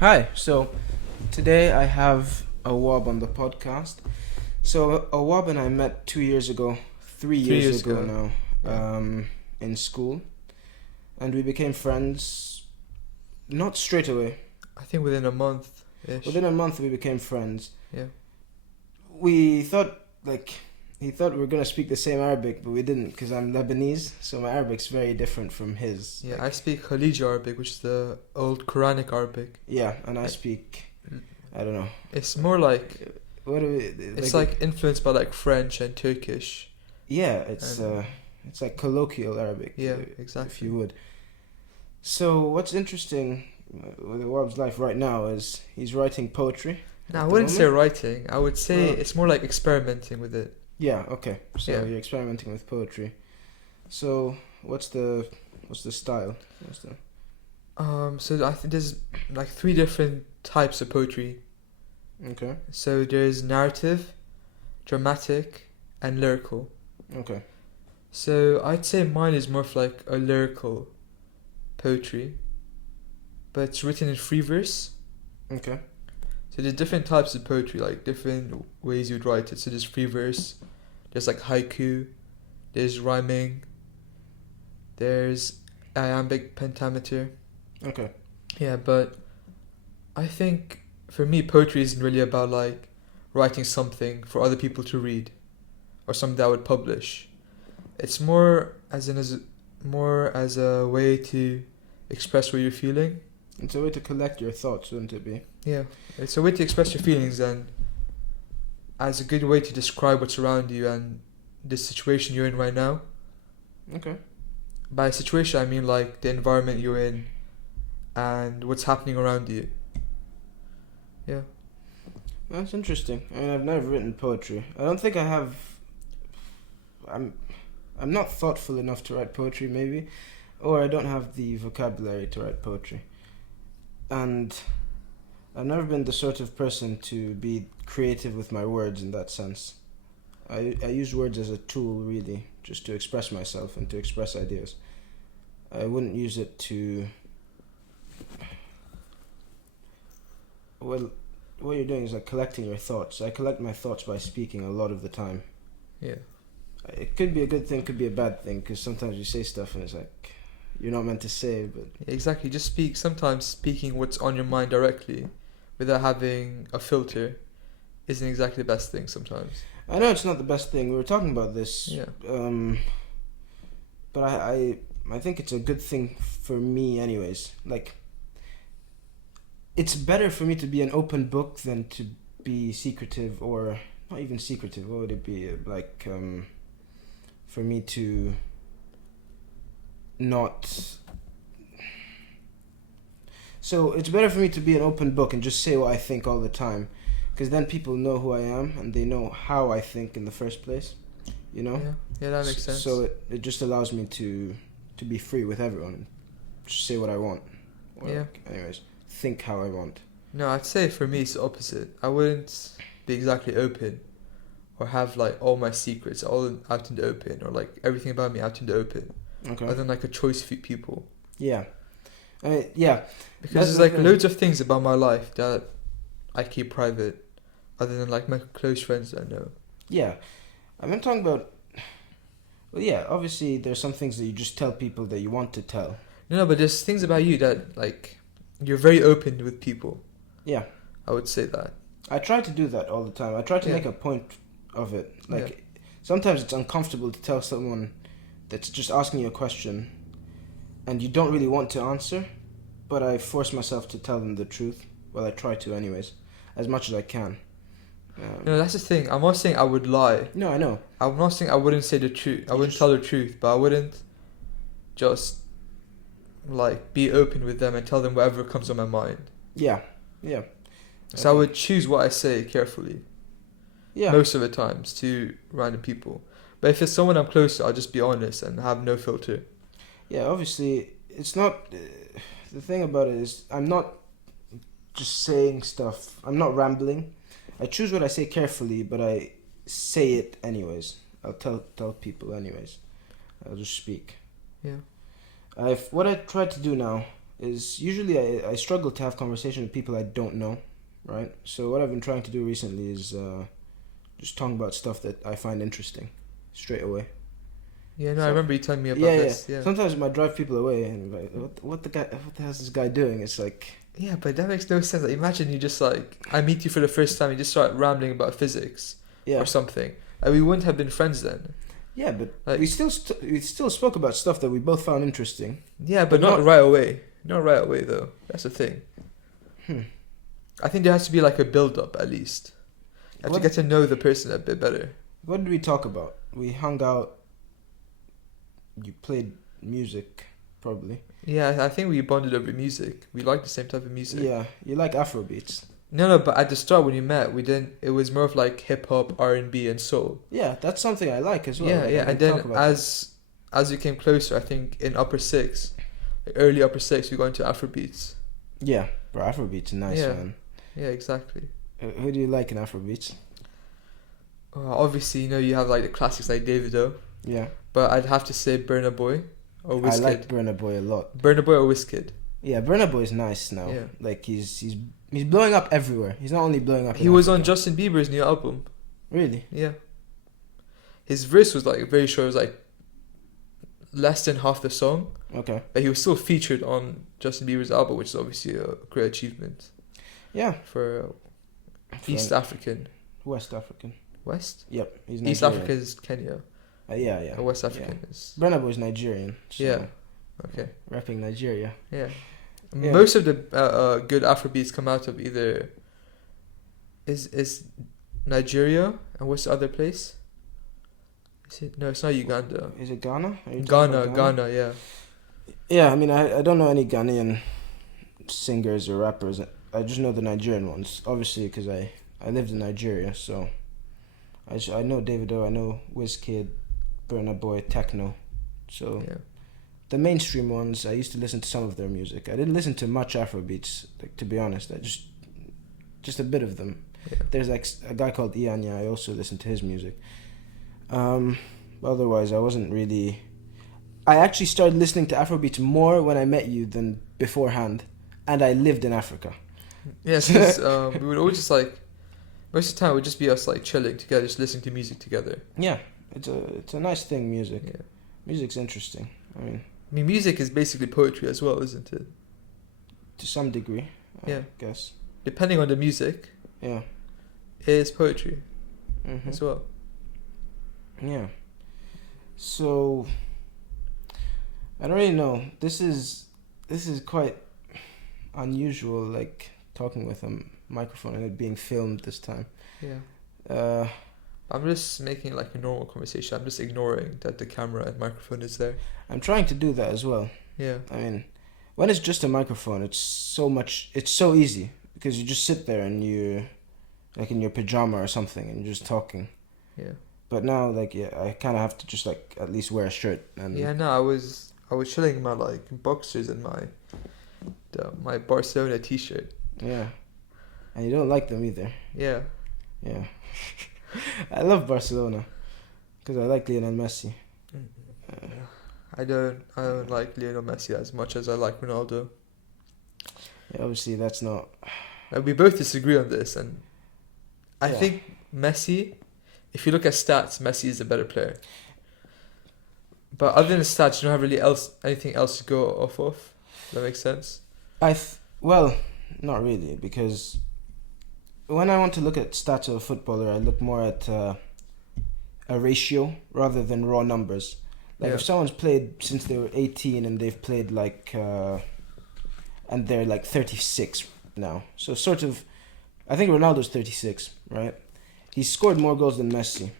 Hi, so today I have Awab on the podcast. So Awab and I met 2 years ago, three Three years years ago ago. now, Yeah. in school, and we became friends. Not straight away. I think within a month ish. Within a month, we became friends. Yeah. We thought he thought we were gonna speak the same Arabic, but we didn't because I'm Lebanese, so my Arabic's very different from his. Yeah, I speak Khaliji Arabic, which is the old Quranic Arabic. Yeah, and I I- speak. I don't know. It's more like What do we? it's like influenced by like French and Turkish. Yeah, And it's like colloquial Arabic, yeah, if exactly. you would. So what's interesting with Awab's life right now is he's writing poetry Now I at the wouldn't say moment. writing. I would say Well, it's more like experimenting with it. yeah, okay. So Yeah. you're experimenting with poetry. So what's the style? What's the So I think there's like three different types of poetry. Okay. So there's narrative, dramatic, and lyrical. Okay. So I'd say mine is more of like a lyrical poetry, but it's written in free verse. Okay. So there's different types of poetry, like different ways you'd write it. So there's free verse, there's like haiku, there's rhyming, there's iambic pentameter. Okay. Yeah, but I think for me poetry isn't really about like writing something for other people to read or something that I would publish. It's more as a way to express what you're feeling. It's a way to collect your thoughts, wouldn't it be? Yeah, it's a way to express your feelings and as a good way to describe what's around you and the situation you're in right now. Okay. By situation, I mean like the environment you're in and what's happening around you. Yeah. That's interesting. I mean, I've never written poetry. I don't think I have. I'm I'm not thoughtful enough to write poetry, maybe, or I don't have the vocabulary to write poetry. And I've never been the sort of person to be creative with my words in that sense. I use words as a tool, really, just to express myself and to express ideas. I wouldn't use it to. Well, what you're doing is like collecting your thoughts. I collect my thoughts by speaking a lot of the time. Yeah. It could be a good thing, could be a bad thing, because sometimes you say stuff and it's like you're not meant to say, but Exactly. Just speak. Sometimes speaking what's on your mind directly without having a filter isn't exactly the best thing sometimes. I know it's not the best thing. We were talking about this, Yeah. but I think it's a good thing for me, anyways. Like, it's better for me to be an open book than to be secretive, or not even secretive. What would it be like? For me to not. So it's better for me to be an open book and just say what I think all the time, because then people know who I am and they know how I think in the first place. You know. Yeah. Yeah, that makes sense. So it just allows me to be free with everyone, just say what I want. Or Yeah. anyways, think how I want. No, I'd say for me it's the opposite. I wouldn't be exactly open or have like all my secrets all out in the open or like everything about me out in the open. Okay. Other than like a choice few people. Yeah. I mean, yeah. Because That's there's the like thing. loads of things about my life that I keep private other than like my close friends that I know. Yeah. I've been talking about. Well, yeah. Obviously, there's some things that you just tell people that you want to tell. No, but there's things about you that like you're very open with people. Yeah. I would say that. I try to do that all the time. I try to Yeah. make a point of it. Like, sometimes it's uncomfortable to tell someone that's just asking you a question and you don't really want to answer, but I force myself to tell them the truth. Well, I try to, anyways, as much as I can. No, that's the thing. I'm not saying I would lie. No, I know. I'm not saying I wouldn't say the truth. I You wouldn't just- tell the truth, but I wouldn't just like be open with them and tell them whatever comes on my mind. Yeah, yeah. So I would choose what I say carefully Yeah, most of the times to random people. But if it's someone I'm close to, I'll just be honest and have no filter. yeah. Obviously, it's not. The thing about it is, I'm not just saying stuff. I'm not rambling. I choose what I say carefully, but I say it anyways. I'll tell people anyways. I'll just speak. Yeah. What I try to do now is usually I struggle to have conversation with people I don't know, right? So what I've been trying to do recently is just talking about stuff that I find interesting straight away. Yeah, no, So- I remember you telling me about Yeah, this. Yeah. Sometimes it might drive people away, and like, what the hell is this guy doing? It's like, Yeah, but that makes no sense. Like, imagine you just like I meet you for the first time, you just start rambling about physics yeah, or something. And we wouldn't have been friends then. yeah, but Like- we still spoke about stuff that we both found interesting. Yeah, but not right away. Not right away though. That's the thing. I think there has to be like a build up at least. You have What- to get to know the person a bit better. What did we talk about? We hung out. You played music, probably. Yeah, I think we bonded over music. We like the same type of music. Yeah, you like Afrobeats. No, but at the start when you met, we didn't. It was more of like hip hop, R&B, and soul. Yeah, that's something I like as well. Yeah, Like, yeah. I And can then talk about as we came closer, I think in upper six, like early upper six, we got into Afrobeats. that. Yeah, bro, Afrobeats are nice, Yeah. man. Yeah, exactly. Who do you like in Afrobeats? Obviously, you have like the classics like Davido, Yeah, but I'd have to say Burna Boy or I Wizkid. like Burna Boy a lot. Burna Boy or Wizkid. Yeah, Burna Boy is nice now. Yeah. Like he's blowing up everywhere. He's not only blowing up. He in was on Africa. Justin Bieber's new album. Really? Yeah. His verse was like very short. It was like less than half the song, Okay. but he was still featured on Justin Bieber's album, which is obviously a great achievement Yeah. for East From African. West African. West? Yep, he's East Nigerian. Africa is Kenya, Yeah, yeah. and West African is Burna Boy is Nigerian. So Yeah. Okay. Rapping Nigeria. Yeah. Yeah. Most of the good Afrobeats come out of either is Nigeria, and what's the other place? Is it, no, it's not Uganda. Is it Ghana? Are you talking about Ghana, yeah. Yeah, I mean, I don't know any Ghanaian singers or rappers. I just know the Nigerian ones, obviously, because I lived in Nigeria, so I know Davido, I know Wizkid, Burna Boy, Techno. So Yeah. the mainstream ones, I used to listen to some of their music. I didn't listen to much Afrobeats, like, to be honest. I just a bit of them. Yeah. There's like a guy called Ianya. I also listened to his music. Otherwise, I wasn't really. I actually started listening to Afrobeats more when I met you than beforehand, and I lived in Africa. Yeah, since we would always just like most of the time it would just be us like chilling together, just listening to music together. Yeah, it's a nice thing. Music, Yeah. music's interesting. I mean, Music is basically poetry as well, isn't it? to some degree, I Yeah. guess. Depending on the music, Yeah. it is poetry Hmm. as well. Yeah. So I don't really know. This is quite unusual, like talking with a microphone and it being filmed this time. Yeah. I'm just making like a normal conversation. I'm just ignoring that the camera and microphone is there. I'm trying to do that as well. Yeah. I mean, when it's just a microphone, it's so easy because you just sit there and you, like in your pajama or something, and you're just talking. Yeah. But now, like, yeah, I kind of have to just like at least wear a shirt and. Yeah, no, I was chilling in my like boxers and my Barcelona t-shirt. Yeah. And you don't like them either. Yeah. Yeah. I love Barcelona because I like Lionel Messi. I don't like Lionel Messi as much as I like Ronaldo. Yeah, obviously, that's not. Like, we both disagree on this, and I Yeah. think Messi, if you look at stats, Messi is the better player. But other than stats, you don't have really anything else to go off of. Does that make sense? Well, not really, because when I want to look at stats of a footballer, I look more at a ratio rather than raw numbers. Like Yeah. if someone's played since they were 18 and they've played like, and they're like 36 now. So sort of, I think Ronaldo's 36, right? He's scored more goals than Messi.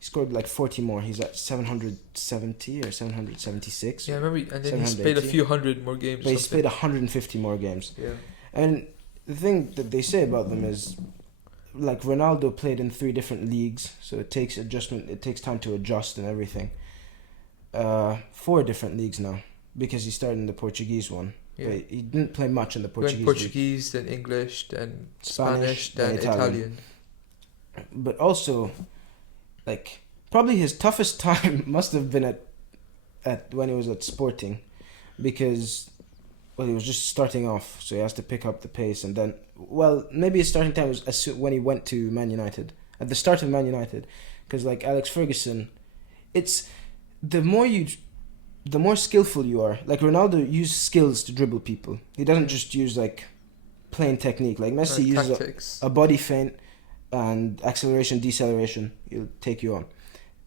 He scored like 40 more. He's at 770 or 776. Yeah, I remember, and then he's played a 780. few hundred more games. But he's played 150 more games. Yeah. And the thing that they say about them is, like, Ronaldo played in 3 different leagues, so it takes adjustment. It takes time to adjust and everything. 4 different leagues now, because he started in the Portuguese one. Yeah. But he didn't play much in the Portuguese. Went Portuguese, then English, then Spanish, then then Italian. Italian. But also, like, probably his toughest time must have been at when he was at Sporting, because well, he was just starting off, so he has to pick up the pace, and then, well, maybe his starting time was when he went to Man United, at the start of Man United, because like Alex Ferguson, it's the more skillful you are. Like Ronaldo uses skills to dribble people. He doesn't just use like plain technique. Like Messi uses a body feint and acceleration, deceleration. He'll take you on.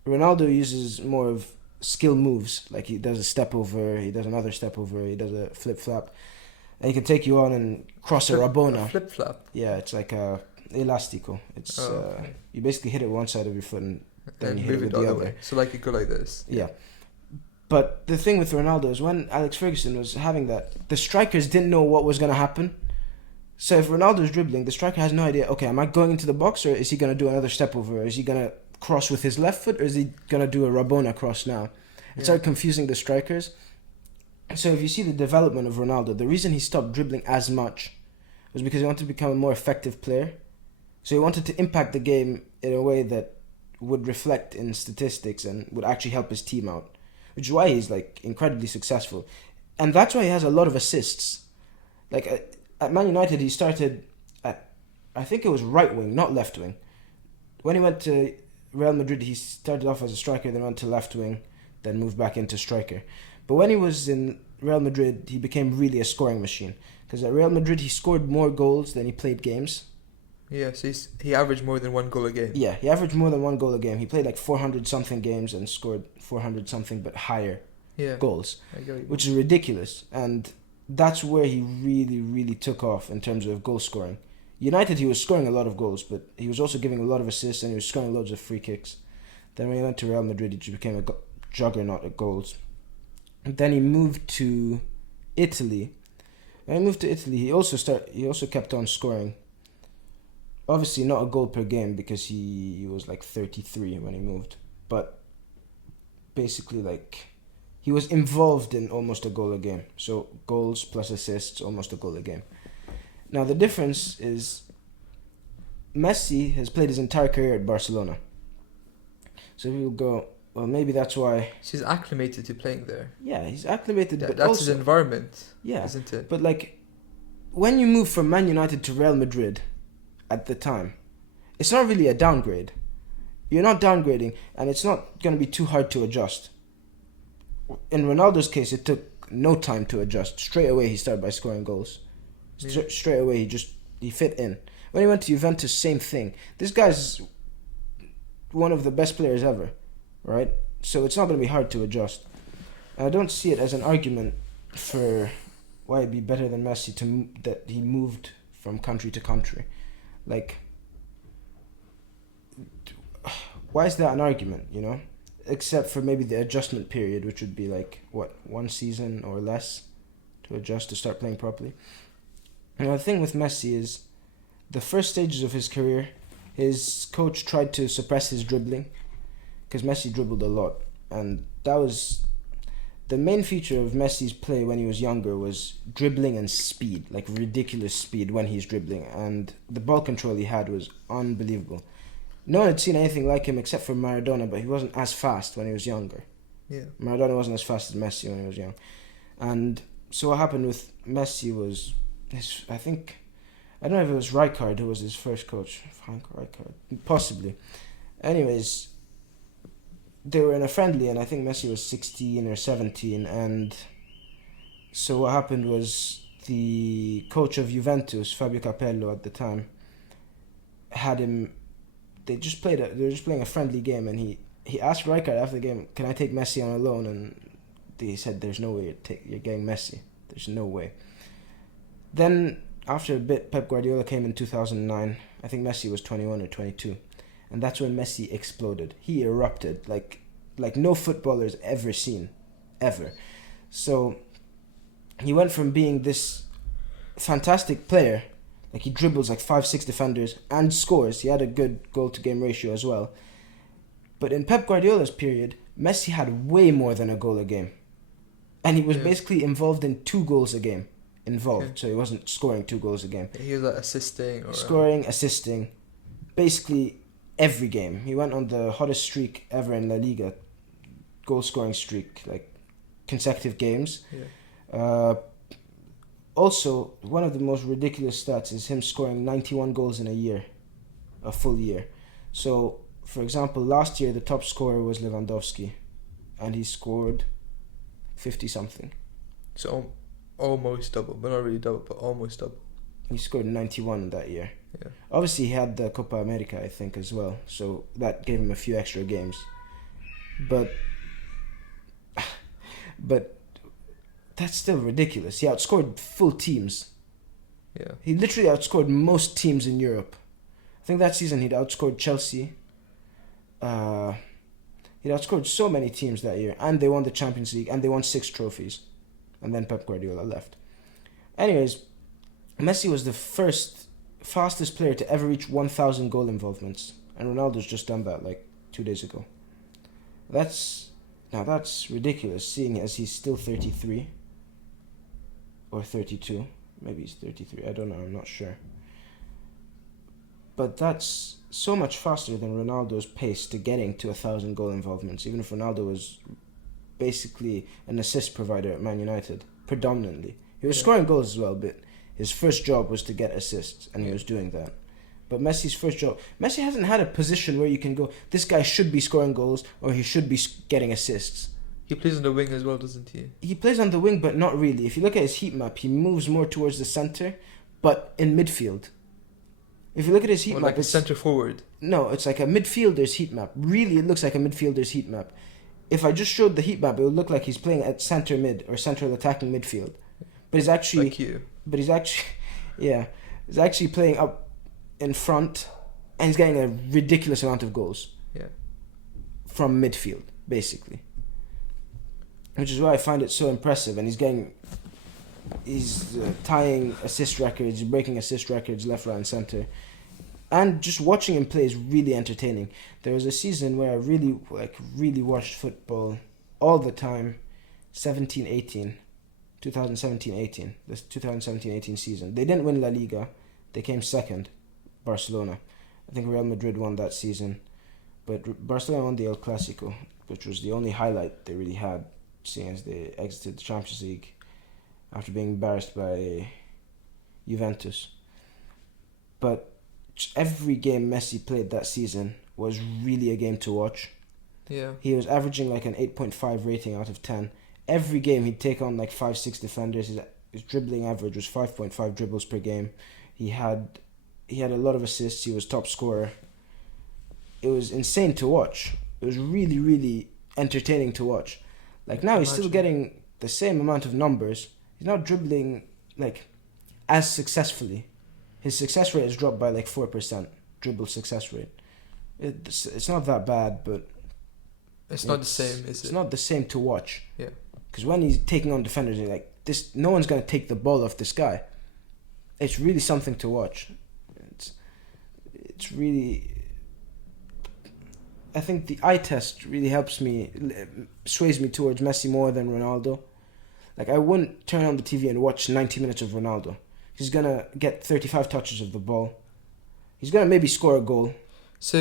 Ronaldo uses more of skill moves. Like he does a step over, he does another step over, he does a flip flap, and he can take you on and cross a rabona. A flip flap. Yeah, it's like a elastico. It's you basically hit it one side of your foot and then you hit it with the other way. So like you go like this. Yeah. But the thing with Ronaldo is when Alex Ferguson was having that, the strikers didn't know what was going to happen. So if Ronaldo's dribbling, the striker has no idea, okay, am I going into the box or is he going to do another step over? Or is he going to cross with his left foot or is he going to do a Rabona cross now? It started confusing the strikers. So if you see the development of Ronaldo, the reason he stopped dribbling as much was because he wanted to become a more effective player. So he wanted to impact the game in a way that would reflect in statistics and would actually help his team out. Which is why he's like incredibly successful. And that's why he has a lot of assists. Like at Man United, he started at, I think it was right wing, not left wing. When he went to Real Madrid, he started off as a striker, then went to left wing, then moved back into striker. But when he was in Real Madrid, he became really a scoring machine. Because at Real Madrid, he scored more goals than he played games. Yeah, so he averaged more than one goal a game. Yeah, he averaged more than one goal a game. He played like 400-something games and scored 400-something but higher goals, which is ridiculous. And that's where he really, really took off in terms of goal scoring. United, he was scoring a lot of goals, but he was also giving a lot of assists and he was scoring loads of free kicks. Then when he went to Real Madrid, he just became a juggernaut at goals. And then he moved to Italy. When he moved to Italy, he also kept on scoring. Obviously not a goal per game because he was like 33 when he moved. But basically like he was involved in almost a goal a game. So goals plus assists, almost a goal a game. Now the difference is Messi has played his entire career at Barcelona. So people go, well, maybe that's why... He's acclimated to playing there. Yeah, he's acclimated, but that's also... his environment, yeah, isn't it? But like, when you move from Man United to Real Madrid at the time, it's not really a downgrade. You're not downgrading, and it's not going to be too hard to adjust. In Ronaldo's case, it took no time to adjust. Straight away, he started by scoring goals. Straight away, he fit in. When he went to Juventus, same thing. This guy's one of the best players ever, right? So it's not going to be hard to adjust. And I don't see it as an argument for why it'd be better than Messi that he moved from country to country. Like, why is that an argument, you know? Except for maybe the adjustment period, which would be like, what, 1 season or less to adjust to start playing properly. And the thing with Messi is, the first stages of his career, his coach tried to suppress his dribbling, because Messi dribbled a lot. And that was... The main feature of Messi's play when he was younger was dribbling and speed, like ridiculous speed when he's dribbling. And the ball control he had was unbelievable. No one had seen anything like him except for Maradona, but he wasn't as fast when he was younger. Yeah. Maradona wasn't as fast as Messi when he was young. And so what happened with Messi was, I don't know if it was Rijkaard who was his first coach. Frank Rijkaard. Possibly. Anyways, they were in a friendly, and I think Messi was 16 or 17, and so what happened was the coach of Juventus, Fabio Capello at the time, had him... They were just playing a friendly game, and he asked Rijkaard after the game, "Can I take Messi on a loan?" And they said, "There's no way you're getting Messi. There's no way." Then after a bit, Pep Guardiola came in 2009. I think Messi was 21 or 22, and that's when Messi exploded. He erupted like no footballer's ever seen, ever. So he went from being this fantastic player. Like, he dribbles like 5-6 defenders and scores. He had a good goal-to-game ratio as well. But in Pep Guardiola's period, Messi had way more than a goal a game. And he was basically involved in 2 goals a game. So he wasn't scoring 2 goals a game. He was like assisting. Scoring, assisting. Basically every game. He went on the hottest streak ever in La Liga. Goal-scoring streak. Like, consecutive games. Yeah. also, one of the most ridiculous stats is him scoring 91 goals in a full year. So, for example, last year the top scorer was Lewandowski, and he scored 50 something. So almost double, but not really double, but almost double. He scored 91 in that year. Yeah. Obviously, he had the Copa America, I think, as well, so that gave him a few extra games. But that's still ridiculous. He outscored full teams. Yeah. He literally outscored most teams in Europe. I think that season he'd outscored Chelsea. He'd outscored so many teams that year, and they won the Champions League, and they won 6 trophies. And then Pep Guardiola left. Anyways, Messi was the fastest player to ever reach 1,000 goal involvements, and Ronaldo's just done that like 2 days ago. That's ridiculous, seeing as he's still 33 or 32. Maybe he's 33. I don't know. I'm not sure. But that's so much faster than Ronaldo's pace to getting to 1,000 goal involvements. Even if Ronaldo was basically an assist provider at Man United, predominantly. He was scoring goals as well, but his first job was to get assists, and he was doing that. But Messi's first job... Messi hasn't had a position where you can go, this guy should be scoring goals, or he should be getting assists. He plays on the wing as well, doesn't he? He plays on the wing, but not really. If you look at his heat map, he moves more towards the center, but in midfield. If you look at his heat map... like a center forward. No, it's like a midfielder's heat map. Really, it looks like a midfielder's heat map. If I just showed the heat map, it would look like he's playing at center mid or central attacking midfield. But he's actually... Like you. But he's actually... Yeah. He's actually playing up in front, and he's getting a ridiculous amount of goals. Yeah. From midfield, basically. Which is why I find it so impressive. And he's tying assist records, breaking assist records left, right, and center. And just watching him play is really entertaining. There was a season where I really watched football all the time. 2017-18, the 2017-18 season. They didn't win La Liga. They came second, Barcelona. I think Real Madrid won that season. But Barcelona won the El Clásico, which was the only highlight they really had, seeing as they exited the Champions League after being embarrassed by Juventus. But every game Messi played that season was really a game to watch. Yeah. He was averaging like an 8.5 rating out of 10. Every game he'd take on like 5-6 defenders. His dribbling average was 5.5 dribbles per game. He had a lot of assists. He was top scorer. It was insane to watch. It was really, really entertaining to watch. Like now he's still getting the same amount of numbers. He's not dribbling like as successfully. His success rate has dropped by like 4%. Dribble success rate. It's not that bad, but it's not the same, is it? It's not the same to watch. Yeah. Because when he's taking on defenders, you're like, this. No one's gonna take the ball off this guy. It's really something to watch. It's really. I think the eye test really sways me towards Messi more than Ronaldo. Like I wouldn't turn on the TV and watch 90 minutes of Ronaldo. He's gonna get 35 touches of the ball. He's gonna maybe score a goal. So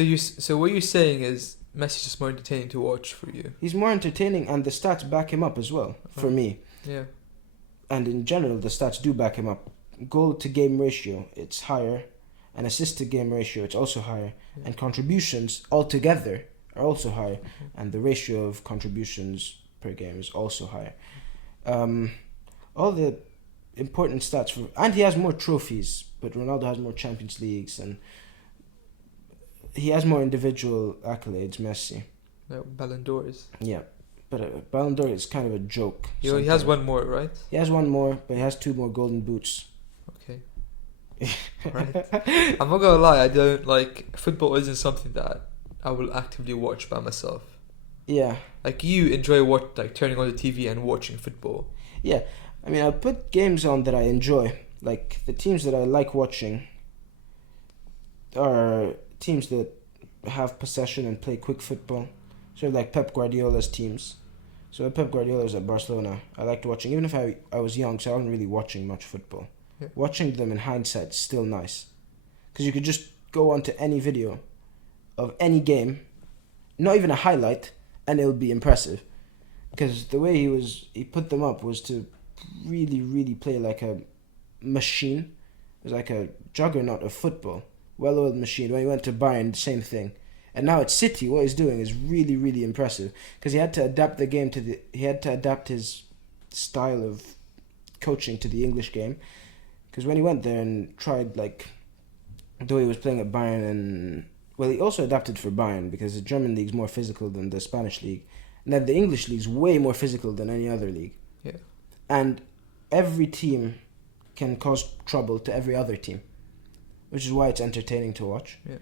what you're saying is Messi's just more entertaining to watch for you. He's more entertaining, and the stats back him up as well for me. Yeah. And in general, the stats do back him up. Goal to game ratio, it's higher, and assist to game ratio, it's also higher, and contributions altogether are also higher, and the ratio of contributions per game is also higher. All the important stats and he has more trophies, but Ronaldo has more Champions Leagues, and he has more individual accolades, Messi. Ballon d'Ors. Yeah, but Ballon d'Or is kind of a joke. He has one more, right? He has one more, but he has 2 more golden boots. Okay. Right. I'm not gonna lie, I don't like football. Isn't something that I will actively watch by myself. Yeah. Like you enjoy turning on the TV and watching football. Yeah, I mean, I put games on that I enjoy. Like the teams that I like watching are teams that have possession and play quick football. Sort of like Pep Guardiola's teams. So Pep Guardiola's at Barcelona, I liked watching, even if I was young, so I wasn't really watching much football. Yeah. Watching them in hindsight is still nice. Because you could just go onto any video of any game, not even a highlight, and it'll be impressive. Because the way he put them up was to really, really play like a machine. It was like a juggernaut of football, well-oiled machine. When he went to Bayern, same thing. And now at City, what he's doing is really, really impressive because he had to adapt the game he had to adapt his style of coaching to the English game. Because when he went there and tried, like, the way he was playing at Bayern, and well, he also adapted for Bayern because the German league's more physical than the Spanish league, and then the English league's way more physical than any other league. Yeah. And every team can cause trouble to every other team, which is why it's entertaining to watch. Yeah.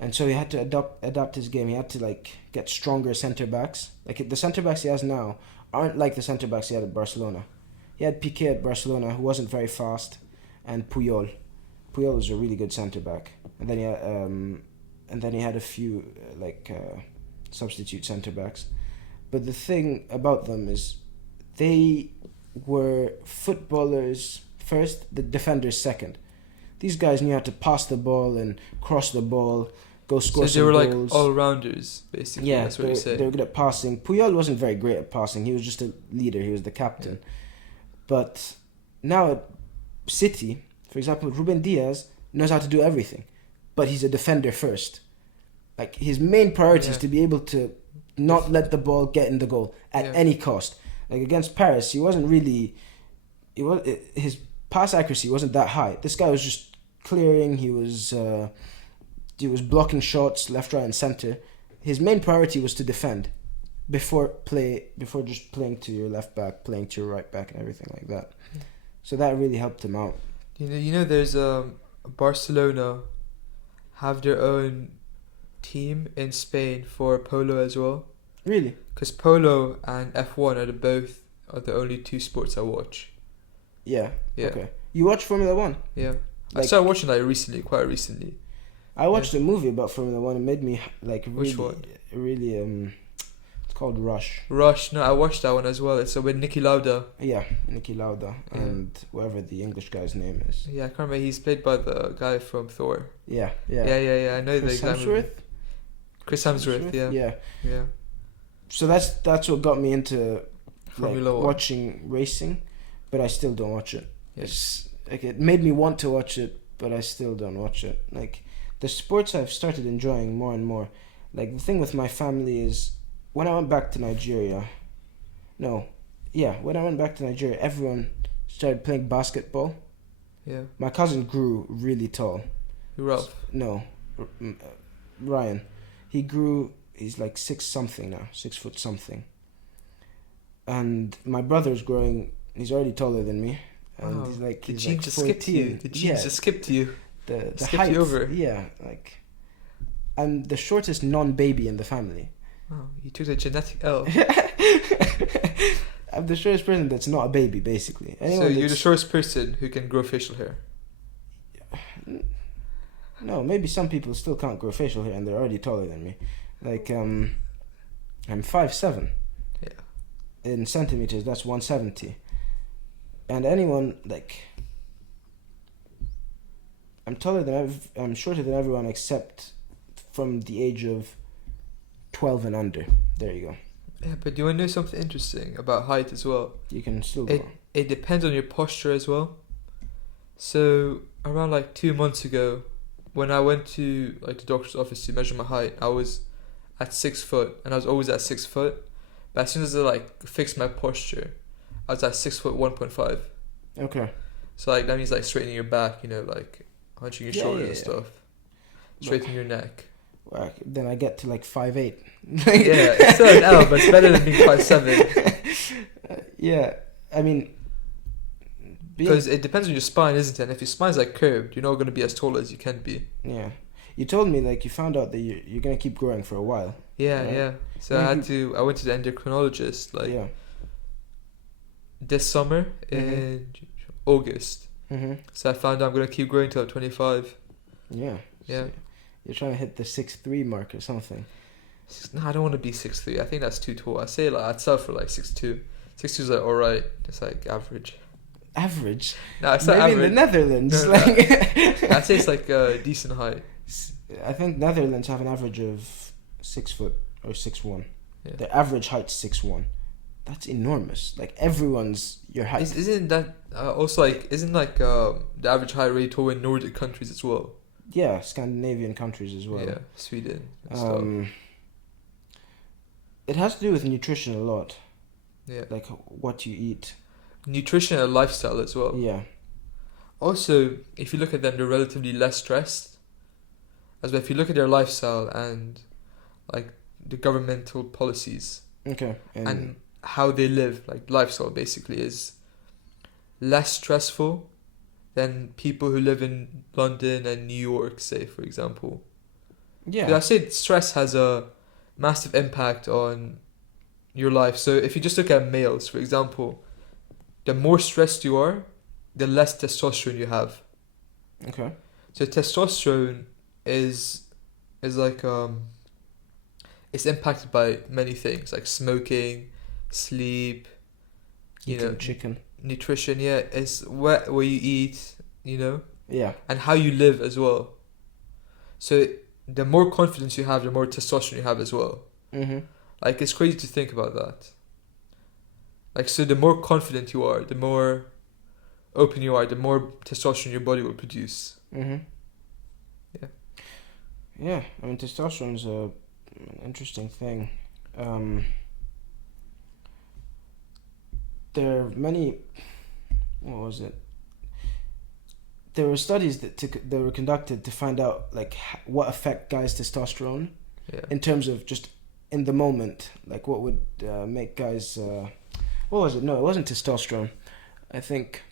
And so he had to adapt his game. He had to, like, get stronger centre backs. Like, the centre backs he has now aren't like the centre backs he had at Barcelona. He had Piqué at Barcelona, who wasn't very fast, and Puyol. Puyol was a really good centre back. And then he had a few substitute centre backs. But the thing about them is they were footballers first, the defenders second. These guys knew how to pass the ball and cross the ball, go score some goals. So they were like all-rounders, basically. Yeah, that's what you say. They were good at passing. Puyol wasn't very great at passing. He was just a leader. He was the captain. Yeah. But now at City, for example, Ruben Diaz knows how to do everything. But he's a defender first. Like, his main priority is to be able to not let the ball get in the goal at any cost. Like, against Paris, he wasn't really... his pass accuracy wasn't that high. This guy was just clearing. He was blocking shots left, right, and center. His main priority was to defend before just playing to your left back, playing to your right back, and everything like that. So that really helped him out. You know, there's Barcelona have their own team in Spain for polo as well. Really? Because polo and F1 are the only two sports I watch. Yeah. Okay. You watch Formula 1? Yeah. I started watching that quite recently. I watched a movie about Formula 1. It made me like really... Which one? Really, it's called Rush. Rush, no, I watched that one as well. It's with Niki Lauda. Yeah, Niki Lauda and whatever the English guy's name is. Yeah, I can't remember. He's played by the guy from Thor. Yeah. I know Chris the guy. Chris Hemsworth, yeah. So that's what got me into Formula 1. Watching racing, but I still don't watch it. Yes. Like, it made me want to watch it, but I still don't watch it. Like, the sports I've started enjoying more and more. Like, the thing with my family is when I went back to Nigeria, everyone started playing basketball. Yeah. My cousin grew really tall. Ralph? No, Ryan. He's like 6 something now, 6 foot something. And my brother's growing, he's already taller than me. And he's like, the genes just skipped you. The genes just skipped you. The skipped height, you over. Yeah, like, I'm the shortest non-baby in the family. Oh, you took the genetic L. I'm the shortest person that's not a baby, basically. So you're the shortest person who can grow facial hair? No, maybe some people still can't grow facial hair and they're already taller than me. Like, I'm 5'7". Yeah. In centimeters, that's 170. And anyone, like... I'm shorter than everyone except from the age of 12 and under. There you go. Yeah, but do you want to know something interesting about height as well? You can still go. It depends on your posture as well. So around like 2 months ago, when I went to like the doctor's office to measure my height, I was at 6 foot, and I was always at 6 foot. But as soon as I like fixed my posture, I was at 6 foot 1.5. Okay. So like that means like straightening your back, you know, like hunching your shoulders and stuff, straightening your neck. Well, then I get to like 5'8". Yeah, it's still an L, but it's better than being 5'7". Yeah, I mean, because it depends on your spine, isn't it? And if your spine's like curved, you're not going to be as tall as you can be. Yeah, you told me like you found out that you're going to keep growing for a while. Yeah, right? yeah. So I went to the endocrinologist this summer in August. Mm-hmm. So I found out I'm going to keep growing till I'm 25. Yeah. Yeah. So you're trying to hit the 6'3" mark or something. No, I don't want to be 6'3". I think that's too tall. I say like I'd sell for like 6'2". 6'2" is like alright. It's like average. Average? No, it's not maybe average. in the Netherlands. No. I'd say it's like a decent height. I think Netherlands have an average of 6 foot or 6'1". Yeah. The average height's 6'1". that's enormous. Like everyone's your height. Isn't that also like isn't like the average height rate over in Nordic countries as well? Yeah, Scandinavian countries as well. Yeah, Sweden and stuff. It has to do with nutrition a lot. Yeah, Like what you eat. nutrition and lifestyle as well. Yeah. Also, if you look at them, they're relatively less stressed. As well, if you look at their lifestyle and like the governmental policies Okay. and how they live, like lifestyle basically is less stressful than people who live in London and New York, say for example. yeah. 'Cause I said stress has a massive impact on your life. So if you just look at males, for example, the more stressed you are, the less testosterone you have. Okay. So testosterone is like it's impacted by many things like smoking, sleep, Eating chicken. nutrition. Yeah, it's where you eat, Yeah. and how you live as well. So the more confidence you have, the more testosterone you have as well. Mhm. Like it's crazy to think about that. Like so, the more confident you are, the more open you are, the more testosterone your body will produce. Mhm. Yeah. Yeah. I mean, testosterone is an interesting thing. There are many. What was it? There were studies that were conducted to find out like what affect guys' testosterone Yeah. in terms of just in the moment, like what would make guys. What was it? No, it wasn't testosterone. I think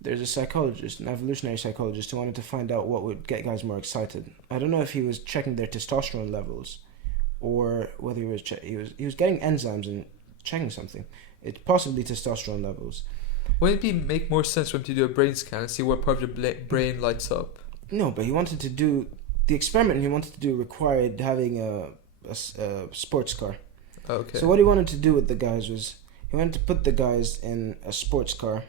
there's a psychologist, an evolutionary psychologist, who wanted to find out what would get guys more excited. I don't know if he was checking their testosterone levels, or whether he was he was getting enzymes and checking something. It's possibly testosterone levels. Wouldn't it make more sense for him to do a brain scan and see what part of the brain lights up? No, but he wanted to do the experiment. He wanted to do required having a sports car. Okay. So what he wanted to do with the guys was he wanted to put the guys in a sports car,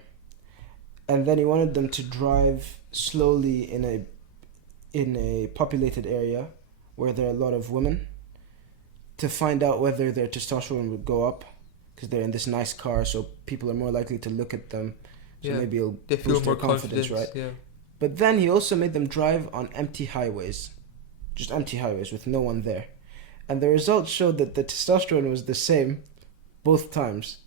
and then he wanted them to drive slowly in a populated area where there are a lot of women, to find out whether their testosterone would go up because they're in this nice car, so people are more likely to look at them. So Yeah. maybe it'll They feel boost more their confidence, confident, right? Yeah. But then he also made them drive on empty highways, just empty highways with no one there. And the results showed that the testosterone was the same both times.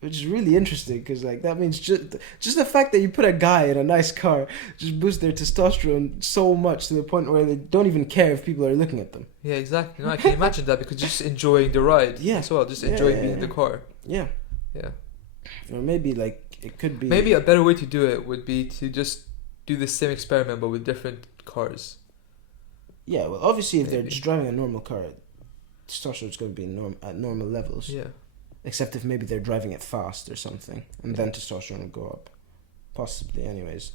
Which is really interesting because like that means just the fact that you put a guy in a nice car just boosts their testosterone so much to the point where they don't even care if people are looking at them. Yeah, exactly. No, I can imagine that because just enjoying the ride. Yeah. As well, just enjoying being in the Yeah. car. Yeah. Yeah. Or maybe like it could be Maybe a better way to do it would be to just do the same experiment but with different cars. Yeah, well obviously if they're Maybe. just driving a normal car, testosterone's going to be at normal levels. Yeah. Except if maybe they're driving it fast or something, and then testosterone will go up. Possibly, anyways.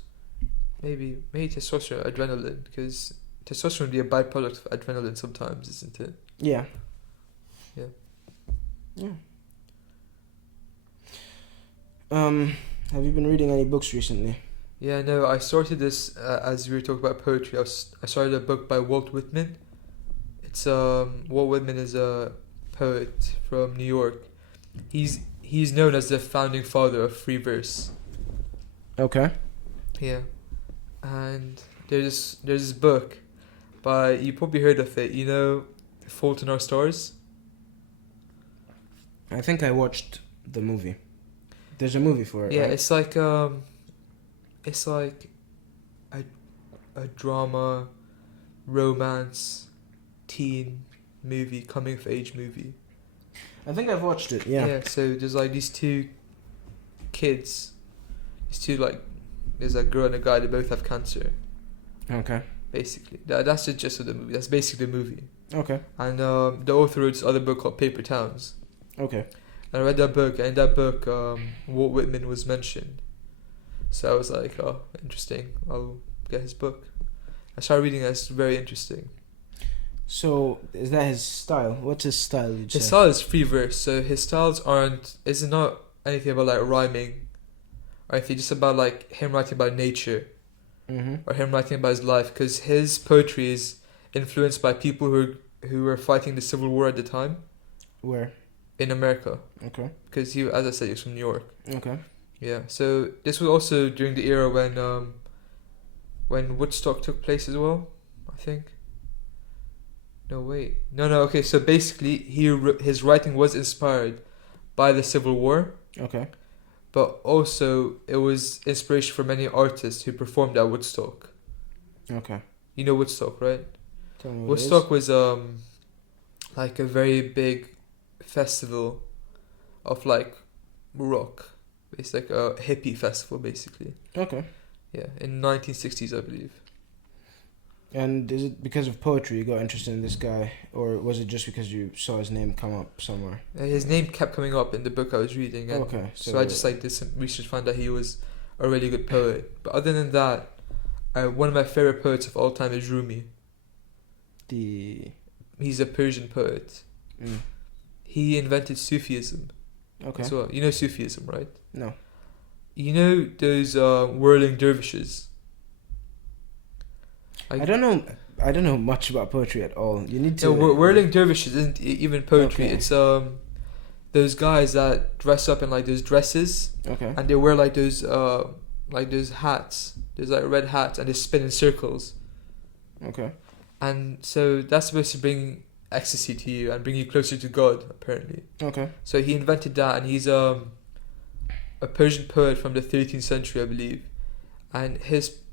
Maybe testosterone, adrenaline, because testosterone would be a byproduct of adrenaline sometimes, isn't it? Yeah. Yeah. Yeah. Have you been reading any books recently? Yeah, no, I started this as we were talking about poetry. I started a book by Walt Whitman. It's Walt Whitman is a poet from New York. He's known as the founding father of free verse. Okay. Yeah, and there's this book by, you probably heard of it. Fault in Our Stars. I think I watched the movie. There's a movie for it, Yeah, right? it's like a drama, romance, teen movie, coming of age movie. I think I've watched it, yeah. So there's like these two kids, there's a girl and a guy. They both have cancer. Okay. Basically, that's the gist of the movie. That's basically the movie. Okay. And the author wrote this other book called Paper Towns. Okay. And I read that book, and in that book, Walt Whitman was mentioned. So I was like, oh, interesting. I'll get his book. I started reading it. It's very interesting. So, is that his style? What's his style, you'd His say? style is free verse, so his styles it's not anything about like rhyming or anything, just about like him writing about nature Mm-hmm. or him writing about his life, because his poetry is influenced by people who were fighting the Civil War at the time. Where? in America. Okay. Because he, as I said, he was from New York. Okay. Yeah. So this was also during the era when Woodstock took place as well, I think. No, wait. No. Okay. So basically, his writing was inspired by the Civil War, Okay. but also it was inspiration for many artists who performed at Woodstock. Okay. You know Woodstock, right? Tell me what Woodstock was like a very big festival of like rock. It's like a hippie festival basically. Okay. Yeah, in 1960s I believe. And is it because of poetry you got interested in this guy, or was it just because you saw his name come up somewhere? His name kept coming up in the book I was reading, and Okay. so I just like did some research, found that he was a really good poet. But other than that, one of my favorite poets of all time is Rumi. He's a Persian poet. He invented Sufism. Okay. So you know Sufism, right? No. You know those whirling dervishes. I don't know much about poetry at all. You need to. No, whirling dervishes isn't even poetry. Okay. It's those guys that dress up in like those dresses. Okay. And they wear like those hats. There's like red hats, and they spin in circles. Okay. And so that's supposed to bring ecstasy to you and bring you closer to God, apparently. Okay. So he invented that, and he's a Persian poet from the 13th century, I believe. And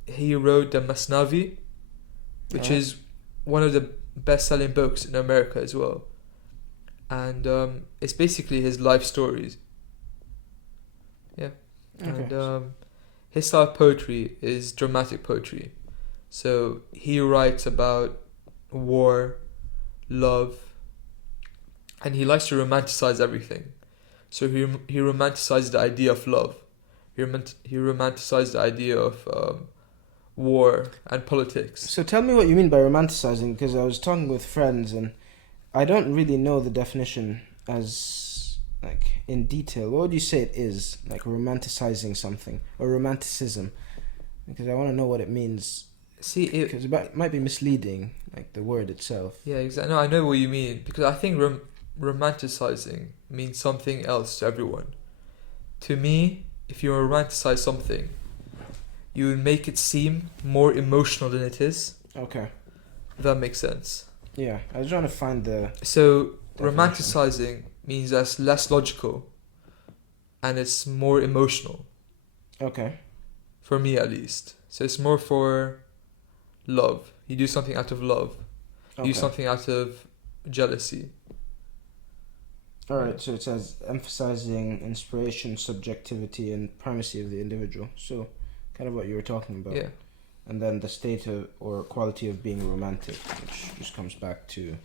he wrote the Masnavi, which is one of the best-selling books in America as well. And it's basically his life stories. Yeah. Okay. And his style of poetry is dramatic poetry. So he writes about war, love, and he likes to romanticize everything. So he romanticized the idea of love. He romanticized the idea of war and politics. So tell me what you mean by romanticizing, because I was talking with friends and I don't really know the definition as like in detail. What would you say it is, like romanticizing something or romanticism? Because I want to know what it means. See, because it might be misleading, like the word itself. Yeah, exactly. No, I know what you mean, because I think romanticizing means something else to everyone. To me, if you romanticize something, you would make it seem more emotional than it is. Okay. If that makes sense. Yeah, I was trying to find the. So definition. romanticizing means that's less logical, and it's more emotional. Okay. For me, at least. So it's more for love. You do something out of love. You do something out of jealousy. Alright, so it says emphasizing inspiration, subjectivity, and primacy of the individual. So, kind of what you were talking about. Yeah. And then the state of, or quality of being romantic, which just comes back to,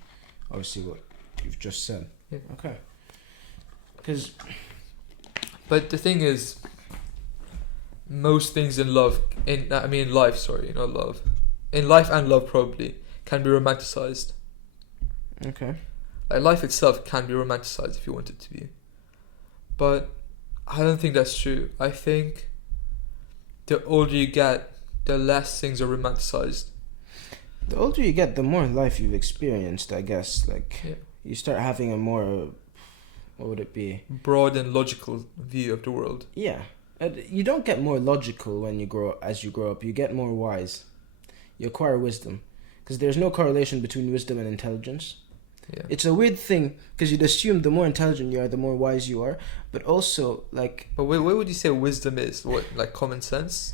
obviously, what you've just said. Yeah. Okay. But the thing is, most things in life, sorry, not love. In life and love, probably, can be romanticized. Okay. Like, life itself can be romanticized if you want it to be. But I don't think that's true. I think the older you get, the less things are romanticized. The older you get, the more life you've experienced, I guess. Like, you start having a more, what would it be? Broad and logical view of the world. Yeah. You don't get more logical when you grow up. You get more wise. You acquire wisdom. Because there's no correlation between wisdom and intelligence. Yeah. It's a weird thing, because you'd assume the more intelligent you are, the more wise you are. But also, like... But what would you say wisdom is? What, like common sense?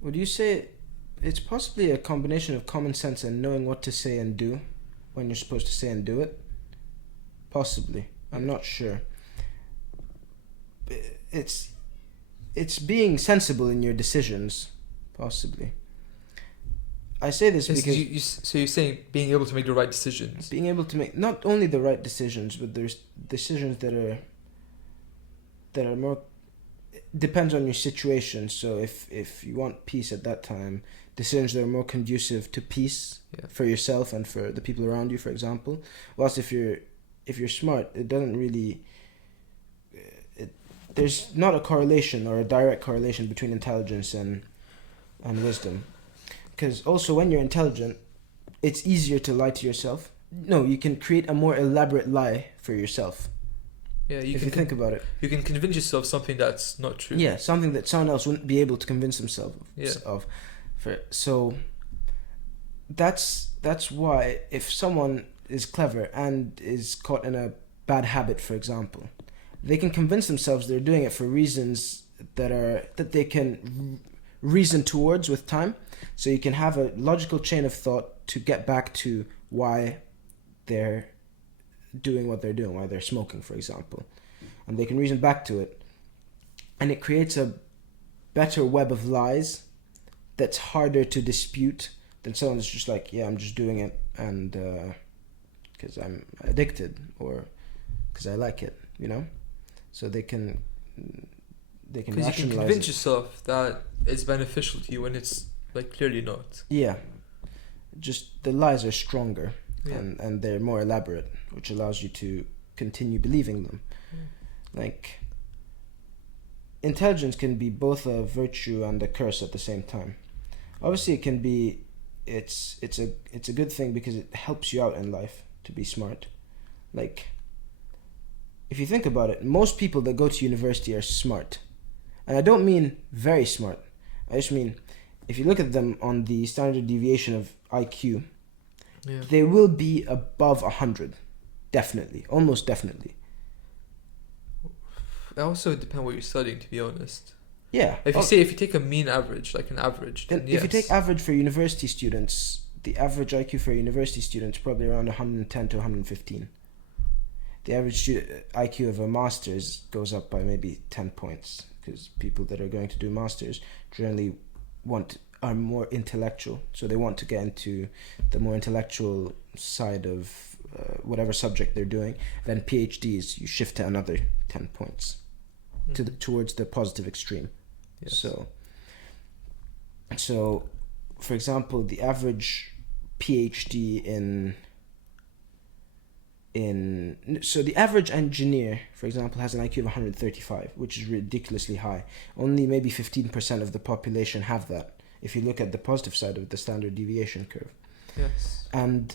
Would you say it's possibly a combination of common sense and knowing what to say and do when you're supposed to say and do it? Possibly. I'm not sure. It's being sensible in your decisions, possibly. I say this because... So you're saying being able to make the right decisions? Being able to make not only the right decisions, but there's decisions that are more... Depends on your situation. So if you want peace at that time, decisions that are more conducive to peace for yourself and for the people around you, for example. Whilst if you're smart, it doesn't really... There's not a correlation or a direct correlation between intelligence and wisdom. Because also when you're intelligent, it's easier to lie to yourself No, you can create a more elaborate lie for yourself. Yeah, If you think about it. you can convince yourself something that's not true. Yeah, something that someone else wouldn't be able to convince himself Yeah. of. So that's why if someone is clever and is caught in a bad habit, for example, they can convince themselves they're doing it for reasons that they can reason towards with time. So you can have a logical chain of thought to get back to why they're doing what they're doing, why they're smoking, for example. And they can reason back to it. And it creates a better web of lies that's harder to dispute than someone that's just like, yeah, I'm just doing it and because I'm addicted or because I like it, you know? So they can Because you can rationalize convince it. yourself that it's beneficial to you when it's like clearly not. Yeah. Just the lies are stronger Yeah. and they're more elaborate, which allows you to continue believing them. Like, intelligence can be both a virtue and a curse at the same time. Obviously, it can be, it's a good thing because it helps you out in life to be smart. Like, if you think about it, most people that go to university are smart, and I don't mean very smart. I just mean, if you look at them on the standard deviation of IQ, Yeah. they will be above 100, definitely, almost definitely. It also depends what you're studying, to be honest. Yeah. If you take a mean average, like an average, then If yes. you take average for university students, the average IQ for a university student is probably around 110 to 115. The average IQ of a master's goes up by maybe 10 points because people that are going to do masters generally are more intellectual, so they want to get into the more intellectual side of whatever subject they're doing. Then PhDs, you shift to another 10 points towards the positive extreme. Yes. So, for example, the average PhD so the average engineer, for example, has an IQ of 135, which is ridiculously high. Only maybe 15% of the population have that, if you look at the positive side of the standard deviation curve. Yes. And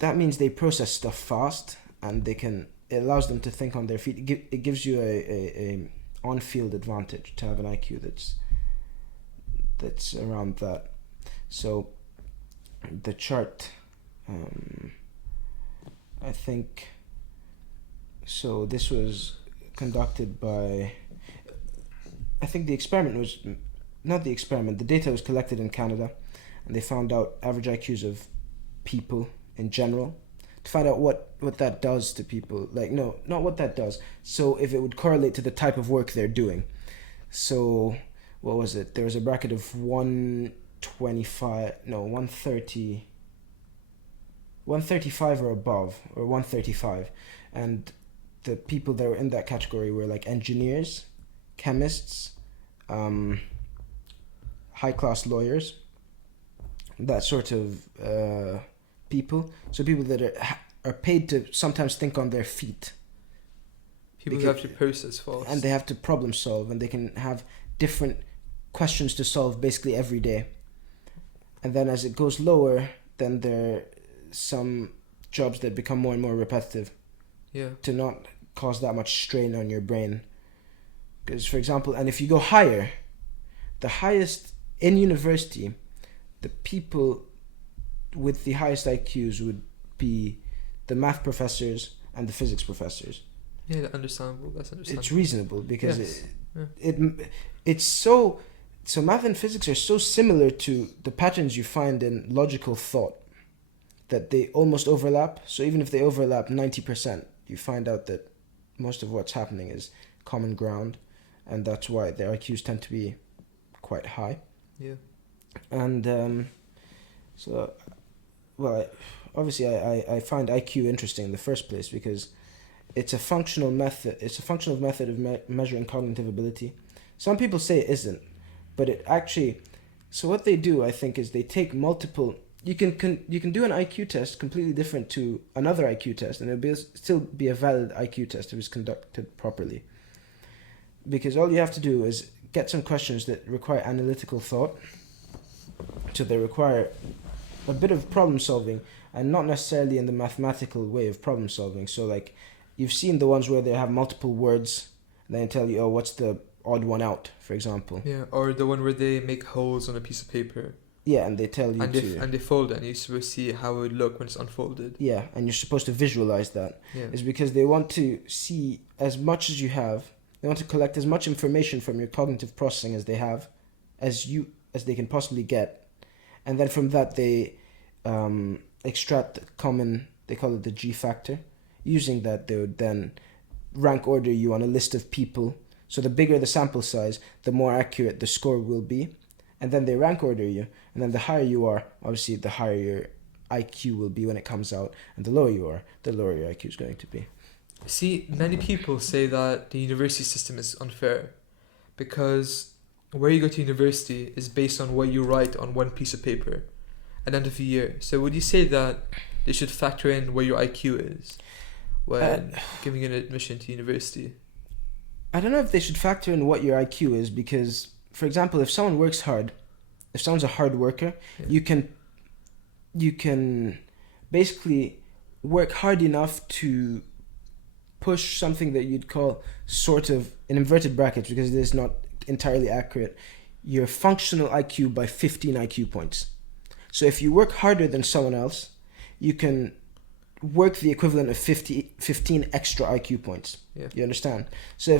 that means they process stuff fast, and it allows them to think on their feet. It gives you a on-field advantage to have an IQ that's around that. So the chart, I think, so this was conducted by, I think the data was collected in Canada, and they found out average IQs of people in general, to find out what that does to people. Like, no, not what that does. So if it would correlate to the type of work they're doing. So, what was it? There was a bracket of 135 or above, or 135. And the people that were in that category were like engineers, chemists, high-class lawyers, that sort of people. So people that are paid to sometimes think on their feet. People who have to process fast. And they have to problem solve, and they can have different questions to solve basically every day. And then as it goes lower, then there are some jobs that become more and more repetitive. Yeah. To not cause that much strain on your brain. Because, for example, and if you go higher, the highest in university, the people with the highest IQs would be the math professors and the physics professors. Yeah, that's understandable. It's reasonable because Yes. it's so math and physics are so similar to the patterns you find in logical thought that they almost overlap. So even if they overlap 90%, you find out that most of what's happening is common ground, and that's why their IQs tend to be quite high. Yeah. And obviously I find IQ interesting in the first place because it's a functional method. It's a functional method of measuring cognitive ability. Some people say it isn't, but it actually. So what they do, I think, is they take multiple. You can do an IQ test completely different to another IQ test, and it'll still be a valid IQ test if it's conducted properly. Because all you have to do is get some questions that require analytical thought. So they require a bit of problem solving, and not necessarily in the mathematical way of problem solving. So like, you've seen the ones where they have multiple words, and then tell you, oh, what's the odd one out, for example. Yeah, or the one where they make holes on a piece of paper. Yeah, and they tell you and they fold it, and you're supposed to see how it would look when it's unfolded. Yeah, and you're supposed to visualize that. Yeah. Is because they want to see as much as you have. They want to collect as much information from your cognitive processing as they have, as they can possibly get, and then from that they extract the common. They call it the G factor. Using that, they would then rank order you on a list of people. So the bigger the sample size, the more accurate the score will be. And then they rank order you. And then the higher you are, obviously the higher your IQ will be when it comes out. And the lower you are, the lower your IQ is going to be. See, many people say that the university system is unfair because where you go to university is based on what you write on one piece of paper at the end of the year. So would you say that they should factor in what your IQ is when giving an admission to university? I don't know if they should factor in what your IQ is because, for example, if someone works hard, if someone's a hard worker, you can basically work hard enough to push something that you'd call sort of, in inverted brackets because it is not entirely accurate, your functional IQ by 15 IQ points. So if you work harder than someone else, you can work the equivalent of 15 extra IQ points. Yeah. You understand? So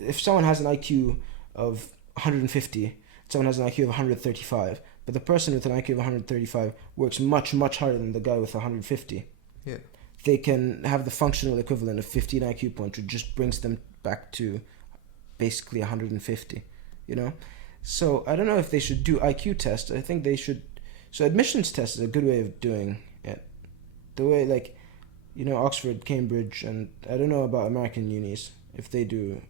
if someone has an IQ of 150, someone has an IQ of 135, but the person with an IQ of 135 works much, much harder than the guy with 150. Yeah. They can have the functional equivalent of 15 IQ points, which just brings them back to basically 150, you know? So I don't know if they should do IQ tests. I think they should. So admissions test is a good way of doing it. The way, like, you know, Oxford, Cambridge, and I don't know about American unis, if they do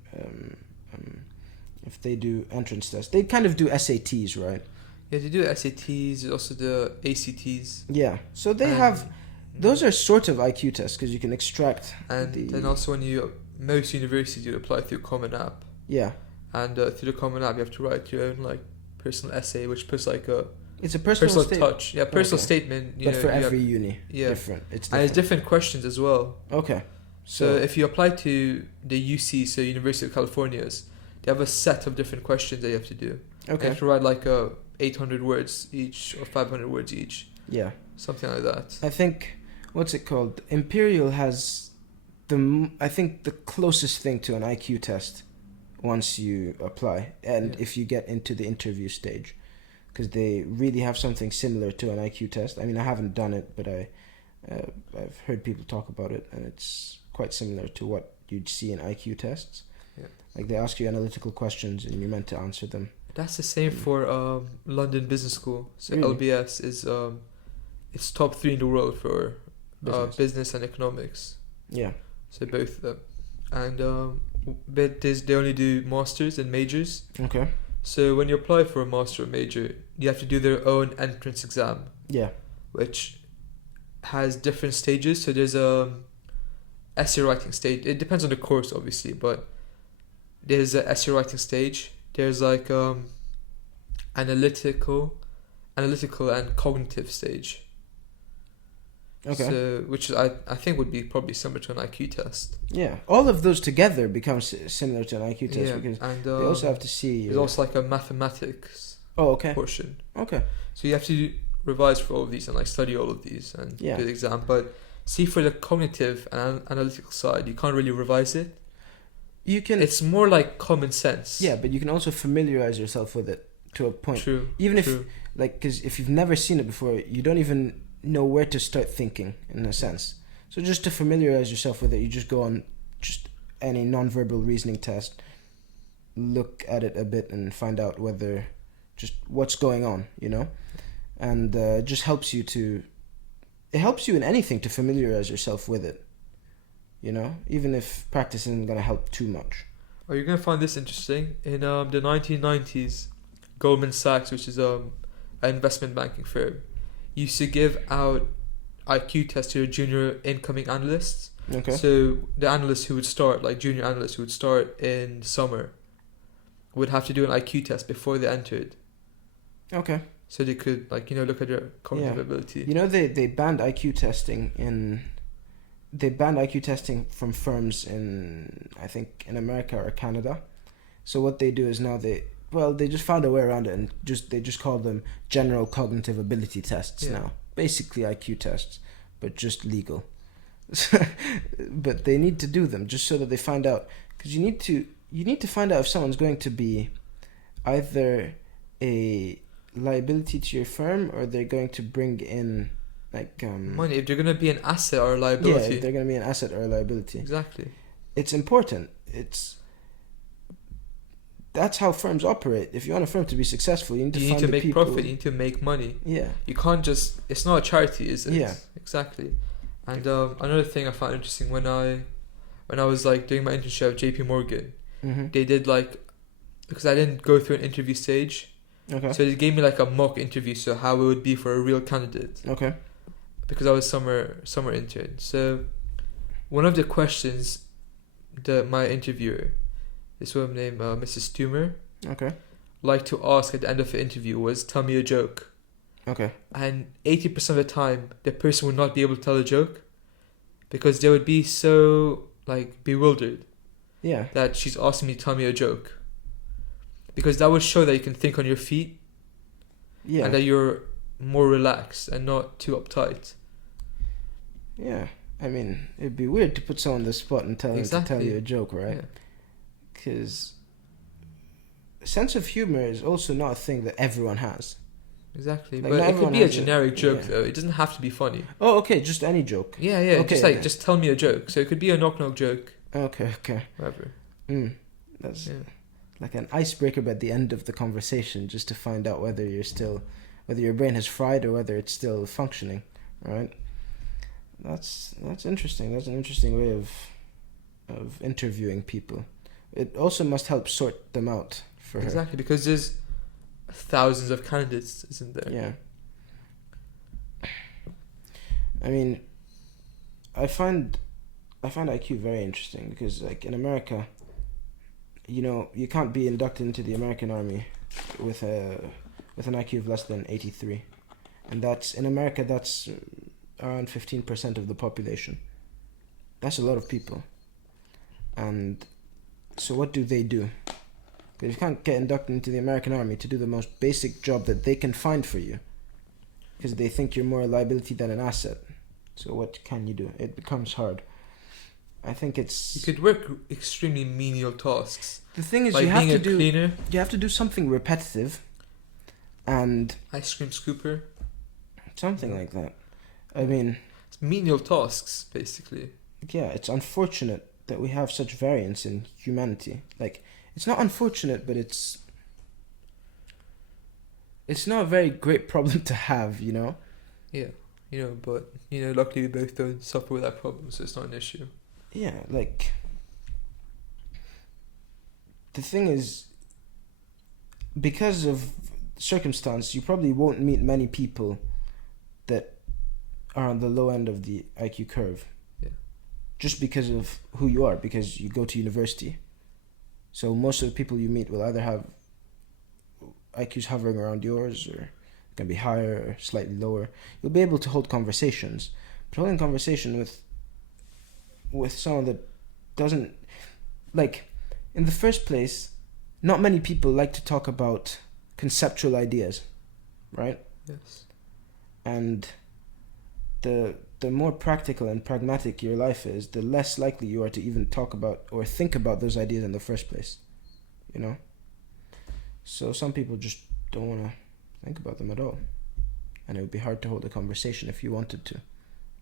entrance tests. They kind of do SATs, right? Yeah, they do SATs, there's also the ACTs. Yeah, so they have, those are sort of IQ tests because you can extract. And then also when most universities you apply through Common App. Yeah. And through the Common App you have to write your own like personal essay, which puts like a it's a personal touch. Yeah, personal statement. But for every uni, different. It's different. And it's different questions as well. Okay. So if you apply to the UC, so University of California's, they have a set of different questions that you have to do. Okay. You have to write like 800 words each or 500 words each. Yeah. Something like that. I think, what's it called? Imperial has I think the closest thing to an IQ test once you apply and if you get into the interview stage. Because they really have something similar to an IQ test. I mean, I haven't done it, but I've heard people talk about it, and it's quite similar to what you'd see in IQ tests. Yeah. Like they ask you analytical questions, and you're meant to answer them. That's the same for London Business School. So Really? LBS is it's top 3 in the world for business and economics. Yeah. So both of them, and but they only do masters and majors. Okay. So when you apply for a master or major, you have to do their own entrance exam. Yeah. Which has different stages. So there's essay writing stage. It depends on the course, obviously, but there's an essay writing stage. There's like analytical and cognitive stage. Okay. So, which is, I think would be probably similar to an IQ test. Yeah. All of those together becomes similar to an IQ test because and they also have to see. There's also like a mathematics portion. Okay. So you have to revise for all of these and like study all of these and do the exam. But see, for the cognitive and analytical side, you can't really revise it. You can. It's more like common sense. Yeah, but you can also familiarize yourself with it to a point. True. Even if, like, because if you've never seen it before, you don't even know where to start thinking, in a sense. So just to familiarize yourself with it, you just go on just any non-verbal reasoning test, look at it a bit and find out whether just what's going on, you know? And it just helps you it helps you in anything to familiarize yourself with it, you know? Even if practice isn't going to help too much. Oh, you're going to find this interesting. In the 1990s, Goldman Sachs, which is an investment banking firm, used to give out IQ tests to your junior incoming analysts. Okay. So the analysts who would start, like junior analysts who would start in summer, would have to do an IQ test before they entered. Okay. so they could like look at your cognitive ability. You know, they banned IQ testing from firms in, I think, in America or Canada. So what they do is now they just found a way around it, and they just call them general cognitive ability tests now. Basically IQ tests, but just legal. But they need to do them just so that they find out, because you need to find out if someone's going to be either a liability to your firm or they're going to bring in money, if they're going to be an asset or a liability. Yeah, if they're going to be an asset or a liability. Exactly. It's important. That's how firms operate. If you want a firm to be successful, you need to make profit. You need to make money. Yeah. You can't just. It's not a charity, is it? Yeah. Exactly. And another thing I found interesting when I was like doing my internship at JP Morgan, they did because I didn't go through an interview stage. Okay. So they gave me like a mock interview, so how it would be for a real candidate. Okay. Because I was summer intern. So one of the questions that my interviewer, this woman named Mrs. Stumer, liked to ask at the end of the interview was, tell me a joke. Okay. And 80% of the time, the person would not be able to tell a joke because they would be so bewildered. Yeah. That she's asking me to tell me a joke. Because that would show that you can think on your feet. Yeah. And that you're more relaxed and not too uptight. Yeah. I mean, it'd be weird to put someone on the spot and tell them to tell you a joke, right? Because sense of humor is also not a thing that everyone has. Exactly. But it could be a generic joke, though. It doesn't have to be funny. Oh, okay. Just any joke. Yeah. Okay, just tell me a joke. So it could be a knock-knock joke. Okay. Whatever. That's like an icebreaker at the end of the conversation, just to find out whether your brain has fried or whether it's still functioning, right? That's interesting. That's an interesting way of interviewing people. It also must help sort them out for her. Exactly, because there's thousands of candidates, isn't there? Yeah. I mean, I find IQ very interesting because, in America, you can't be inducted into the American Army with an IQ of less than 83, and that's around 15% of the population. That's a lot of people. And so what do they do? Because you can't get inducted into the American Army to do the most basic job that they can find for you, because they think you're more a liability than an asset. So what can you do? It becomes hard. I think it's... You could work extremely menial tasks. The thing is, like cleaner. You have to do something repetitive, and ice cream scooper, something like that. I mean, it's menial tasks, basically. Yeah, it's unfortunate that we have such variance in humanity. It's not unfortunate, but it's not a very great problem to have, Yeah, but luckily we both don't suffer with that problem, so it's not an issue. Yeah, the thing is, because of circumstance, you probably won't meet many people that are on the low end of the IQ curve. Yeah. Just because of who you are, because you go to university. So most of the people you meet will either have IQs hovering around yours, or can be higher or slightly lower. You'll be able to hold conversations, but holding conversation with someone that doesn't, in the first place, not many people like to talk about conceptual ideas, right? Yes. And the more practical and pragmatic your life is, the less likely you are to even talk about or think about those ideas in the first place, So some people just don't want to think about them at all. And it would be hard to hold a conversation if you wanted to.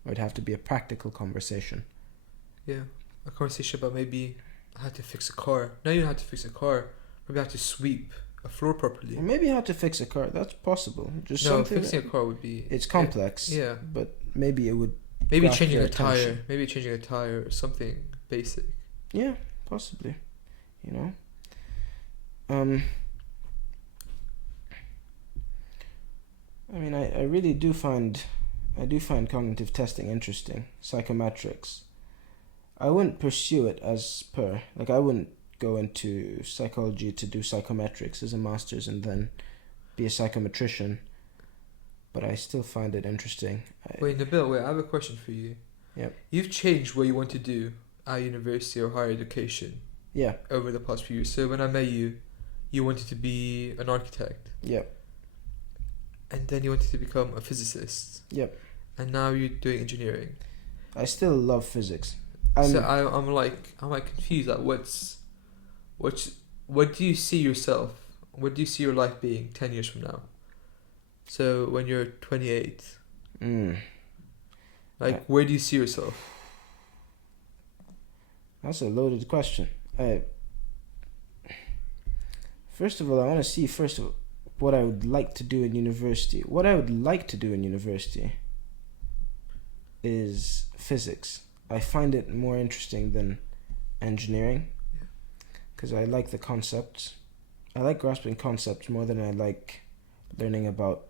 Or it'd have to be a practical conversation. Yeah, a conversation about maybe how to fix a car. Not even how to fix a car, maybe how to sweep a floor properly. Or maybe how to fix a car. That's possible. Fixing a car would be... It's complex. Yeah. But maybe it would... Maybe changing a tire. Maybe changing a tire or something basic. Yeah, possibly. I mean, I really do find cognitive testing interesting. Psychometrics. I wouldn't pursue it as per... I wouldn't go into psychology to do psychometrics as a master's and then be a psychometrician. but I still find it interesting. Wait, Nabil, I have a question for you. Yep. You've changed what you want to do at university or higher education Yeah. over the past few years. So when I met you, you wanted to be an architect. Yep. And then you wanted to become a physicist. Yep. And now you're doing engineering. I still love physics. So I'm like confused. Like, what do you see yourself? What do you see your life being 10 years from now? So when you're 28, where do you see yourself? That's a loaded question. First of all, I want to see what I would like to do in university. What I would like to do in university is physics. I find it more interesting than engineering because I like the concepts. I like grasping concepts more than I like learning about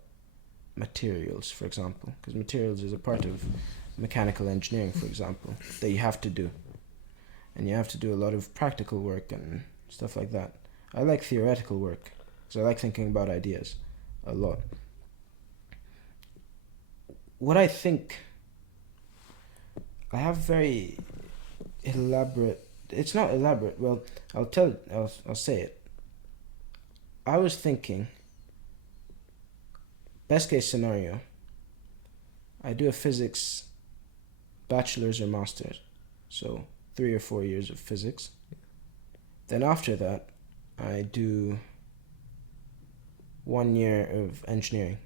materials, for example, because materials is a part of mechanical engineering, for example, that you have to do. And you have to do a lot of practical work and stuff like that. I like theoretical work because I like thinking about ideas a lot. What I think, I have very elaborate, it's not elaborate, well, I'll say it. I was thinking, best case scenario, I do a physics bachelor's or master's, so 3 or 4 years of physics. Then after that, I do 1 year of engineering,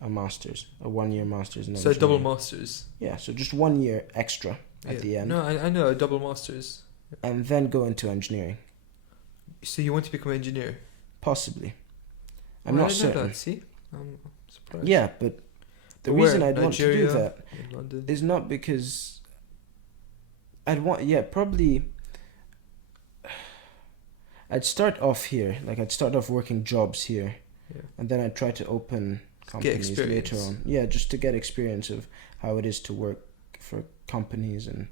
a 1-year master's in engineering. So double masters. Yeah, so just 1 year extra at the end. No, I know, a double masters. And then go into engineering. So you want to become an engineer? Possibly. I'm not certain. That, see? I'm surprised. Yeah, but the Where? reason I'd want to do Nigeria? that In London? is not because I'd start off here, like I'd start off working jobs here, and then I'd try to open companies later on. Yeah, just to get experience of how it is to work for companies and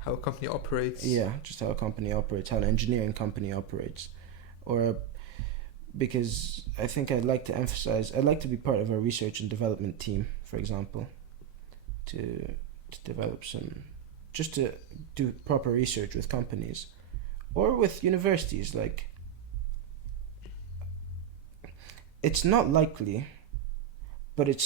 how a company operates. Yeah, just how a company operates, how an engineering company operates, because I think I'd like to be part of a research and development team, for example, to develop just to do proper research with companies or with universities. Like, it's not likely, but it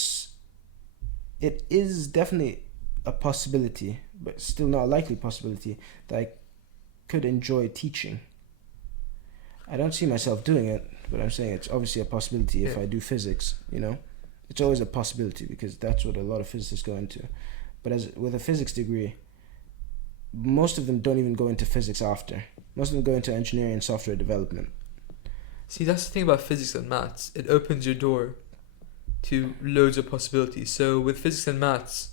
is definitely a possibility, but still not a likely possibility, that I could enjoy teaching. I don't see myself doing it, but I'm saying it's obviously a possibility if I do physics, It's always a possibility because that's what a lot of physicists go into. But with a physics degree, most of them don't even go into physics after. Most of them go into engineering and software development. See, that's the thing about physics and maths. It opens your door to loads of possibilities. So with physics and maths,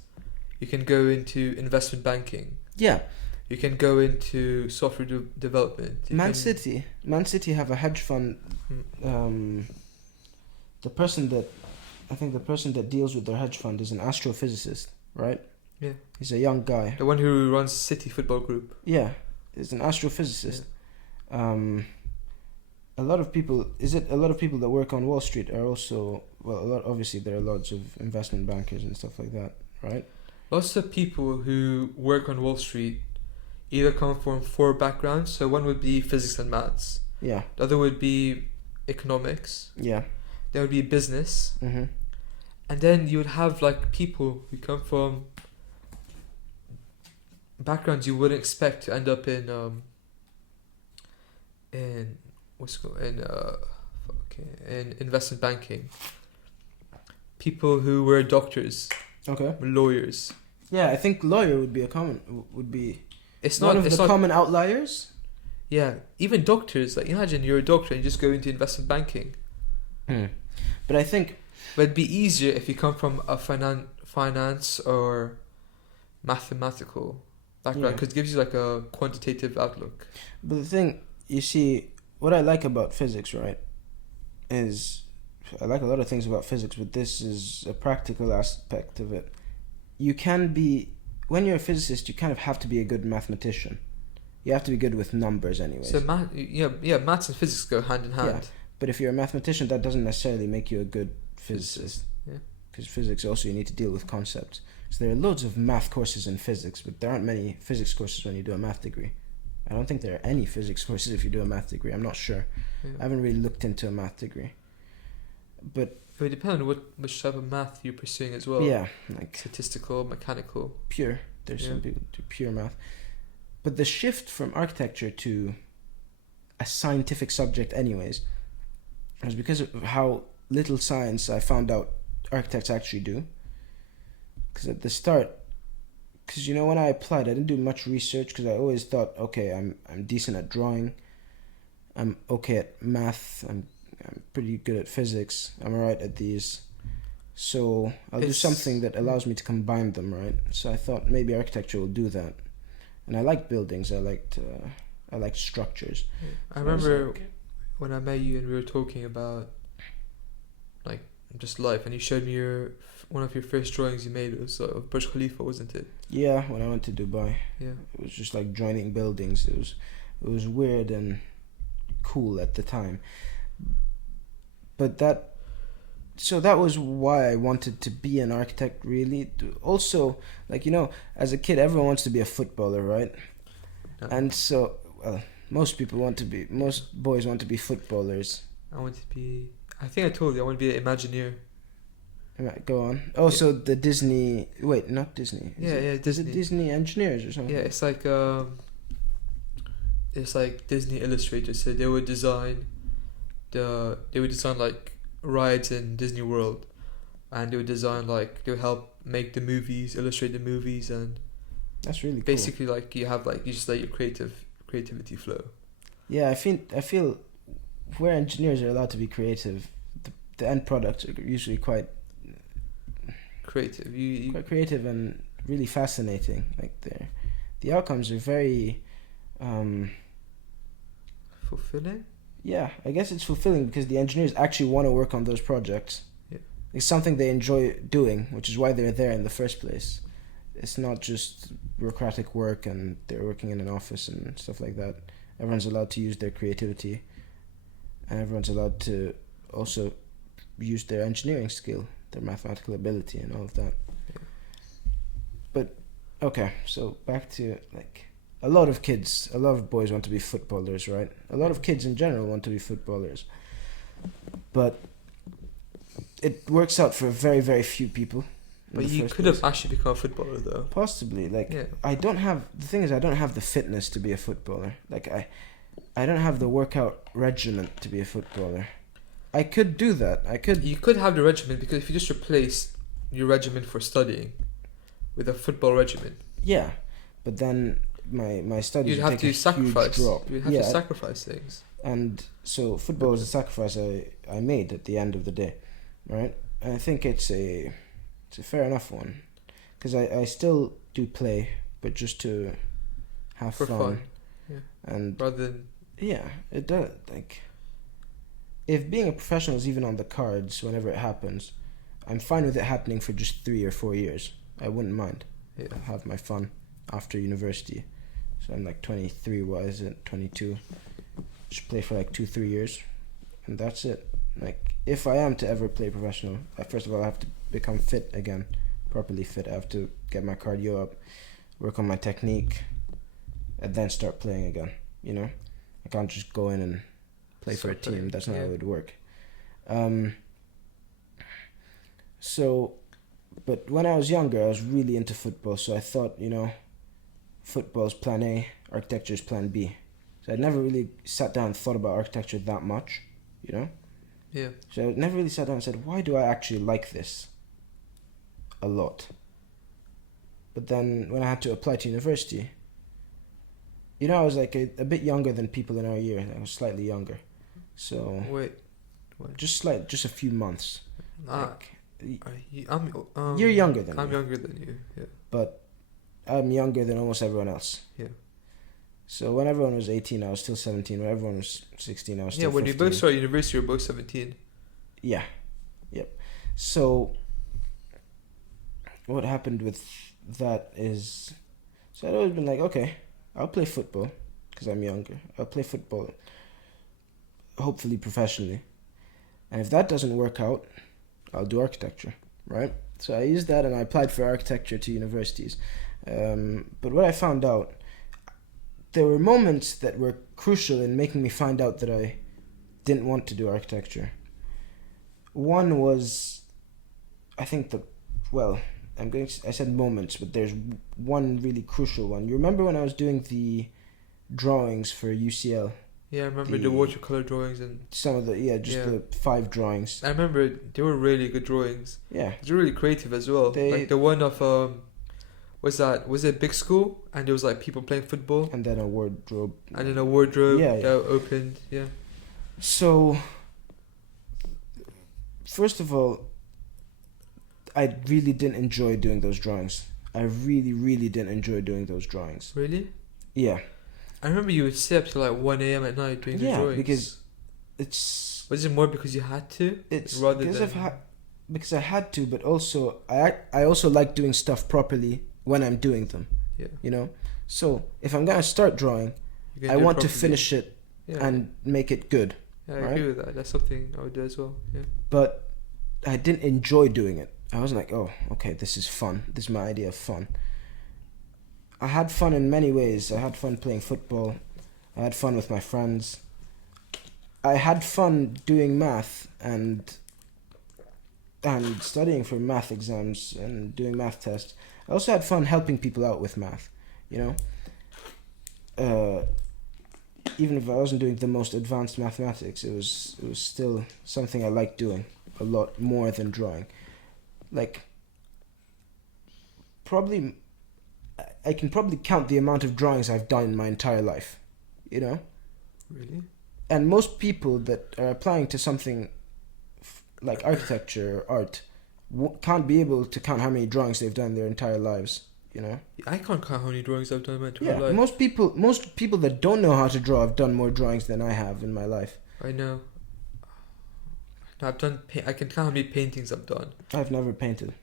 you can go into investment banking. Yeah. You can go into software development. Man City have a hedge fund. The person that deals with their hedge fund is an astrophysicist, right? Yeah. He's a young guy. The one who runs City Football Group. Yeah, he's an astrophysicist. Yeah. A lot of people that work on Wall Street are also, obviously there are lots of investment bankers and stuff like that, right? Lots of people who work on Wall Street either come from 4 backgrounds. So one would be physics and maths. Yeah. The other would be economics. Yeah. There would be business. Mm-hmm. And then you would have like people who come from backgrounds you wouldn't expect to end up in investment banking. People who were doctors. Okay. Lawyers. Yeah, I think lawyer would be common outliers. Yeah, even doctors. Like, imagine you're a doctor and you just go into investment banking. But I think, it'd be easier if you come from a finance or mathematical background, because it gives you like a quantitative outlook. But the thing, you see, what I like about physics, right, is I like a lot of things about physics, but this is a practical aspect of it. When you're a physicist, you kind of have to be a good mathematician. You have to be good with numbers anyways. So maths and physics go hand in hand. Yeah, but if you're a mathematician, that doesn't necessarily make you a good physicist. Yeah. because physics also you need to deal with concepts. So there are loads of math courses in physics, but there aren't many physics courses when you do a math degree. I don't think there are any physics courses if you do a math degree. I'm not sure. Yeah. I haven't really looked into a math degree. But it would depend on which type of math you're pursuing as well. yeah, like Statistical, mechanical. pure. There's some people do pure math. But the shift from architecture to a scientific subject anyways was because of how little science I found out architects actually do. Because at the start, when I applied, I didn't do much research because I always thought, okay, I'm decent at drawing, I'm okay at math, I'm pretty good at physics, I'm alright at these, so I'll do something that allows me to combine them, right? So I thought maybe architecture will do that, and I liked buildings, I liked structures. Yeah. So I remember when I met you and we were talking about like just life, and you showed me one of your first drawings you made was of Burj Khalifa, wasn't it? Yeah, when I went to Dubai. Yeah. It was just like joining buildings. It was weird and cool at the time. But that was why I wanted to be an architect, really. Also, as a kid, everyone wants to be a footballer, right? No. And so, most boys want to be footballers. I think I told you I want to be an Imagineer. Go on. Oh, yeah. So the Disney... Wait, not Disney. Disney. Is it Disney Engineers or something? Yeah, it's like Disney Illustrators. So they would design like rides in Disney World, and they would help make the movies, illustrate the movies, and that's really cool. Basically, like you just let your creativity flow. Yeah, I feel where engineers are allowed to be creative, the end products are usually quite creative. Quite creative and really fascinating. Like the outcomes are very fulfilling. Yeah, I guess it's fulfilling because the engineers actually want to work on those projects. Yeah. It's something they enjoy doing, which is why they're there in the first place. It's not just bureaucratic work and they're working in an office and stuff like that. Everyone's allowed to use their creativity, and everyone's allowed to also use their engineering skill, their mathematical ability and all of that. Yeah. But okay, so back to a lot of boys want to be footballers, right? A lot of kids in general want to be footballers. But it works out for very, very few people. But you could have actually become a footballer though. Possibly. I don't have the fitness to be a footballer. I don't have the workout regimen to be a footballer. I could do that. You could have the regimen, because if you just replace your regimen for studying with a football regimen. Yeah, but then my studies you'd have to sacrifice. You'd have to sacrifice things. And so football is a sacrifice I made at the end of the day, right? And I think it's a fair enough one, because I still do play, but just to have fun. Yeah. And rather than it does. If being a professional is even on the cards whenever it happens, I'm fine with it happening for just 3 or 4 years. I wouldn't mind. Yeah. I'll have my fun after university. So I'm 23, 22. Just play for 2-3 years, and that's it. If I am to ever play professional, first of all I have to become fit again, properly fit. I have to get my cardio up, work on my technique, and then start playing again. I can't just go in and play for a team. That's not how it would work. But when I was younger, I was really into football, so I thought, football's plan A, architecture's plan B. So I never really sat down and thought about architecture that much, Yeah. So I never really sat down and said, why do I actually like this a lot? But then when I had to apply to university, I was a bit younger than people in our year. I was slightly younger. So Wait. just a few months. You're younger than me. I'm younger than you. Yeah. But I'm younger than almost everyone else. Yeah. So when everyone was 18, I was still 17. When everyone was 16, I was still 15. Yeah, when you both started university, you were both 17. Yeah. Yep. So what happened with that is, so I'd always been okay, I'll play football because I'm younger. I'll play football, hopefully professionally. And if that doesn't work out, I'll do architecture, right? So I used that and I applied for architecture to universities. But what I found out, there were moments that were crucial in making me find out that I didn't want to do architecture. One was, I think I said moments, but there's one really crucial one. You remember when I was doing the drawings for UCL? Yeah, I remember the watercolor drawings and some of the 5 drawings. I remember they were really good drawings. Yeah, they're really creative as well. Like the one of was it big school and there was like people playing football and then a wardrobe that opened. Yeah. So, first of all, I really didn't enjoy doing those drawings. I really, really didn't enjoy doing those drawings. Really? Yeah. I remember you would stay up till like 1 a.m. at night doing the drawings. Yeah, because it's... Was it more because you had to? It's because I had to, but also I also like doing stuff properly when I'm doing them. Yeah. You know? So, if I'm going to start drawing, I want to finish it and make it good. Yeah, I agree with that. That's something I would do as well. Yeah. But I didn't enjoy doing it. I was like, oh, okay, this is fun. This is my idea of fun. I had fun in many ways. I had fun playing football. I had fun with my friends. I had fun doing math and studying for math exams and doing math tests. I also had fun helping people out with math, you know. Even if I wasn't doing the most advanced mathematics, it was still something I liked doing a lot more than drawing. Like, I can probably count the amount of drawings I've done in my entire life, you know? Really? And most people that are applying to something like architecture or art can't be able to count how many drawings they've done their entire lives, you know? I can't count how many drawings I've done in my entire life. Most people that don't know how to draw have done more drawings than I have in my life. I know. I can count how many paintings I've done. I've never painted.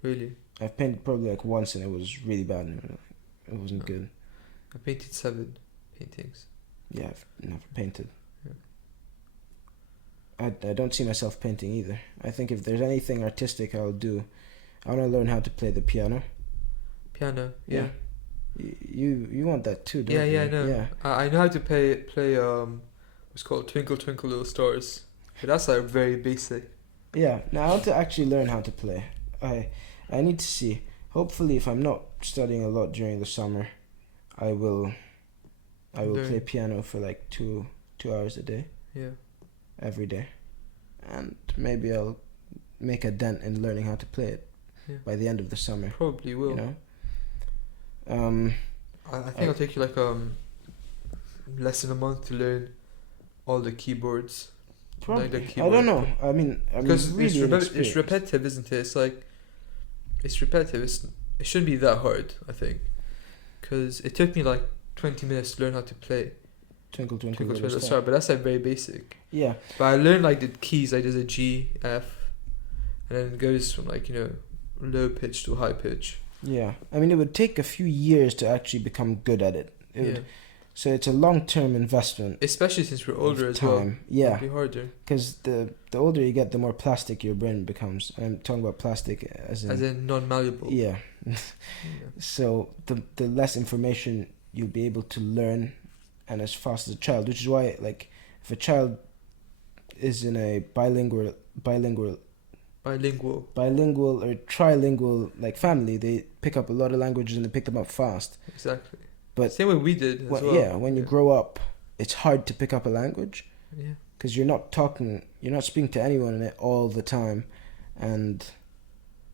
Really? I've painted probably like once and it was really bad. It wasn't good. I painted 7 paintings. Yeah, I've never painted. Yeah. I don't see myself painting either. I think if there's anything artistic I'll do, I want to learn how to play the piano. Piano, yeah. You want that too, don't you? Yeah, I know. Yeah. I know how to play what's called Twinkle Twinkle Little Stars. But that's like very basic. Yeah, now I want to actually learn how to play. I need to see. Hopefully, if I'm not studying a lot during the summer, I will play piano for like 2 hours a day. Yeah. Every day. And maybe I'll make a dent in learning how to play it by the end of the summer. Probably will. You know? I think I'll take you like less than a month to learn all the keyboards. Probably. Like the I don't know. I mean because really it's repetitive, isn't it? It's like it's repetitive. It shouldn't be that hard, I think, because it took me like 20 minutes to learn how to play Twinkle Twinkle Little Star, but that's like very basic. Yeah. But I learned like the keys. Like there's a G, F, and then it goes from like low pitch to high pitch. Yeah, I mean it would take a few years to actually become good at it. So it's a long-term investment, especially since we're older as well. Yeah, it'll be harder because the older you get, the more plastic your brain becomes. I'm talking about plastic as in non-malleable. Yeah. So the less information you'll be able to learn, and as fast as a child, which is why like if a child is in a bilingual or trilingual like family, they pick up a lot of languages and they pick them up fast. Exactly. But same way we did as well. Yeah, when you grow up, it's hard to pick up a language. Yeah. Because you're not speaking to anyone in it all the time, and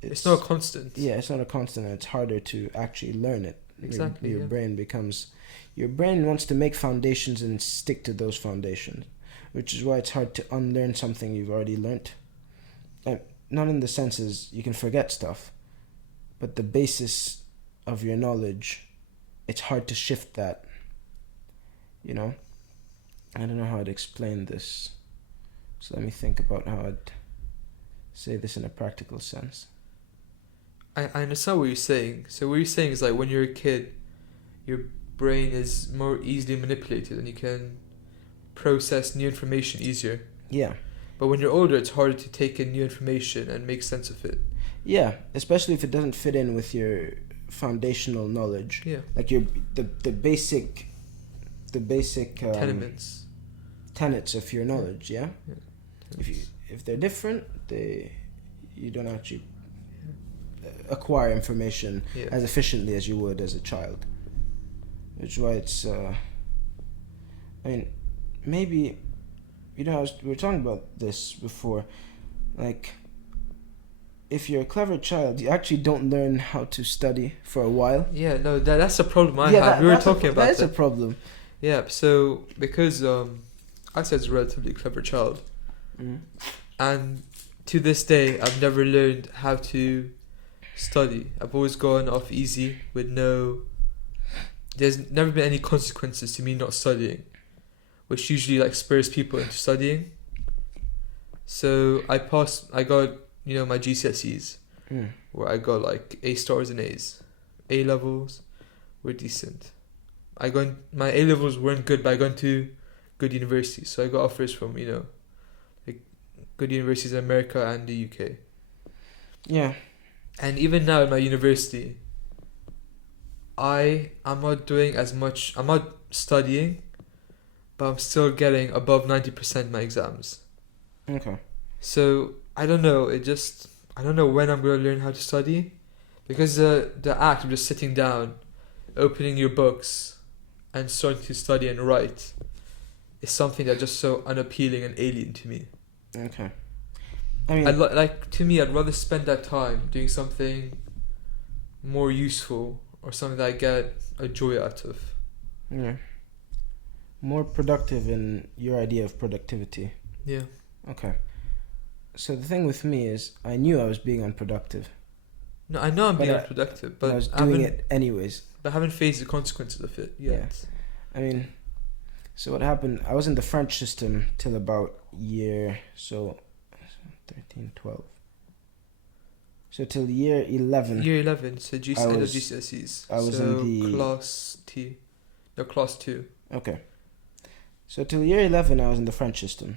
it's not a constant. Yeah, it's not a constant, and it's harder to actually learn it. Exactly. Your brain wants to make foundations and stick to those foundations, which is why it's hard to unlearn something you've already learnt. Not in the senses you can forget stuff, but the basis of your knowledge, it's hard to shift that. You know? I don't know how I'd explain this. So let me think about how I'd say this in a practical sense. I understand what you're saying. So what you're saying is like when you're a kid, your brain is more easily manipulated and you can process new information easier. Yeah. But when you're older, it's harder to take in new information and make sense of it. Yeah, especially if it doesn't fit in with your foundational knowledge. Yeah. Like the basic tenets of your knowledge. Yeah. If they're different, you don't actually acquire information as efficiently as you would as a child. Which is why it's. I mean, maybe, we were talking about this before, like, if you're a clever child, you actually don't learn how to study for a while. Yeah, no, that's a problem I have. We were talking about that. That's a problem. Yeah, so because I said a relatively clever child, and to this day I've never learned how to study. I've always gone off easy with there's never been any consequences to me not studying, which usually like spurs people into studying. So I got my GCSEs, where I got like A stars and A's. A levels were decent. My A levels weren't good, but I got into good universities. So I got offers from like good universities in America and the UK. Yeah. And even now in my university, I'm not doing as much. I'm not studying, but I'm still getting above 90% in my exams. Okay. So I don't know. I don't know when I'm going to learn how to study, because the act of just sitting down, opening your books, and starting to study and write is something that's just so unappealing and alien to me. Okay. I mean, I'd rather spend that time doing something more useful or something that I get a joy out of. Yeah. More productive in your idea of productivity. Yeah. Okay. So the thing with me is, I knew I was being unproductive. No, I know I'm being unproductive, but I was doing it anyways. But I haven't faced the consequences of it yet. Yeah. I mean, so what happened, I was in the French system till about year 13, 12. So till year 11. Year 11, so GCSEs. I was in the... Class 2. Okay. So till year 11 I was in the French system.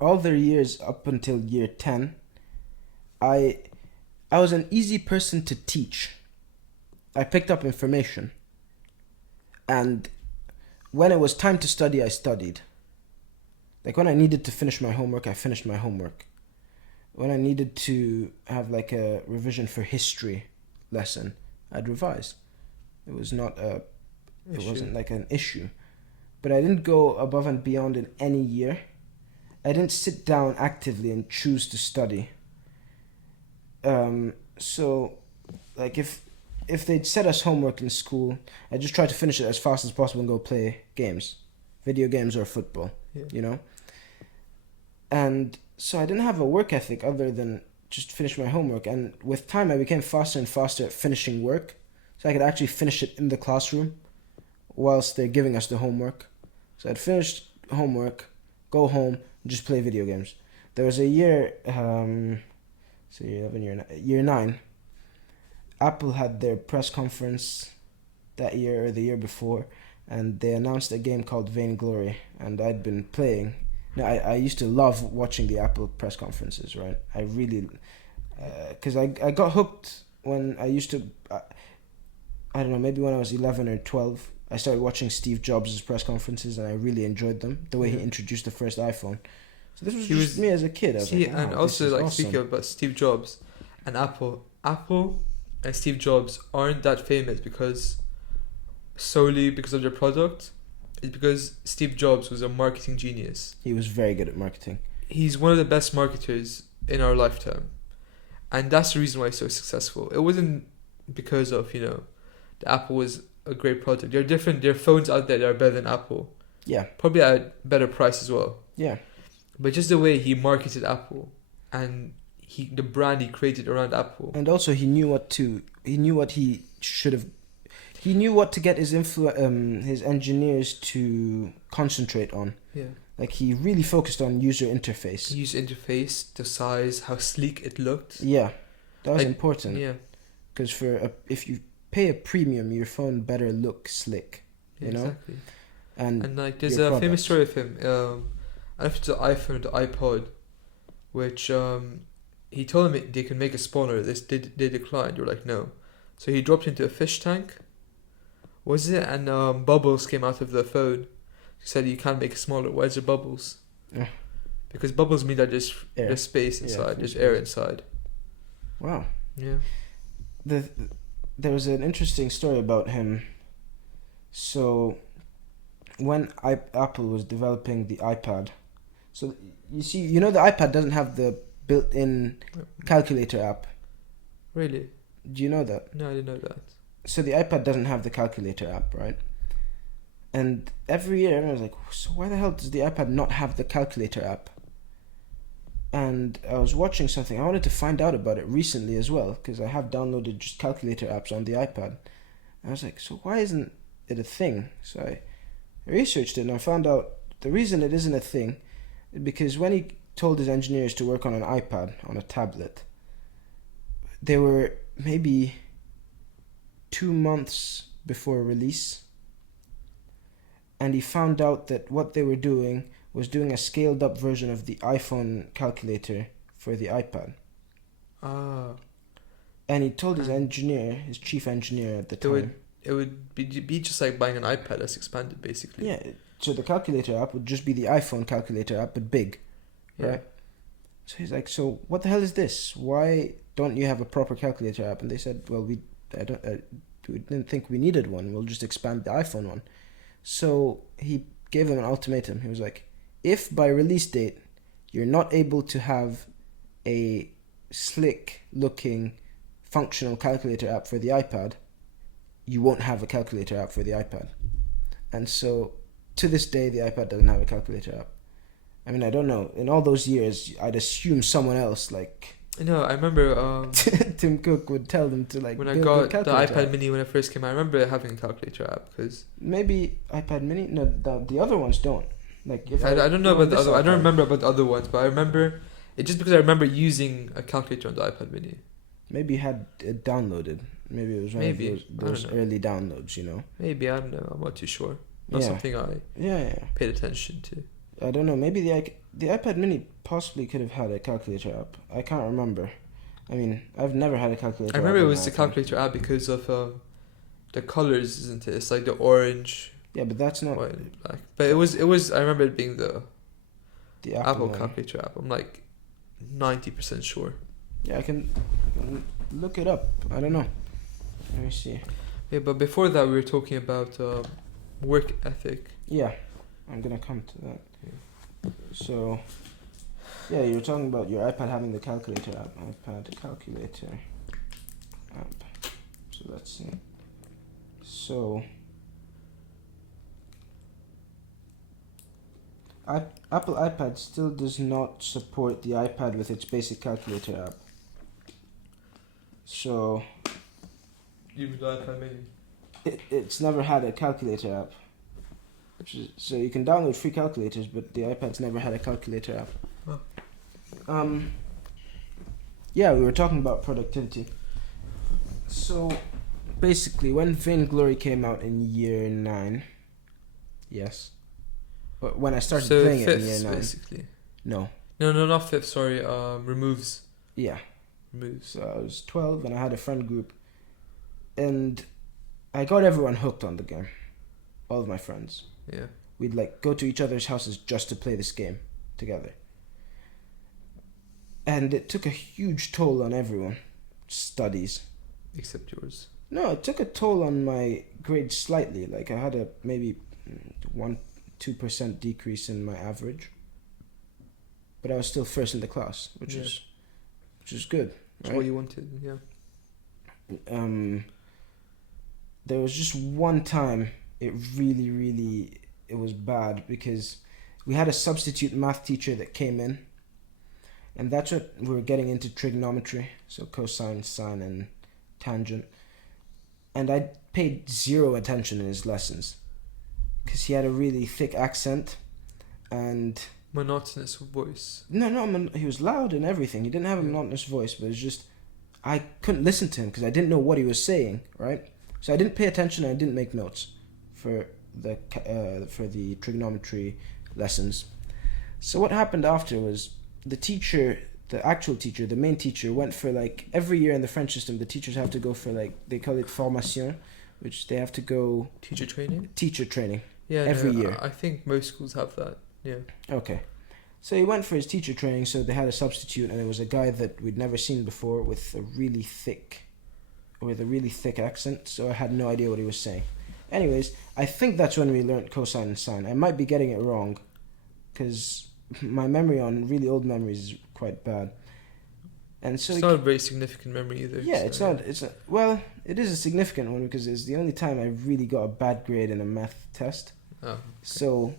All the years up until year 10, I was an easy person to teach. I picked up information. And when it was time to study, I studied. Like when I needed to finish my homework, I finished my homework. When I needed to have like a revision for history lesson, I'd revise. It was not it wasn't like an issue. But I didn't go above and beyond in any year. I didn't sit down actively and choose to study. So, like if they'd set us homework in school, I just tried to finish it as fast as possible and go play games, video games or football, And so I didn't have a work ethic other than just finish my homework. And with time, I became faster and faster at finishing work, so I could actually finish it in the classroom whilst they're giving us the homework. So I'd finish homework, go home, and just play video games. There was a year, year 9, Apple had their press conference that year or the year before, and they announced a game called Vainglory, and I'd been playing. Now, I used to love watching the Apple press conferences, right? I really, because I got hooked when I used to, I don't know, maybe when I was 11 or 12, I started watching Steve Jobs' press conferences, and I really enjoyed them, the way he introduced the first iPhone. So this was me as a kid. I was like, and also, like, awesome. Speaking about Steve Jobs and Apple and Steve Jobs aren't that famous solely because of their product. It's because Steve Jobs was a marketing genius. He was very good at marketing. He's one of the best marketers in our lifetime. And that's the reason why he's so successful. It wasn't because of, the Apple was a great product. There are phones out there that are better than Apple. Yeah. Probably at a better price as well. Yeah. But just the way he marketed Apple and the brand he created around Apple. And also he knew what to get his his engineers to concentrate on. Yeah. Like he really focused on user interface. The size, how sleek it looked. Yeah. That was important. Yeah. Because if you pay a premium, your phone better look slick. You know? Exactly. And like there's a famous story of him. I don't know if it's the iPhone or the iPod, which he told them they can make it smaller. They declined. They were like, no. So he dropped into a fish tank. Was it? And bubbles came out of the phone. He said you can't make it smaller. Why is there bubbles? Yeah. Because bubbles mean that there's Air. space Yeah, inside. there's There's air space. inside. Wow. Yeah. There was an interesting story about him. So, when Apple was developing the iPad, so you see, you know, the iPad doesn't have the built-in calculator app. Really? Do you know that? No, I didn't know that. So the iPad doesn't have the calculator app, right? And every year everyone's like, so why the hell does the iPad not have the calculator app? And I was watching something. I wanted to find out about it recently as well, because I have downloaded just calculator apps on the iPad. And I was like, so why isn't it a thing? So I researched it and I found out the reason it isn't a thing is because when he told his engineers to work on an iPad, on a tablet, they were maybe 2 months before release. And he found out that what they were doing was doing a scaled up version of the iPhone calculator for the iPad. Ah. And he told his engineer, his chief engineer at the time. It would be just like buying an iPad that's expanded, basically. Yeah, so the calculator app would just be the iPhone calculator app, but big, right? So he's like, so what the hell is this? Why don't you have a proper calculator app? And they said, well, we didn't think we needed one. We'll just expand the iPhone one. So he gave them an ultimatum. He was like, if by release date you're not able to have a slick looking functional calculator app for the iPad, you won't have a calculator app for the iPad. And so to this day the iPad doesn't have a calculator app. I mean, I don't know, in all those years I'd assume someone else, like No, I remember Tim Cook would tell them to like when I build got a the calculator iPad app. Mini when it first came out. I remember having a calculator app because Maybe iPad Mini. No, the other ones don't. Like if I don't know go on about the this other. I don't iPad- remember about the other ones, but I remember it just because I remember using a calculator on the iPad Mini. Maybe you had it downloaded. Maybe it was one Maybe. of I those don't know. early downloads. You know. Maybe, I don't know. I'm not too sure. Not Yeah. something I Yeah. paid attention to. I don't know. Maybe the iPad Mini possibly could have had a calculator app. I can't remember. I mean, I've never had a calculator. I remember app it on was my the iPhone. calculator app because of the colors, isn't it? It's like the orange, Yeah, but that's not white, and black. But it was. I remember it being the the Apple one. calculator app. I'm like 90% sure. Yeah, I can look it up. I don't know. Let me see. Yeah, but before that, we were talking about work ethic. Yeah, I'm gonna come to that. So, yeah, you were talking about your iPad having the calculator app. iPad calculator app. So let's see. So, Apple iPad still does not support the iPad with its basic calculator app. So, Even the iPad Mini. it's never had a calculator app. So you can download free calculators, but the iPad's never had a calculator app. Oh. Yeah, we were talking about productivity. So basically, when Vainglory came out in year 9, yes, but when I started So playing it in fifths, year 9, basically. no, No, not fifth. Sorry. Removes. yeah. Removes. So I was 12 and I had a friend group, and I got everyone hooked on the game, all of my friends. Yeah. We'd like go to each other's houses just to play this game together. And it took a huge toll on everyone. Studies. Except yours. No, it took a toll on my grades slightly. Like I had a maybe 1-2% decrease in my average. But I was still first in the class, which is good. That's Right? what you wanted. Yeah. There was just one time it really it was bad because we had a substitute math teacher that came in, and that's what we were getting into trigonometry, so cosine, sine, and tangent, and I paid zero attention in his lessons because he had a really thick accent, and Monotonous voice. he was loud and everything. He didn't have a monotonous voice, but it was just I couldn't listen to him because I didn't know what he was saying, right? So I didn't pay attention and I didn't make notes for the trigonometry lessons. So what happened after was the teacher, the actual teacher, the main teacher, went for like every year in the French system. The teachers have to go for like they call it formation, which they have to go Teacher training. teacher training. Yeah. Every no, year. I think most schools have that. Yeah. Okay. So he went for his teacher training, so they had a substitute, and it was a guy that we'd never seen before with a really thick accent, so I had no idea what he was saying. Anyways, I think that's when we learned cosine and sine. I might be getting it wrong, because my memory on really old memories is quite bad. And so It's not a very significant memory either. yeah, so, well, it is a significant one because it's the only time I really got a bad grade in a math test. Oh, okay. So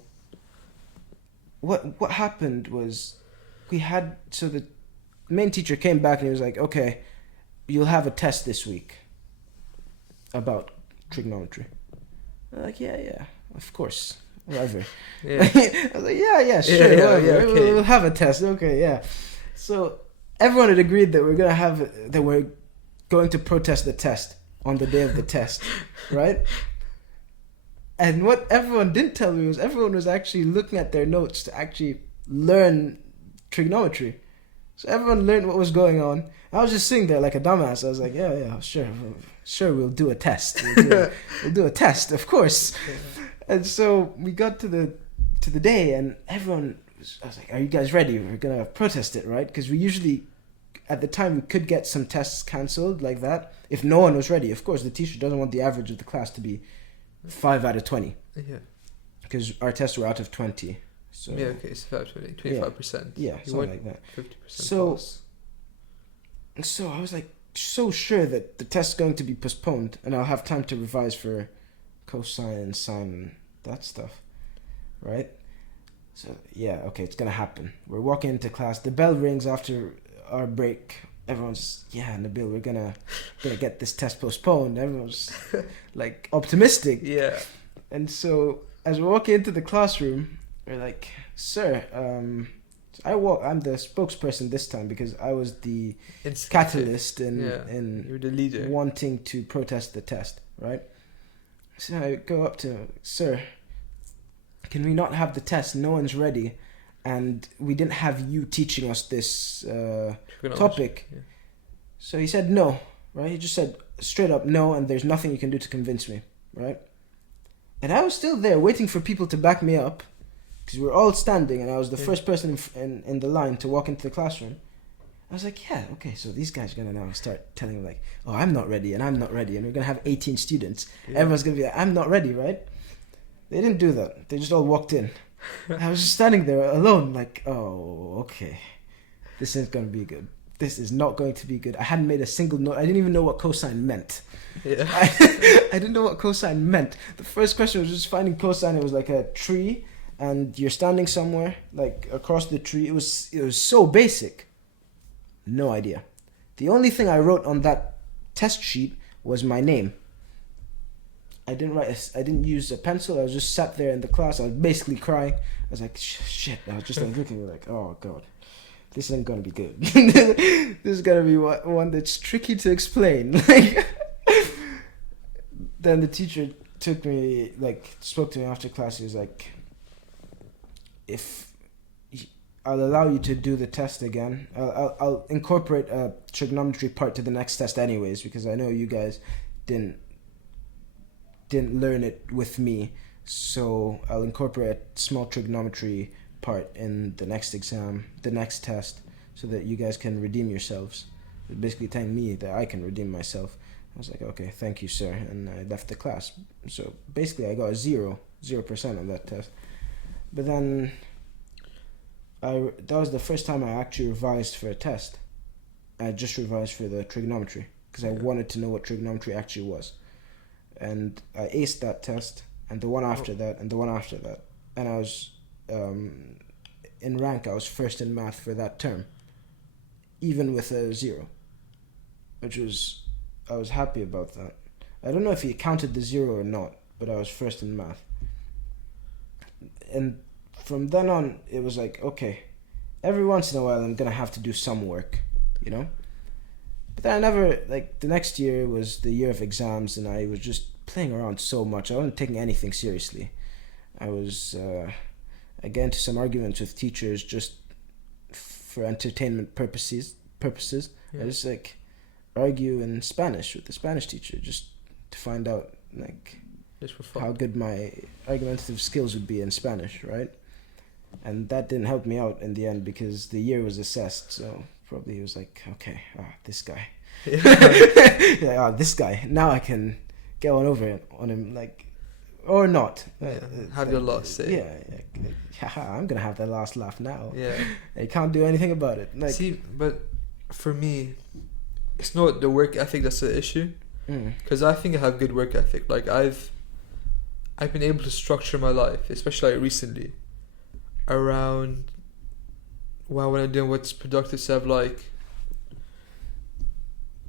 what happened was the main teacher came back and he was like, okay, you'll have a test this week about trigonometry. I'm like, yeah, of course, whatever. Yeah. I was like, yeah, sure, whatever. yeah, okay. We'll have a test, okay, yeah. So everyone had agreed that we're going to protest the test on the day of the test, right? And what everyone didn't tell me was everyone was actually looking at their notes to actually learn trigonometry. So everyone learned what was going on. I was just sitting there like a dumbass. I was like, yeah, sure, we'll do a test. We'll do a test, of course. Yeah. And so we got to the day, and I was like, are you guys ready? We're going to protest it, right? Because we usually, at the time, we could get some tests cancelled like that if no one was ready. Of course, the teacher doesn't want the average of the class to be 5 out of 20. Yeah. Because our tests were out of 20. So Yeah, okay, so 25%. yeah, You something want like that. 50% So- pass. So I was like so sure that the test's going to be postponed and I'll have time to revise for cosine and sine and that stuff, right? So yeah, okay, it's gonna happen. We're walking into class. The bell rings after our break. Everyone's Nabil, we're gonna get this test postponed. Everyone's like optimistic. Yeah. And so as we're walking into the classroom, we're like, sir, I'm the spokesperson this time because I was the catalyst in You're the leader. wanting to protest the test, right? So I go up to, sir, can we not have the test? No one's ready. And we didn't have you teaching us this topic. Yeah. So he said no, right? He just said straight up no, and there's nothing you can do to convince me, right? And I was still there waiting for people to back me up because we were all standing and I was the first person in the line to walk into the classroom. I was like, yeah, okay, so these guys are going to now start telling me like, oh, I'm not ready and I'm not ready and we're going to have 18 students. Yeah. Everyone's going to be like, I'm not ready, right? They didn't do that. They just all walked in. I was just standing there alone like, oh, okay. This isn't going to be good. This is not going to be good. I hadn't made a single note. I didn't even know what cosine meant. Yeah. I didn't know what cosine meant. The first question was just finding cosine. It was like a tree and you're standing somewhere like across the tree. It was so basic. No idea. The only thing I wrote on that test sheet was my name. I didn't use a pencil. I was just sat there in the class. I was basically crying. I was like, shit. I was just like looking like, oh god, this isn't gonna be good. This is gonna be one that's tricky to explain. Like, then the teacher spoke to me after class. He was like, I'll allow you to do the test again. I'll incorporate a trigonometry part to the next test anyways, because I know you guys didn't learn it with me, so I'll incorporate a small trigonometry part in the next exam, the next test, so that you guys can redeem yourselves. Basically telling me that I can redeem myself. I was like, okay, thank you, sir, and I left the class. So basically I got a 0% on that test. But then that was the first time I actually revised for a test. I just revised for the trigonometry because I wanted to know what trigonometry actually was. And I aced that test, and the one after that, and the one after that. And I was, in rank, I was first in math for that term, even with a 0, I was happy about that. I don't know if he counted the 0 or not, but I was first in math. And from then on, it was like, okay, every once in a while I'm going to have to do some work, you know? But then I never, the next year was the year of exams, and I was just playing around so much. I wasn't taking anything seriously. I was I get into some arguments with teachers just for entertainment purposes. I just like argue in Spanish with the Spanish teacher just to find out like Just for fun. how good my argumentative skills would be in Spanish, right? And that didn't help me out in the end because the year was assessed, so probably he was like, okay, this guy. Like, this guy. Now I can get one over on him, like, or not. Have your last say. I'm gonna have that last laugh now. Yeah. I can't do anything about it. Like, See, but for me, it's not the work ethic that's the issue. Because I think I have good work ethic. Like I've been able to structure my life, especially like recently, around when I'm doing what's productive. So I've like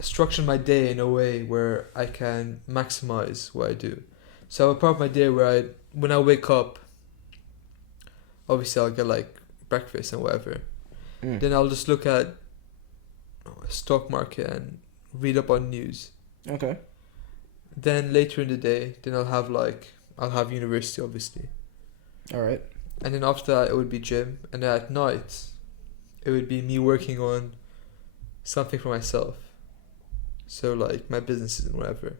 structured my day in a way where I can maximize what I do. So I have a part of my day where when I wake up, obviously I'll get like breakfast and whatever. Then I'll just look at stock market and read up on news. Okay. Then later in the day, then I'll have university, obviously. All right. And then after that, it would be gym. And then at night, it would be me working on something for myself. So like my businesses and whatever.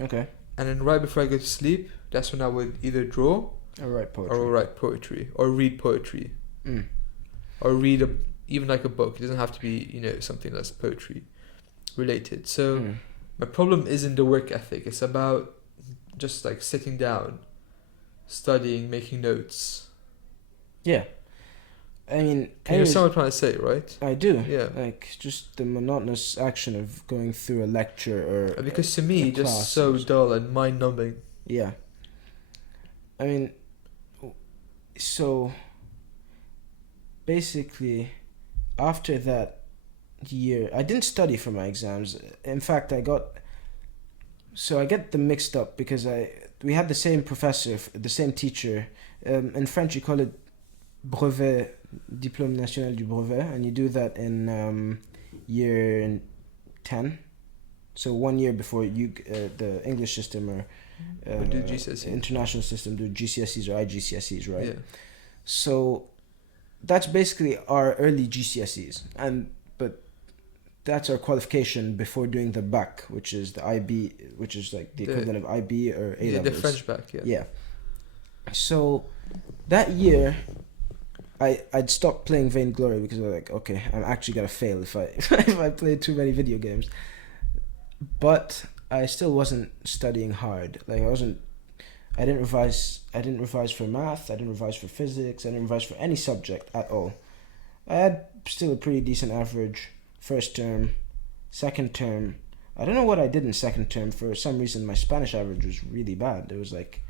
Okay. And then right before I go to sleep, that's when I would either draw Or write poetry. or write poetry or read poetry. Or read even like a book. It doesn't have to be, something that's poetry related. So my problem isn't the work ethic. It's about just like sitting down, studying, making notes. Yeah. I mean, you understand what I'm trying to say, right? I do. Yeah. Like just the monotonous action of going through a lecture or because to me, just so dull and mind numbing. Yeah. I mean, so basically, after that year, I didn't study for my exams. In fact, I get them mixed up because we had the same professor, the same teacher. In French, you call it brevet, diplôme national du brevet, and you do that in year 10. So 1 year before the English system or do GCSEs. International system do GCSEs or IGCSEs, right? Yeah. So that's basically our early GCSEs, but that's our qualification before doing the bac, which is the IB, which is like the equivalent of IB or A levels. The French bac, yeah. Yeah. So that year, I'd stopped playing Vainglory because I was like, okay, I'm actually gonna fail if I play too many video games. But I still wasn't studying hard. Like I didn't revise for math, I didn't revise for physics, I didn't revise for any subject at all. I had still a pretty decent average first term, second term. I don't know what I did in second term. For some reason my Spanish average was really bad. It was like,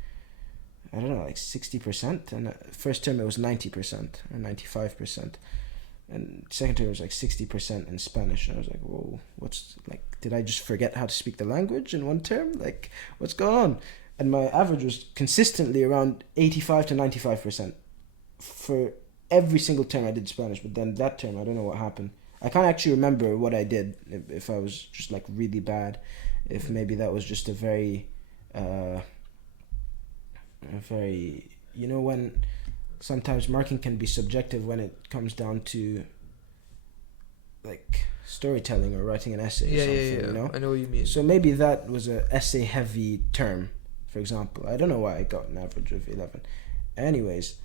I don't know, like 60%, and first term it was 90% or 95%. And second term was like 60% in Spanish, and I was like, whoa, did I just forget how to speak the language in one term? Like, what's going on? And my average was consistently around 85 to 95% for every single term I did Spanish. But then that term, I don't know what happened. I can't actually remember what I did, if I was just like really bad, if maybe that was just a very, when sometimes marking can be subjective when it comes down to like storytelling or writing an essay or something, Yeah. I know what you mean. So maybe that was a essay heavy term, for example. I don't know why I got an average of 11. Anyways,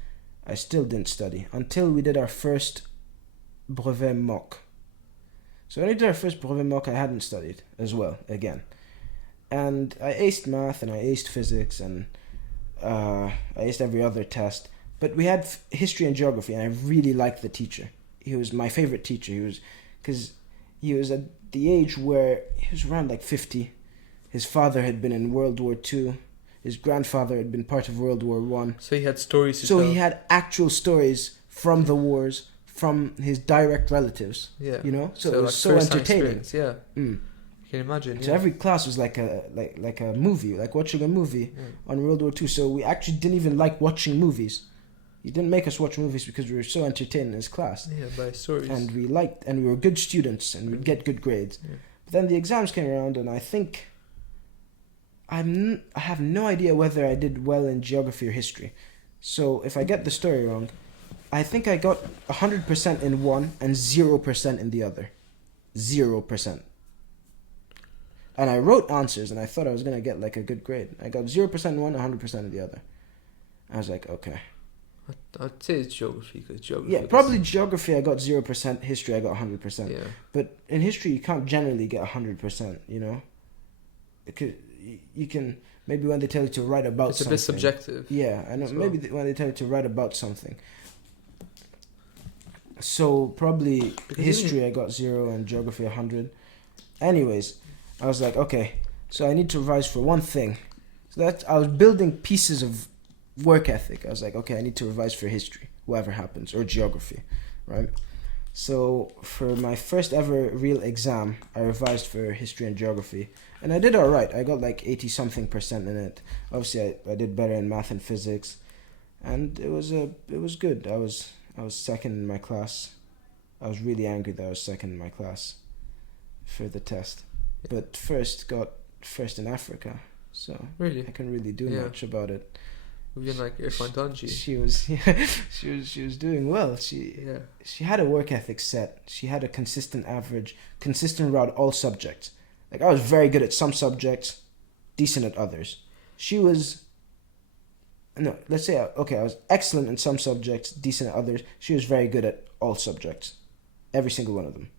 I still didn't study until we did our first brevet mock. So when we did our first brevet mock, I hadn't studied as well again. And I aced math and I aced physics and I aced every other test. But we had history and geography, and I really liked the teacher. He was my favorite teacher. Because he was at the age where he was around like 50. His father had been in World War II. His grandfather had been part of World War I. So he had stories to tell. So he had actual stories from the wars, from his direct relatives. Yeah. So it was so entertaining. Yeah. You can imagine. So every class was like a movie, like watching a movie on World War II. So we actually didn't even like watching movies. He didn't make us watch movies because we were so entertained in his class. Yeah, by stories. And we were good students and we'd get good grades. Yeah. But then the exams came around, and I think I have no idea whether I did well in geography or history. So if I get the story wrong, I think I got 100% in one and 0% in the other. 0%. And I wrote answers and I thought I was going to get like a good grade. I got 0% in one, 100% in the other. I was like, okay. I'd say it's geography, because geography. Yeah, probably geography I got 0%, history I got 100%. Yeah. But in history you can't generally get 100%, you know? You can, maybe when they tell you to write about it's something. It's a bit subjective. Yeah, I know. Well. Maybe when they tell you to write about something. So probably because history I got 0 and geography 100. Anyways, I was like, okay, so I need to revise for one thing. So that I was building pieces of work ethic. I was like, okay, I need to revise for history, whatever happens, or geography, right? So for my first ever real exam, I revised for history and geography, and I did all right. I got like 80-something% in it. Obviously, I did better in math and physics, and it was good. I was second in my class. I was really angry that I was second in my class for the test, but got first in Africa. So really, I couldn't really do much about it. We've been like Irfan Danji. She was doing well. She had a work ethic set. She had a consistent average, consistent around all subjects. Like I was very good at some subjects, decent at others. I was excellent in some subjects, decent at others. She was very good at all subjects, every single one of them.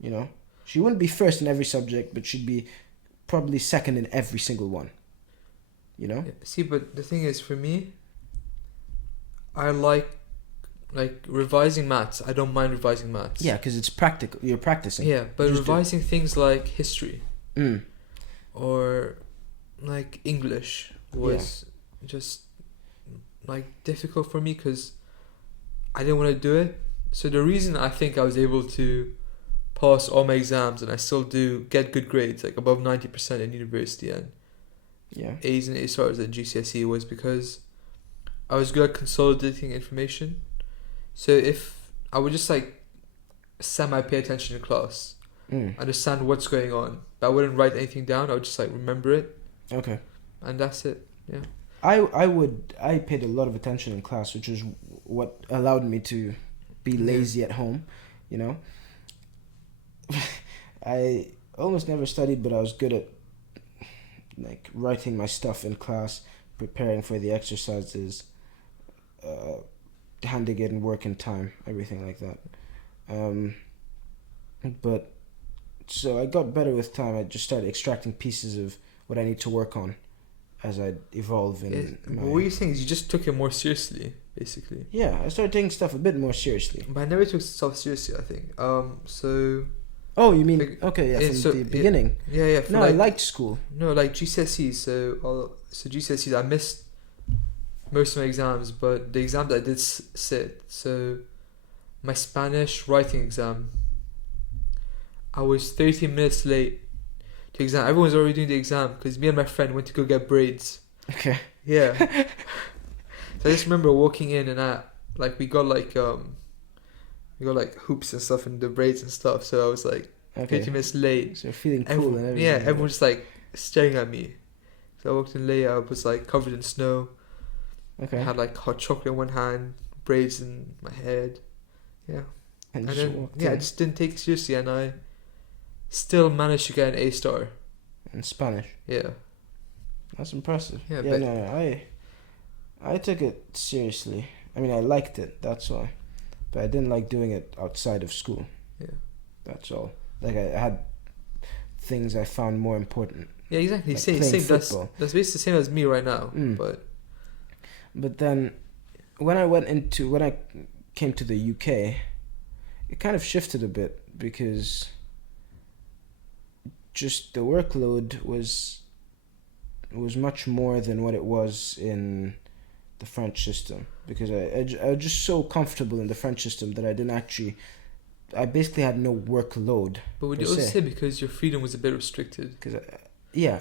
You know, she wouldn't be first in every subject, but she'd be probably second in every single one. You know? Yeah. See, but the thing is, for me, I like revising maths. I don't mind revising maths. Yeah, because it's practical. You're practicing. Yeah, but revising things like history or like English was just like difficult for me because I didn't want to do it. So the reason I think I was able to pass all my exams and I still do get good grades, like above 90% in university and A's and A stars at GCSE, was because I was good at consolidating information. So if I would just like semi-pay attention in class, understand what's going on, but I wouldn't write anything down, I would just like remember it. Okay. And that's it. Yeah. I paid a lot of attention in class, which is what allowed me to be lazy at home, you know. I almost never studied, but I was good at like writing my stuff in class, preparing for the exercises, handing in work in time, everything like that. But so I got better with time. I just started extracting pieces of what I need to work on as I evolve in what you're saying is you just took it more seriously, basically. Yeah, I started taking stuff a bit more seriously. But I never took stuff seriously, I think. So... Oh, you mean... Okay, yeah, from the beginning. Yeah. No, I liked school. No, like GCSEs. So GCSEs, I missed most of my exams, but the exam that I did sit, so my Spanish writing exam, I was 30 minutes late to exam. Everyone was already doing the exam because me and my friend went to go get braids. Okay. Yeah. So I just remember walking in and we got hoops and stuff and the braids and stuff. So I was like 30 minutes late. So you're feeling cool and everything. Yeah, everyone was like staring at me. So I walked in late. I was like covered in snow. Okay. I had like hot chocolate in one hand, braids in my head. Yeah. And then I just didn't take it seriously, and I still managed to get an A star in Spanish. Yeah. That's impressive. Yeah, but no, I took it seriously. I mean, I liked it. That's why. But I didn't like doing it outside of school. Yeah. That's all. Like I had things I found more important. Yeah, exactly. Like same. That's basically the same as me right now. But then, when I came to the UK, it kind of shifted a bit because just the workload was much more than what it was in the French system, because I was just so comfortable in the French system that I basically had no workload. But would you also say because your freedom was a bit restricted? Because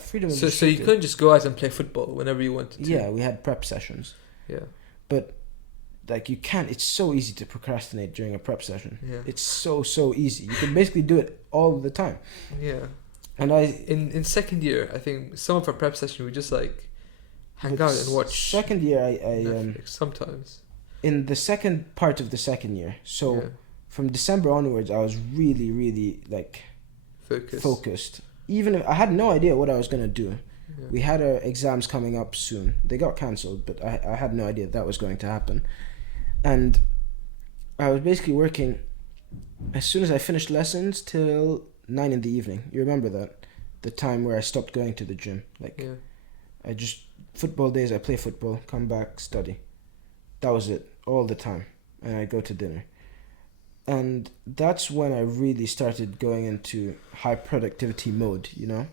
freedom was restricted. So you couldn't just go out and play football whenever you wanted to? Yeah, we had prep sessions. Yeah. But like you can't, it's so easy to procrastinate during a prep session. Yeah. It's so easy. You can basically do it all the time. Yeah. And in second year, I think some of our prep session we just like hang out and watch Second year, I Netflix sometimes. in the second part of the second year. So Yeah. from December onwards, I was really, really like focused. Even if I had no idea what I was gonna do. Yeah. We had our exams coming up soon. They got cancelled, but I had no idea that was going to happen. And I was basically working as soon as I finished lessons till 9 in the evening. You remember that? The time where I stopped going to the gym. Like, Yeah. I just, football days, I play football, come back, study. That was it, all the time. And I go to dinner. And that's when I really started going into high productivity mode, you know?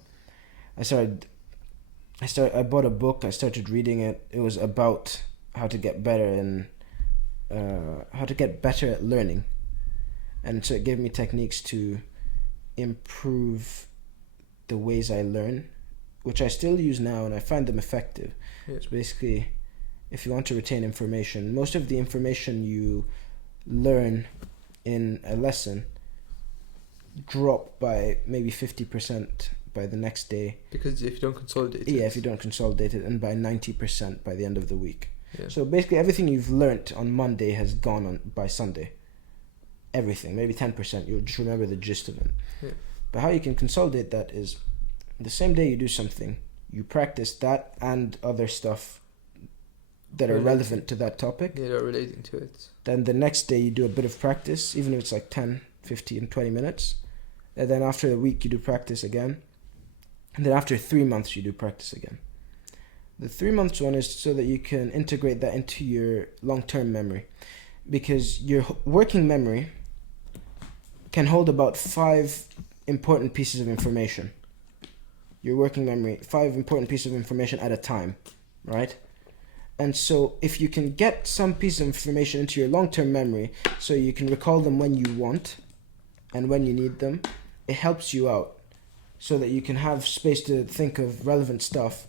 I bought a book, I started reading it. It was about how to get better and how to get better at learning. And so it gave me techniques to improve the ways I learn, which I still use now and I find them effective. Yeah. So basically, if you want to retain information, most of the information you learn in a lesson drop by maybe 50% by the next day. Because if you don't consolidate it. Yeah, if you don't consolidate it, and by 90% by the end of the week. Yeah. So basically everything you've learnt on Monday has gone on by Sunday. Everything, maybe 10%, you'll just remember the gist of it. Yeah. But how you can consolidate that is the same day you do something, you practice that and other stuff that are relevant to that topic. Yeah, they're relating to it. Then the next day you do a bit of practice, even if it's like 10, 15, 20 minutes. And then after a week you do practice again. And then after 3 months you do practice again. The 3 months one is so that you can integrate that into your long-term memory. Because your working memory can hold about 5 important pieces of information. Your working memory, 5 important pieces of information at a time, right? And so if you can get some piece of information into your long-term memory so you can recall them when you want and when you need them, it helps you out so that you can have space to think of relevant stuff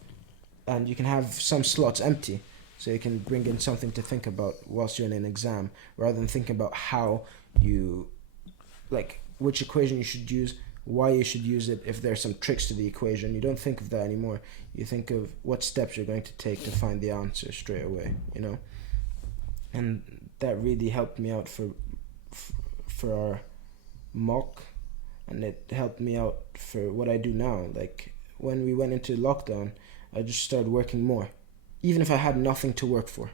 and you can have some slots empty so you can bring in something to think about whilst you're in an exam rather than thinking about how you, like, which equation you should use, why you should use it, if there's some tricks to the equation. You don't think of that anymore. You think of what steps you're going to take to find the answer straight away, you know? And that really helped me out for our mock, and it helped me out for what I do now. Like, when we went into lockdown, I just started working more, even if I had nothing to work for,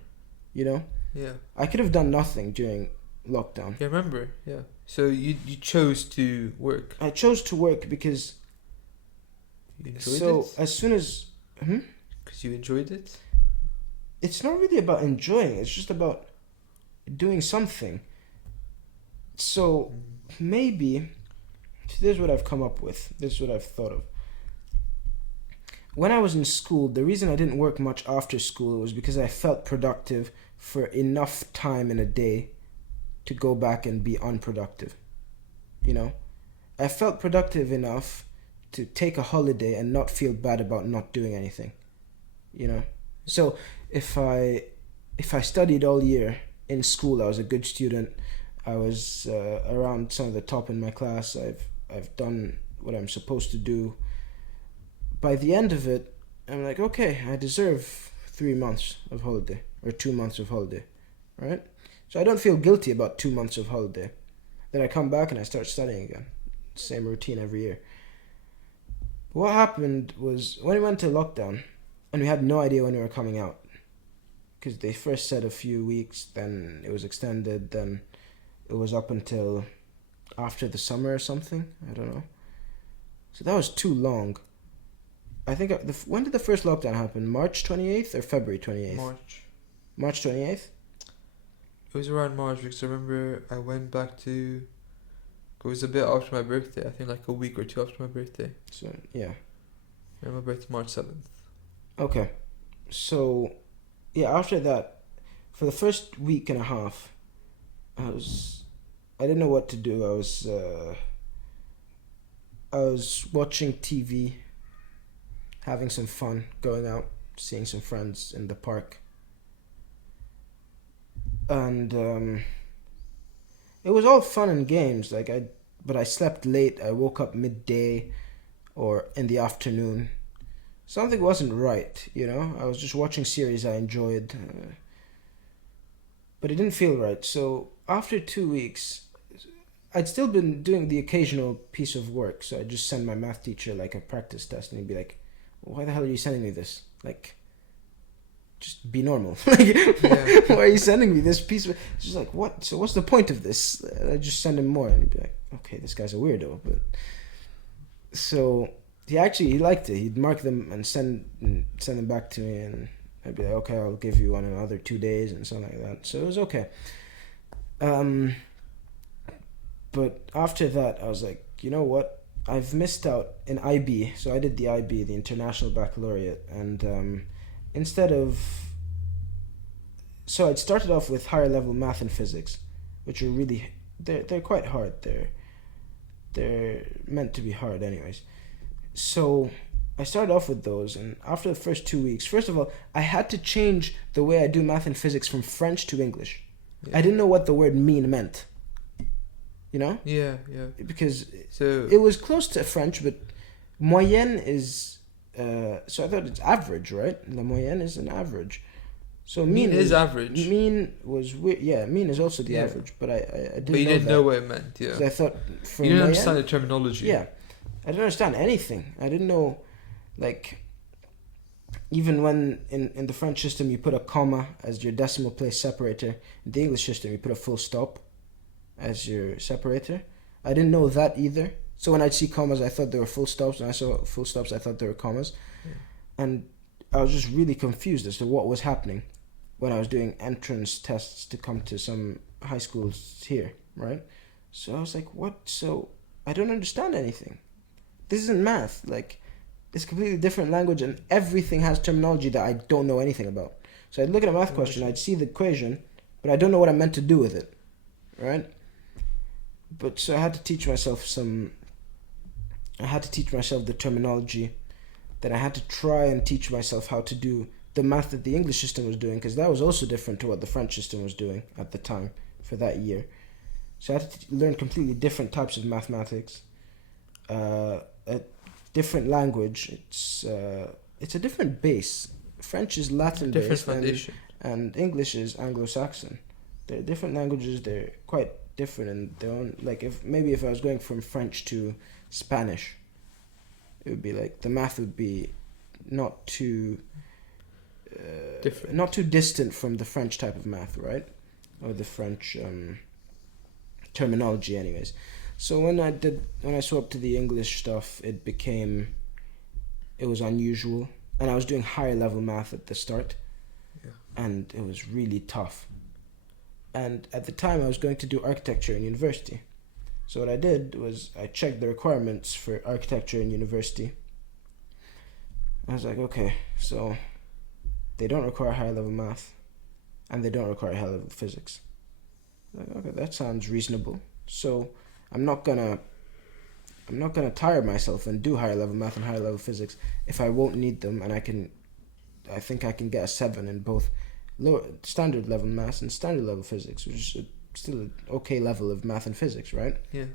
you know? Yeah. I could have done nothing during lockdown. Yeah, I remember, yeah. So you chose to work. I chose to work because You enjoyed so it? as soon as Because you enjoyed it? it's not really about enjoying, it's just about doing something. So maybe this is what I've come up with, this is what I've thought of. When I was in school, the reason I didn't work much after school was because I felt productive for enough time in a day to go back and be unproductive. You know, I felt productive enough to take a holiday and not feel bad about not doing anything. You know, so if I studied all year in school, I was a good student. I was around some of the top in my class. I've done what I'm supposed to do. By the end of it, I'm like, okay, I deserve 3 months of holiday or 2 months of holiday, right? So I don't feel guilty about 2 months of holiday. Then I come back and I start studying again. Same routine every year. But what happened was when we went to lockdown and we had no idea when we were coming out, because they first said a few weeks, then it was extended, then it was up until after the summer or something. I don't know. So that was too long. I think, when did the first lockdown happen? March 28th or February 28th? March. March 28th? It was around March because I remember I went back to... It was a bit after my birthday. I think like a week or two after my birthday. So, yeah. Yeah, my birthday March 7th. Okay. So, yeah, after that, for the first week and a half, I didn't know what to do. I was watching TV, having some fun, going out, seeing some friends in the park. And it was all fun and games. But I slept late. I woke up midday or in the afternoon. something wasn't right, you know? I was just watching series I enjoyed, but it didn't feel right. So after 2 weeks, I'd still been doing the occasional piece of work. So I'd just send my math teacher like a practice test, and he'd be like, "Why the hell are you sending me this? Like, just be normal. Why are you sending me this piece of?" It's just like, what? So what's the point of this? I just send him more, and he'd be like, "Okay, this guy's a weirdo." But so he liked it. He'd mark them and send them back to me, and I'd be like, "Okay, I'll give you one in another 2 days," and something like that. So it was okay. But after that, I was like, you know what? I've missed out in IB. So I did the IB, the International Baccalaureate, and instead of... So I'd started off with higher level math and physics, which are really... They're quite hard. They're meant to be hard anyways. So I started off with those, and after the first 2 weeks, first of all, I had to change the way I do math and physics from French to English. Yeah. I didn't know what the word mean meant. You know? Yeah. Because it was close to French, but moyenne is... so I thought it's average, right? La moyenne is an average. So mean is average. Mean was weird. Yeah, mean is also the average, but I didn't know. But you didn't that. know what it meant, yeah. I thought for you didn't moyenne, understand the terminology. Yeah. I didn't understand anything. I didn't know, like... Even when in the French system you put a comma as your decimal place separator, in the English system you put a full stop as your separator. I didn't know that either. So when I'd see commas, I thought they were full stops. When I saw full stops, I thought they were commas. Yeah. And I was just really confused as to what was happening when I was doing entrance tests to come to some high schools here, right? So I was like, what? So I don't understand anything. This isn't math. Like, it's a completely different language, and everything has terminology that I don't know anything about. So I'd look at a math question, I'd see the equation, but I don't know what I'm meant to do with it, right? But so I had to teach myself the terminology. Then I had to try and teach myself how to do the math that the English system was doing, because that was also different to what the French system was doing at the time for that year. So I had to learn completely different types of mathematics, a different language. It's a different base. French is Latin based, and English is Anglo-Saxon. They're different languages. They're quite different in their own. Like if I was going from French to Spanish, it would be like the math would be not too different, not too distant from the French type of math, right? Or the French terminology, anyways. So when I swapped to the English stuff, it was unusual, and I was doing higher level math at the start, and it was really tough. And at the time, I was going to do architecture in university. So what I did was I checked the requirements for architecture in university. I was like, okay, so they don't require high level math, and they don't require high level physics. Like, okay, that sounds reasonable. So I'm not gonna tire myself and do higher level math and higher level physics if I won't need them, and I think I can get a 7 in both lower standard level math and standard level physics, which is still an okay level of math and physics, right? Yeah.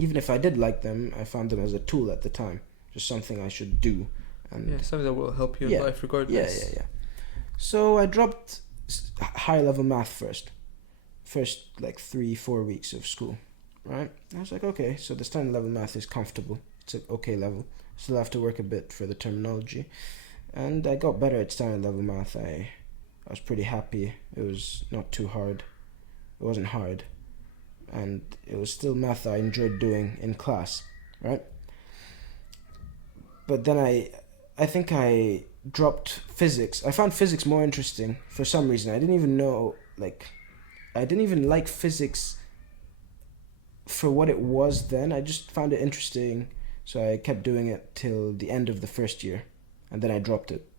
Even if I did like them, I found them as a tool at the time, just something I should do. And something that will help you in life regardless. Yeah. So I dropped high level math first like 3-4 weeks of school, right? I was like, okay, so the standard level math is comfortable. It's an okay level. Still have to work a bit for the terminology. And I got better at standard level math. I was pretty happy. It was not too hard. It wasn't hard. And it was still math that I enjoyed doing in class, right? But then I think I dropped physics. I found physics more interesting for some reason. I didn't even like physics for what it was then. I just found it interesting, so I kept doing it till the end of the first year, and then I dropped it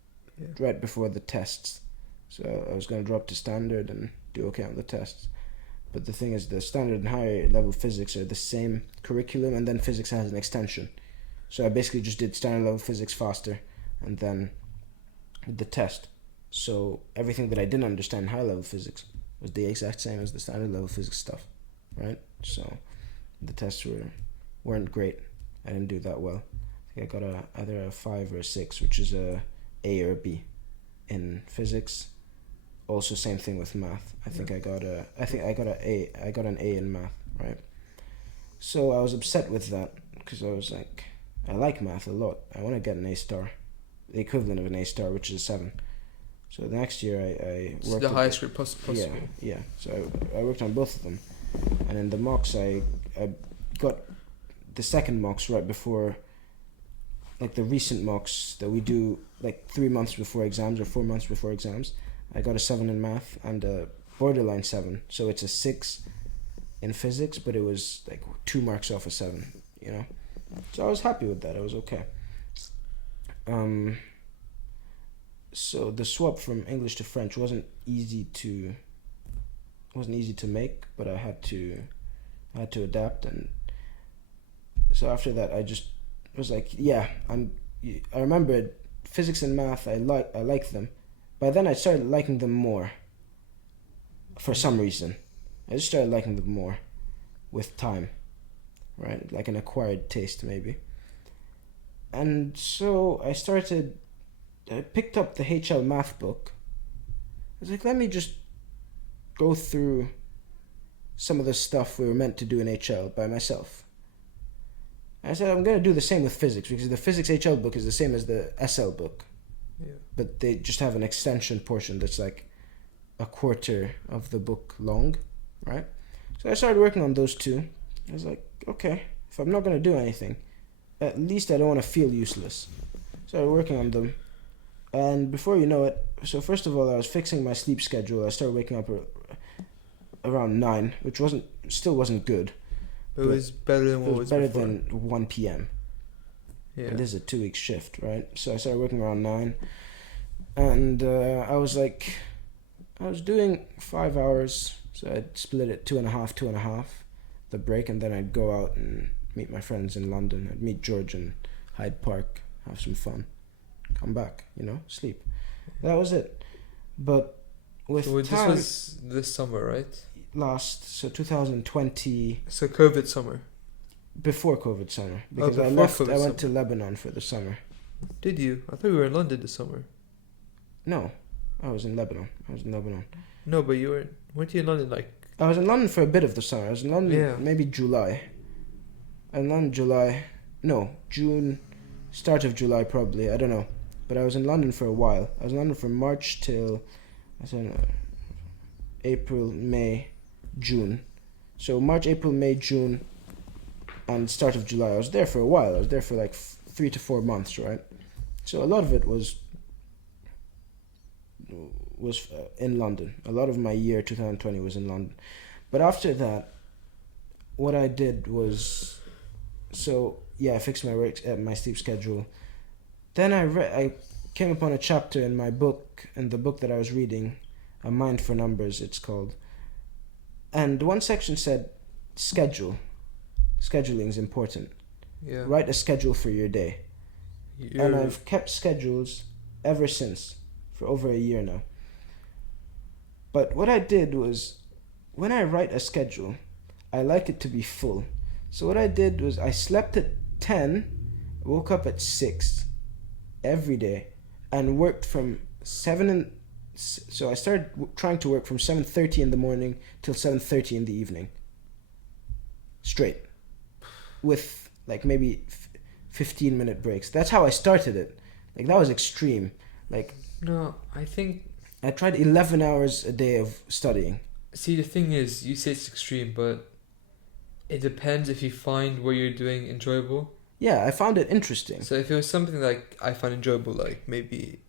right before the tests. So I was going to drop to standard and do okay on the tests. But the thing is, the standard and higher level physics are the same curriculum, and then physics has an extension. So I basically just did standard level physics faster, and then the test. So everything that I didn't understand in high level physics was the exact same as the standard level physics stuff, right? So the tests weren't great. I didn't do that well. I got either a 5 or a 6, which is a A or a B in physics. Also, same thing with math. I think I got an A in math, right? So I was upset with that because I was like, I like math a lot. I want to get an A star, the equivalent of an A star, which is a 7. So the next year I worked. So the highest grade possible. Yeah. So I worked on both of them, and in the mocks I got the second mocks right before, like the recent mocks that we do like 3 months before exams or 4 months before exams. I got a 7 in math and a borderline 7, so it's a 6 in physics, but it was like 2 marks off a 7, you know. So I was happy with that. I was okay. So the swap from English to French wasn't easy to make, but I had to adapt. And so after that I just was like, I remembered physics and math. I like them. By then I started liking them more. For some reason, I just started liking them more with time, right? Like an acquired taste maybe. And so I picked up the HL math book. I was like, let me just go through some of the stuff we were meant to do in HL by myself. And I said, I'm going to do the same with physics, because the physics HL book is the same as the SL book. Yeah. But they just have an extension portion that's like a quarter of the book long, right? So I started working on those two. I was like, okay, if I'm not going to do anything, at least I don't want to feel useless. Started working on them. And before you know it, so first of all, I was fixing my sleep schedule. I started waking up around 9, which still wasn't good. But it was better than what was better before. than 1 p.m. Yeah. And this is a 2-week shift, right? So I started working around 9. And I was doing 5 hours. So I'd split it 2.5, the break. And then I'd go out and meet my friends in London. I'd meet George in Hyde Park, have some fun, come back, sleep. That was it. But with time... This was this summer, right? So 2020... So COVID summer. Before COVID summer. Because I went to Lebanon for the summer. Did you? I thought we were in London this summer. No, I was in Lebanon. No, but weren't you in London like... I was in London for a bit of the summer. I was in London maybe July. And then June, start of July probably, I don't know. But I was in London for a while. I was in London from March till, I don't know, April, May, June. So March, April, May, June, and start of July. I was there for a while. I was there for like 3 to 4 months, right? So a lot of it was in London. A lot of my year 2020 was in London. But after that, what I did was, I fixed my sleep schedule. Then I came upon a chapter in the book that I was reading, A Mind for Numbers it's called. And one section said, scheduling is important. Yeah. Write a schedule for your day. And I've kept schedules ever since, for over a year now. But what I did was, when I write a schedule, I like it to be full. So what I did was, I slept at 10, woke up at 6 every day, and worked from 7 so I started trying to work from 7:30 in the morning till 7:30 in the evening. Straight. With like maybe 15-minute breaks. That's how I started it. Like, that was extreme. Like, no, I think I tried 11 hours a day of studying. See, the thing is, you say it's extreme, but it depends if you find what you're doing enjoyable. Yeah, I found it interesting. So if it was something like I find enjoyable, like maybe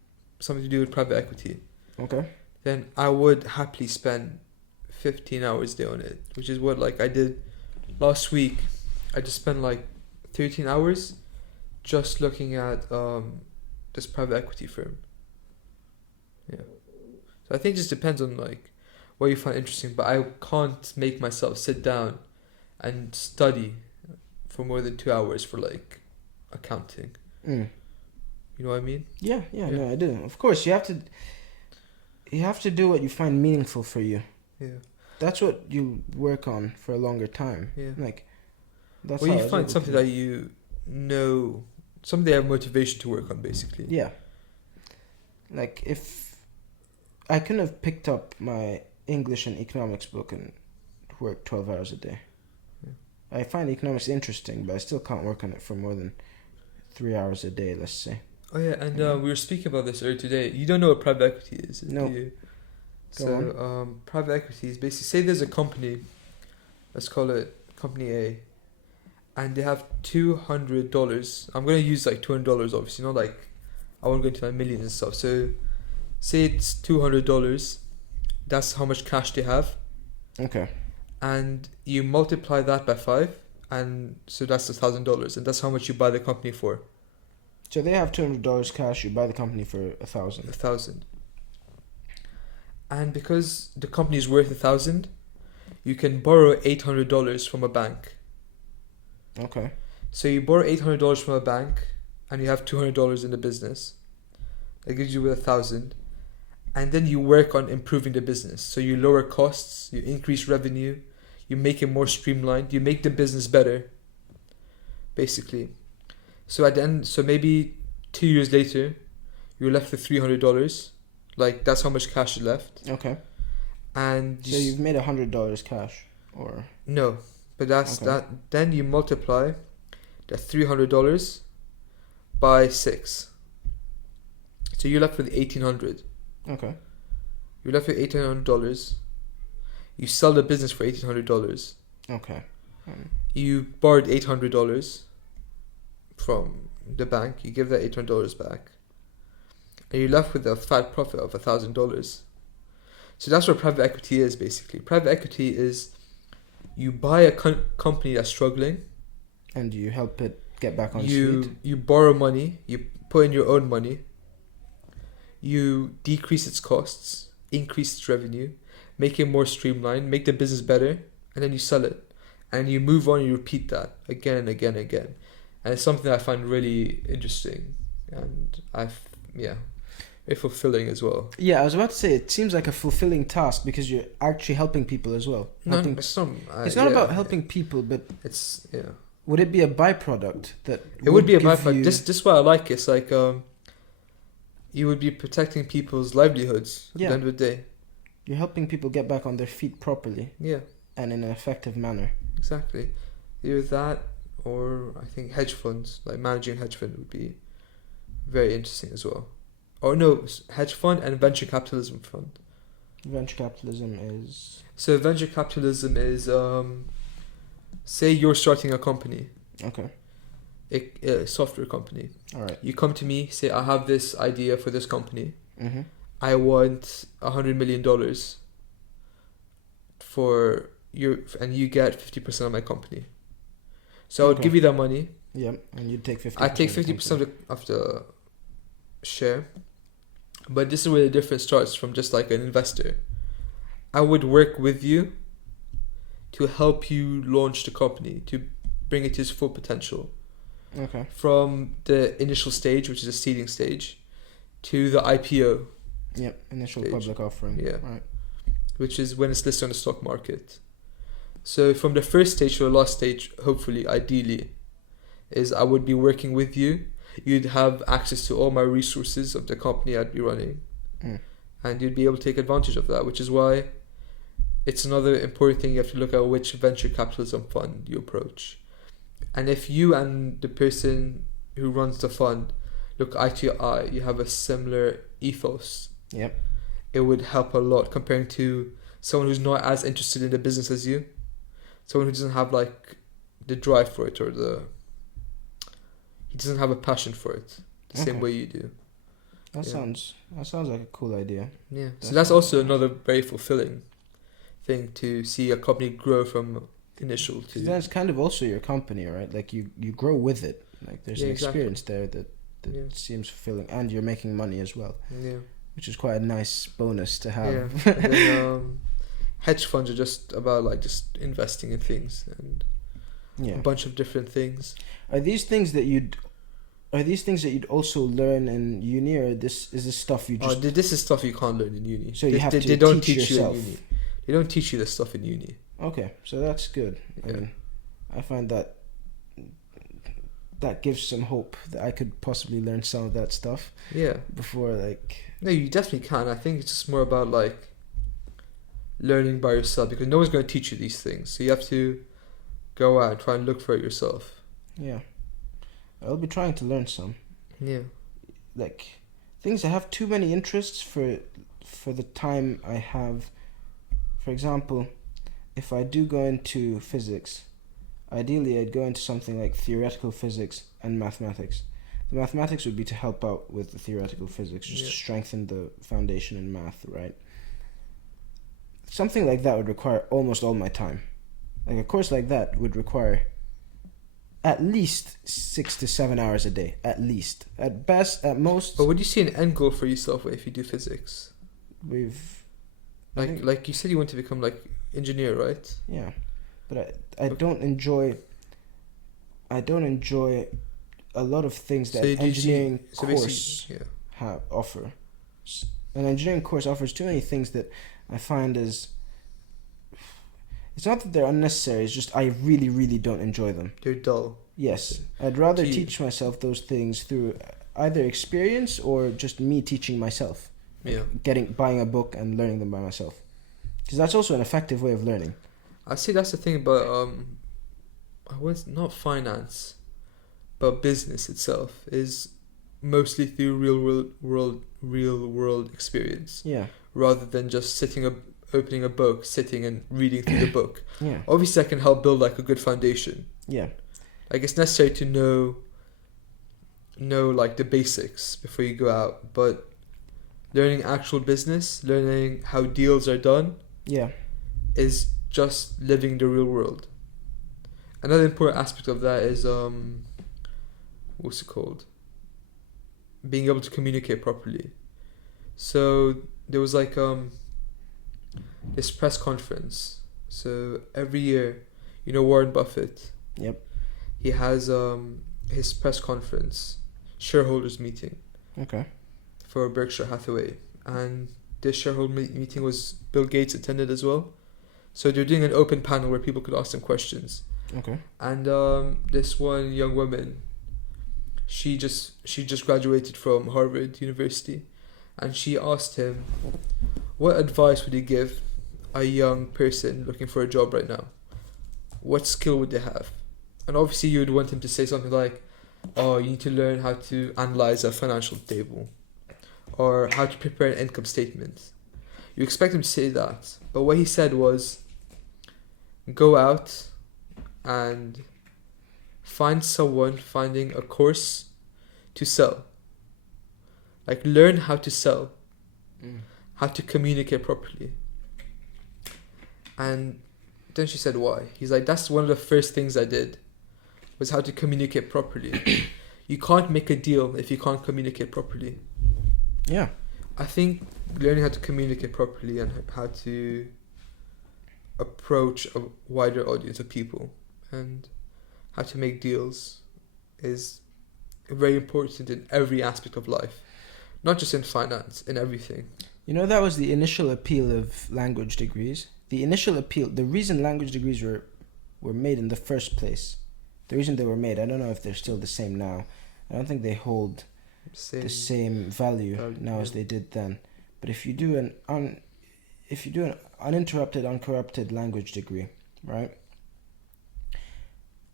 something to do with private equity, okay, then I would happily spend 15 hours a day on it, which is what like I did last week. I just spent like 13 hours just looking at this private equity firm. Yeah. So I think it just depends on like what you find interesting, but I can't make myself sit down and study for more than 2 hours for like accounting. You know what I mean? Yeah, no, I do. Of course, you have to do what you find meaningful for you. Yeah. That's what you work on for a longer time. Yeah. Like, that's when how you find something that you know something they have motivation to work on, basically. Yeah. Like, if I couldn't have picked up my English and economics book and worked 12 hours a day. I find economics interesting, but I still can't work on it for more than 3 hours a day, let's say. Oh yeah, and we were speaking about this earlier today. You don't know what private equity is, No. do you? Go on. Private equity is basically, say there's a company, let's call it Company A, and they have $200. I'm going to use like $200, obviously, not like, I won't go into like millions and stuff. So, say it's $200, that's how much cash they have. Okay. And you multiply that by 5, and so that's $1,000, and that's how much you buy the company for. So they have $200 cash, you buy the company for $1,000. 1,000. And because the company is worth 1,000, you can borrow $800 from a bank. Okay. So you borrow $800 from a bank, and you have $200 in the business. That gives you 1,000, and then you work on improving the business. So you lower costs, you increase revenue, you make it more streamlined, you make the business better, basically. So at the end, so maybe 2 years later, you're left with $300. Like, that's how much cash is left. Okay. And So you've made $100 cash, or no, but that's Okay. that. Then you multiply the $300 by 6. So you're left with 1,800. okay. You're left with $1,800. You sell the business for $1,800. Okay. You borrowed $800 from the bank. You give that $800 back, and you're left with a fat profit of $1,000. So that's what private equity is, basically. Private equity is you buy a company that's struggling. And you help it get back on its feet. You borrow money. You put in your own money. You decrease its costs, increase its revenue, make it more streamlined, make the business better, and then you sell it. And you move on and you repeat that again and again and again. And it's something I find really interesting, and very fulfilling as well. Yeah, I was about to say, it seems like a fulfilling task because you're actually helping people as well. No, it's not about helping people, but it's would it be a byproduct that it would be a give byproduct. you- This is why I like it. It's like you would be protecting people's livelihoods at Yeah. the end of the day. You're helping people get back on their feet properly Yeah, and in an effective manner. exactly. Either that, or I think hedge funds, like managing a hedge fund, would be very interesting as well. Or no, hedge fund and venture capitalism fund. Venture capitalism is... So venture capitalism is, say you're starting a company, Okay, a software company. alright. You come to me, say, I have this idea for this company. Mm-hmm. I want $100 million for you, and you get 50% of my company. So I would Okay. give you that money. Yeah, and you'd take 50%. I take 50% of the share. But this is where the difference starts from just like an investor. I would work with you to help you launch the company, to bring it to its full potential. Okay. From the initial stage, which is a seeding stage, to the IPO, Yep, initial Stage. public offering. Yeah. Right. which is when it's listed on the stock market. So from the first stage to the last stage, hopefully, ideally, is I would be working with you. You'd have access to all my resources of the company I'd be running. Mm. And you'd be able to take advantage of that, which is why it's another important thing you have to look at which venture capitalism fund you approach. And if you and the person who runs the fund look eye to eye, you have a similar ethos, Yep. it would help a lot comparing to someone who's not as interested in the business as you, someone who doesn't have like the drive for it, or he doesn't have a passion for it the same Okay. way you do. That Yeah. sounds like a cool idea. Yeah. So That's that's nice. also another very fulfilling thing, to see a company grow from initial to. That's kind of also your company, right? Like you grow with it. Like there's Yeah, an exactly. experience there that Yeah. seems fulfilling, and you're making money as well, Yeah. which is quite a nice bonus to have. Yeah. And then, hedge funds are just about like just investing in things and Yeah. a bunch of different things. Are these things that you'd also learn in uni, or is this stuff you just? This is stuff you can't learn in uni. So you have to they don't teach teach yourself. you in uni. They don't teach you this stuff in uni. Okay, so that's good. I Yeah. mean, I find that that gives some hope that I could possibly learn some of that stuff Yeah. before, like... No, you definitely can. I think it's just more about like learning by yourself, because no one's going to teach you these things. So you have to go out and try and look for it yourself. Yeah. I'll be trying to learn some. Yeah. Like, things I have too many interests for the time I have. For example, if I do go into physics, ideally I'd go into something like theoretical physics and mathematics. The mathematics would be to help out with the theoretical physics, just to strengthen the foundation in math, right? Something like that would require almost all my time. Like a course like that would require at least 6 to 7 hours a day, at least. At best, at most... But would you see an end goal for yourself if you do physics? We've... Like you said you want to become like engineer, right? Yeah. But I don't enjoy a lot of things that an engineering course offer. An engineering course offers too many things that I find as... It's not that they're unnecessary, it's just I really, really don't enjoy them. They're dull. Yes. I'd rather teach myself those things through either experience or just me teaching myself. Yeah. Buying a book and learning them by myself. Because that's also an effective way of learning. I see that's the thing about not finance, but business itself is mostly through real world experience. Yeah. Rather than just opening a book, sitting and reading through the book. Yeah. Obviously that can help build like a good foundation. Yeah. Like it's necessary to know like the basics before you go out, but learning actual business, learning how deals are done, is just living the real world. Another important aspect of that is what's it called? Being able to communicate properly. So there was like this press conference. So every year, you know Warren Buffett. Yep. He has his press conference, shareholders meeting. Okay. For Berkshire Hathaway, and this shareholder meeting was Bill Gates attended as well. So they're doing an open panel where people could ask them questions. Okay. And this one young woman, she just graduated from Harvard University, and she asked him, what advice would he give a young person looking for a job right now? What skill would they have? And obviously you would want him to say something like, oh, you need to learn how to analyze a financial table, or how to prepare an income statement. You expect him to say that, but what he said was, go out and finding a course to sell. Like learn how to sell, how to communicate properly. And then she said why. He's like, that's one of the first things I did, was how to communicate properly. You can't make a deal if you can't communicate properly. Yeah. I think learning how to communicate properly and how to approach a wider audience of people and how to make deals is very important in every aspect of life. Not just in finance, in everything. You know, that was the initial appeal of language degrees. The reason language degrees were made in the first place. The reason they were made, I don't know if they're still the same now. I don't think they hold the same value now as they did then. But if you do an uninterrupted, uncorrupted language degree, right?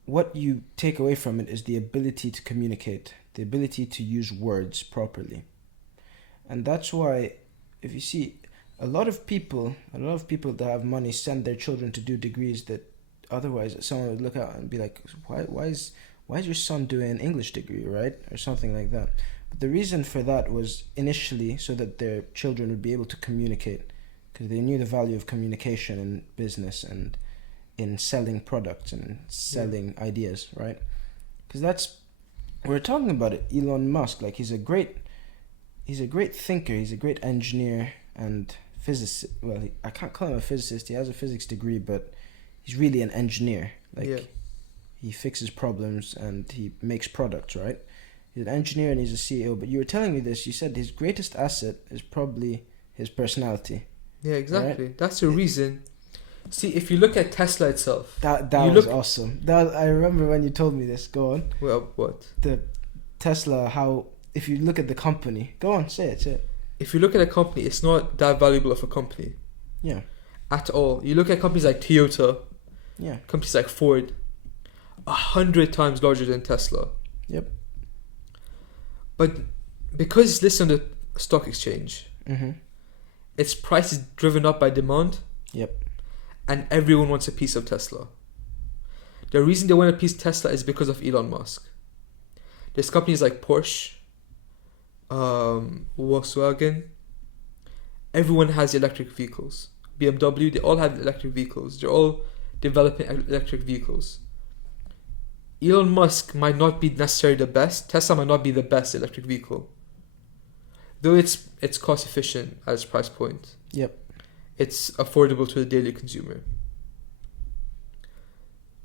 What you take away from it is the ability to communicate, the ability to use words properly. And that's why, if you see, a lot of people that have money send their children to do degrees that otherwise someone would look at and be like, why is your son doing an English degree, right? Or something like that. But the reason for that was initially so that their children would be able to communicate, because they knew the value of communication in business and in selling products and selling ideas, right? Because we're talking about it. Elon Musk, like he's a great thinker, he's a great engineer and physicist. Well, I can't call him a physicist. He has a physics degree, but he's really an engineer. He fixes problems and he makes products, right? He's an engineer and he's a CEO. But you were telling me this. You said his greatest asset is probably his personality. Yeah, exactly. Right? That's the reason See, if you look at Tesla itself, That You was look- awesome. I remember when you told me this. Go on. well, what? The Tesla, how if you look at the company, go on, say it. If you look at a company, it's not that valuable of a company Yeah, at all. You look at companies like Toyota, yeah, companies like Ford, 100 times larger than Tesla. Yep. But because it's listed on the stock exchange, Mm-hmm. its price is driven up by demand. Yep. And everyone wants a piece of Tesla. The reason they want a piece of Tesla is because of Elon Musk. There's companies like Porsche, Volkswagen. Everyone has electric vehicles. BMW, they all have electric vehicles. They're all developing electric vehicles. Elon Musk might not be necessarily the best. Tesla might not be the best electric vehicle. Though it's cost efficient at its price point. Yep. It's affordable to the daily consumer.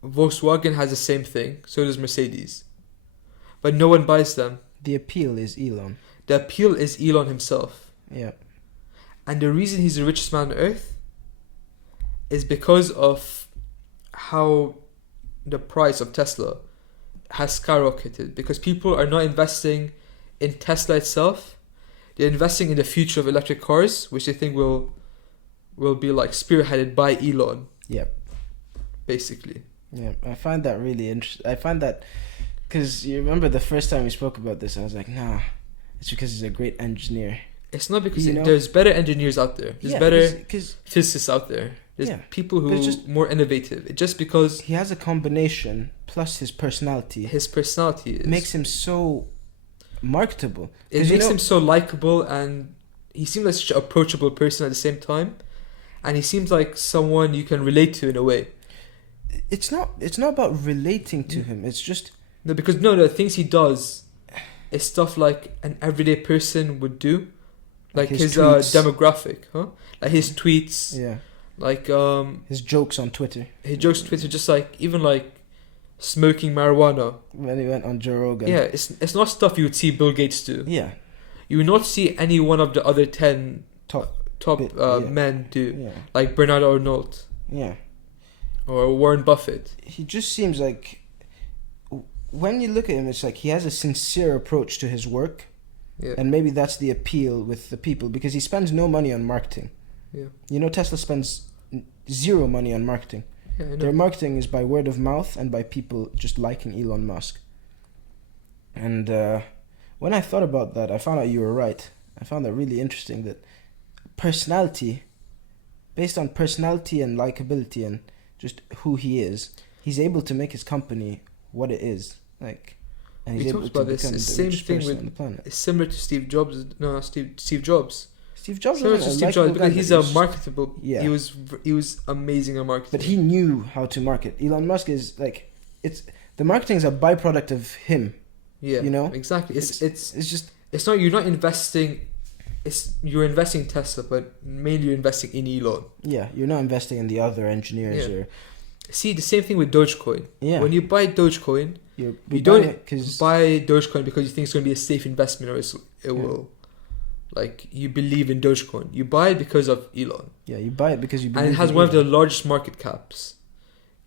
Volkswagen has the same thing, so does Mercedes. But no one buys them. The appeal is Elon. The appeal is Elon himself. Yeah. And the reason he's the richest man on earth is because of how the price of Tesla has skyrocketed. Because people are not investing in Tesla itself. They're investing in the future of electric cars, which they think will be like spearheaded by Elon. Yep. Basically. Yeah, I find that really interesting. I find that because you remember the first time we spoke about this, I was like, nah, it's because he's a great engineer. It's not because You know? there's better engineers out there. There's better because physicists out there. There's Yeah. people who But are it's just- more innovative. It's just because he has a combination plus his personality his personality makes him so marketable. it 'Cause makes him so likable, and he seems like such an approachable person at the same time, and he seems like someone you can relate to in a way. It's not about relating to Mm. him. It's just The things he does is stuff like an everyday person would do, like his his tweets. demographic, like his tweets, yeah, like his jokes on Twitter his jokes on Twitter, just like even like smoking marijuana. when he went on Joe Rogan. Yeah, it's not stuff you would see Bill Gates do. Yeah. You would not see any one of the other 10 Top top yeah. men do, Yeah. like Bernard Arnault Yeah. or Warren Buffett. He just seems like when you look at him, it's like he has a sincere approach to his work. Yeah. And maybe that's the appeal with the people because he spends no money on marketing. Yeah. You know, Tesla spends zero money on marketing. Yeah, I know. Their marketing is by word of mouth and by people just liking Elon Musk. And when I thought about that, I found out you were right. I found that really interesting that personality, based on personality and likability and just who he is, he's able to make his company what it is. Like, and he's We able talked to about this. become the It's same richest thing person with- on the planet. It's similar to Steve Jobs. No, Steve Jobs. Steve Jobs Similar to wasn't a Steve Jobs likable because guy, he's but a he was- marketable. Yeah. He was amazing at marketing. But he knew how to market. Elon Musk is like, it's the marketing is a byproduct of him. yeah, you know? exactly. It's just it's not you're not investing. You're investing in Tesla, but mainly you're investing in Elon. yeah. You're not investing in the other engineers Yeah. or See, the same thing with Dogecoin. yeah. When you buy Dogecoin, you don't because buy Dogecoin because you think it's going to be a safe investment or it Yeah. will, like, you believe in Dogecoin. You buy it because of Elon. yeah, you buy it because you And believe it has in one of the Elon. largest market caps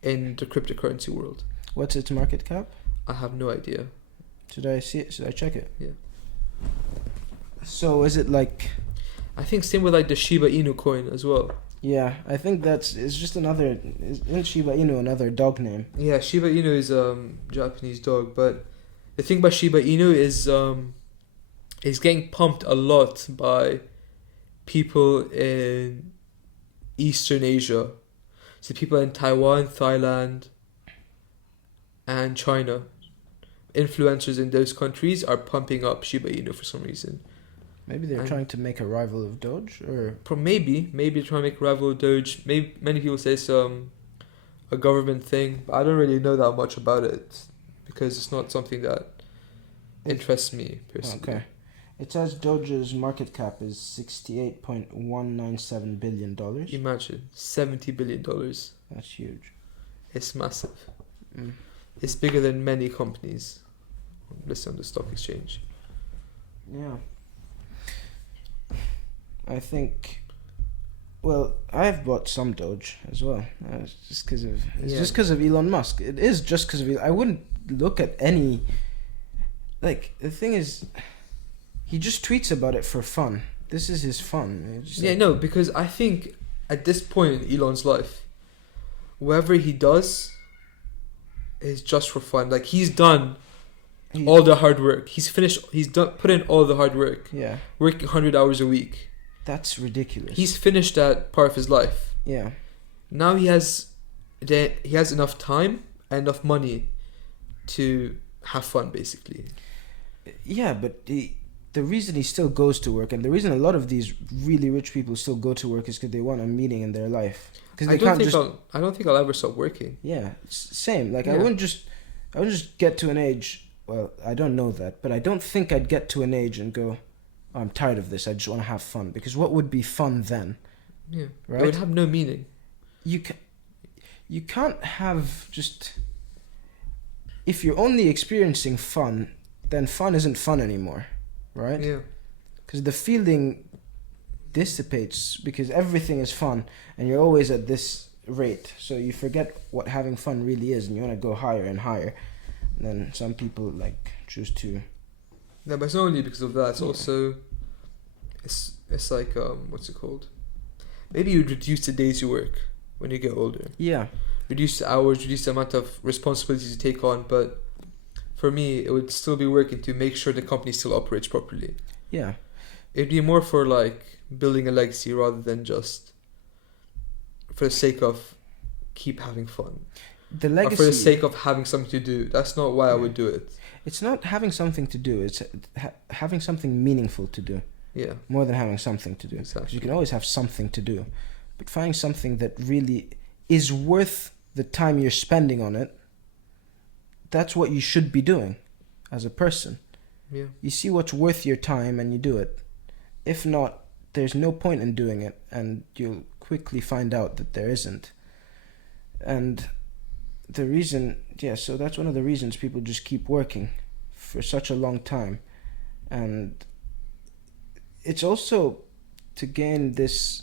in the cryptocurrency world. What's its market cap? I have no idea. Should I see it? Should I check it? Yeah. So is it like? I think same with like the Shiba Inu coin as well. Yeah, I think it's just another. Isn't Shiba Inu another dog name? Yeah, Shiba Inu is Japanese dog, but the thing about Shiba Inu is it's getting pumped a lot by people in Eastern Asia. So people in Taiwan, Thailand, and China. Influencers in those countries are pumping up Shiba Inu for some reason. Maybe they're And- trying to make a rival of Doge, or Maybe trying to make a rival of Doge. Maybe many people say it's a government thing, but I don't really know that much about it because it's not something that interests me personally. okay. It says Doge's market cap is $68.197 billion. Imagine $70 billion. That's huge. It's massive. Mm. It's bigger than many companies listed on the stock exchange. Yeah. I think Well, I've bought some Doge as well. It's just because of Yeah. just because of Elon Musk. It is just because of I wouldn't look at any. Like the thing is, he just tweets about it for fun. This is his fun. It's just Yeah, like- no, because I think at this point in Elon's life, whatever he does is just for fun. Like he's done he- all the hard work. He's finished. He's done. Put in all the hard work. Yeah, Working 100 hours a week. that's ridiculous. He's finished that part of his life. yeah, Now he has enough time and enough money to have fun, basically. yeah, but the reason he still goes to work, and the reason a lot of these really rich people still go to work, is because they want a meaning in their life. Because they can't just. I don't think I'll ever stop working. Yeah, same. Like I Yeah. wouldn't just get to an age. Well, I don't know that, but I don't think I'd get to an age and go, oh, I'm tired of this. I just want to have fun. Because what would be fun then? Yeah, Right? it would have no meaning. You can't have just. If you're only experiencing fun, then fun isn't fun anymore, right? Yeah, Because the feeling dissipates because everything is fun and you're always at this rate. So you forget what having fun really is and you want to go higher and higher. And then some people like choose to. no, but it's not only because of that. It's Yeah. also, it's like what's it called? Maybe you'd reduce the days you work when you get older. Yeah. Reduce the hours, reduce the amount of responsibilities you take on. But for me, it would still be working to make sure the company still operates properly. Yeah. It'd be more for like building a legacy rather than just for the sake of keep having fun. The Or legacy. for the sake of having something to do. That's not why I Yeah. would do it. It's not having something to do. It's having something meaningful to do. Yeah, More than having something to do. 'Cause exactly. you can always have something to do. But finding something that really is worth the time you're spending on it, that's what you should be doing as a person. Yeah. You see what's worth your time and you do it. If not, there's no point in doing it, and you'll quickly find out that there isn't. And the reason, yeah, so that's one of the reasons people just keep working for such a long time. And it's also to gain this,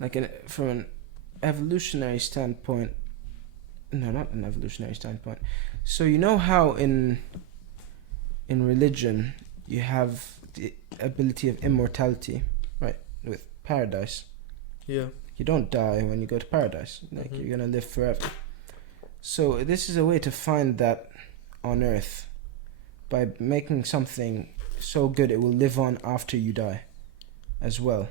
like from an evolutionary standpoint. No, not an evolutionary standpoint. So you know how in religion you have the ability of immortality, right? With paradise, Yeah. you don't die when you go to paradise. Like Mhm. you're gonna live forever. So this is a way to find that on Earth by making something so good it will live on after you die, as well.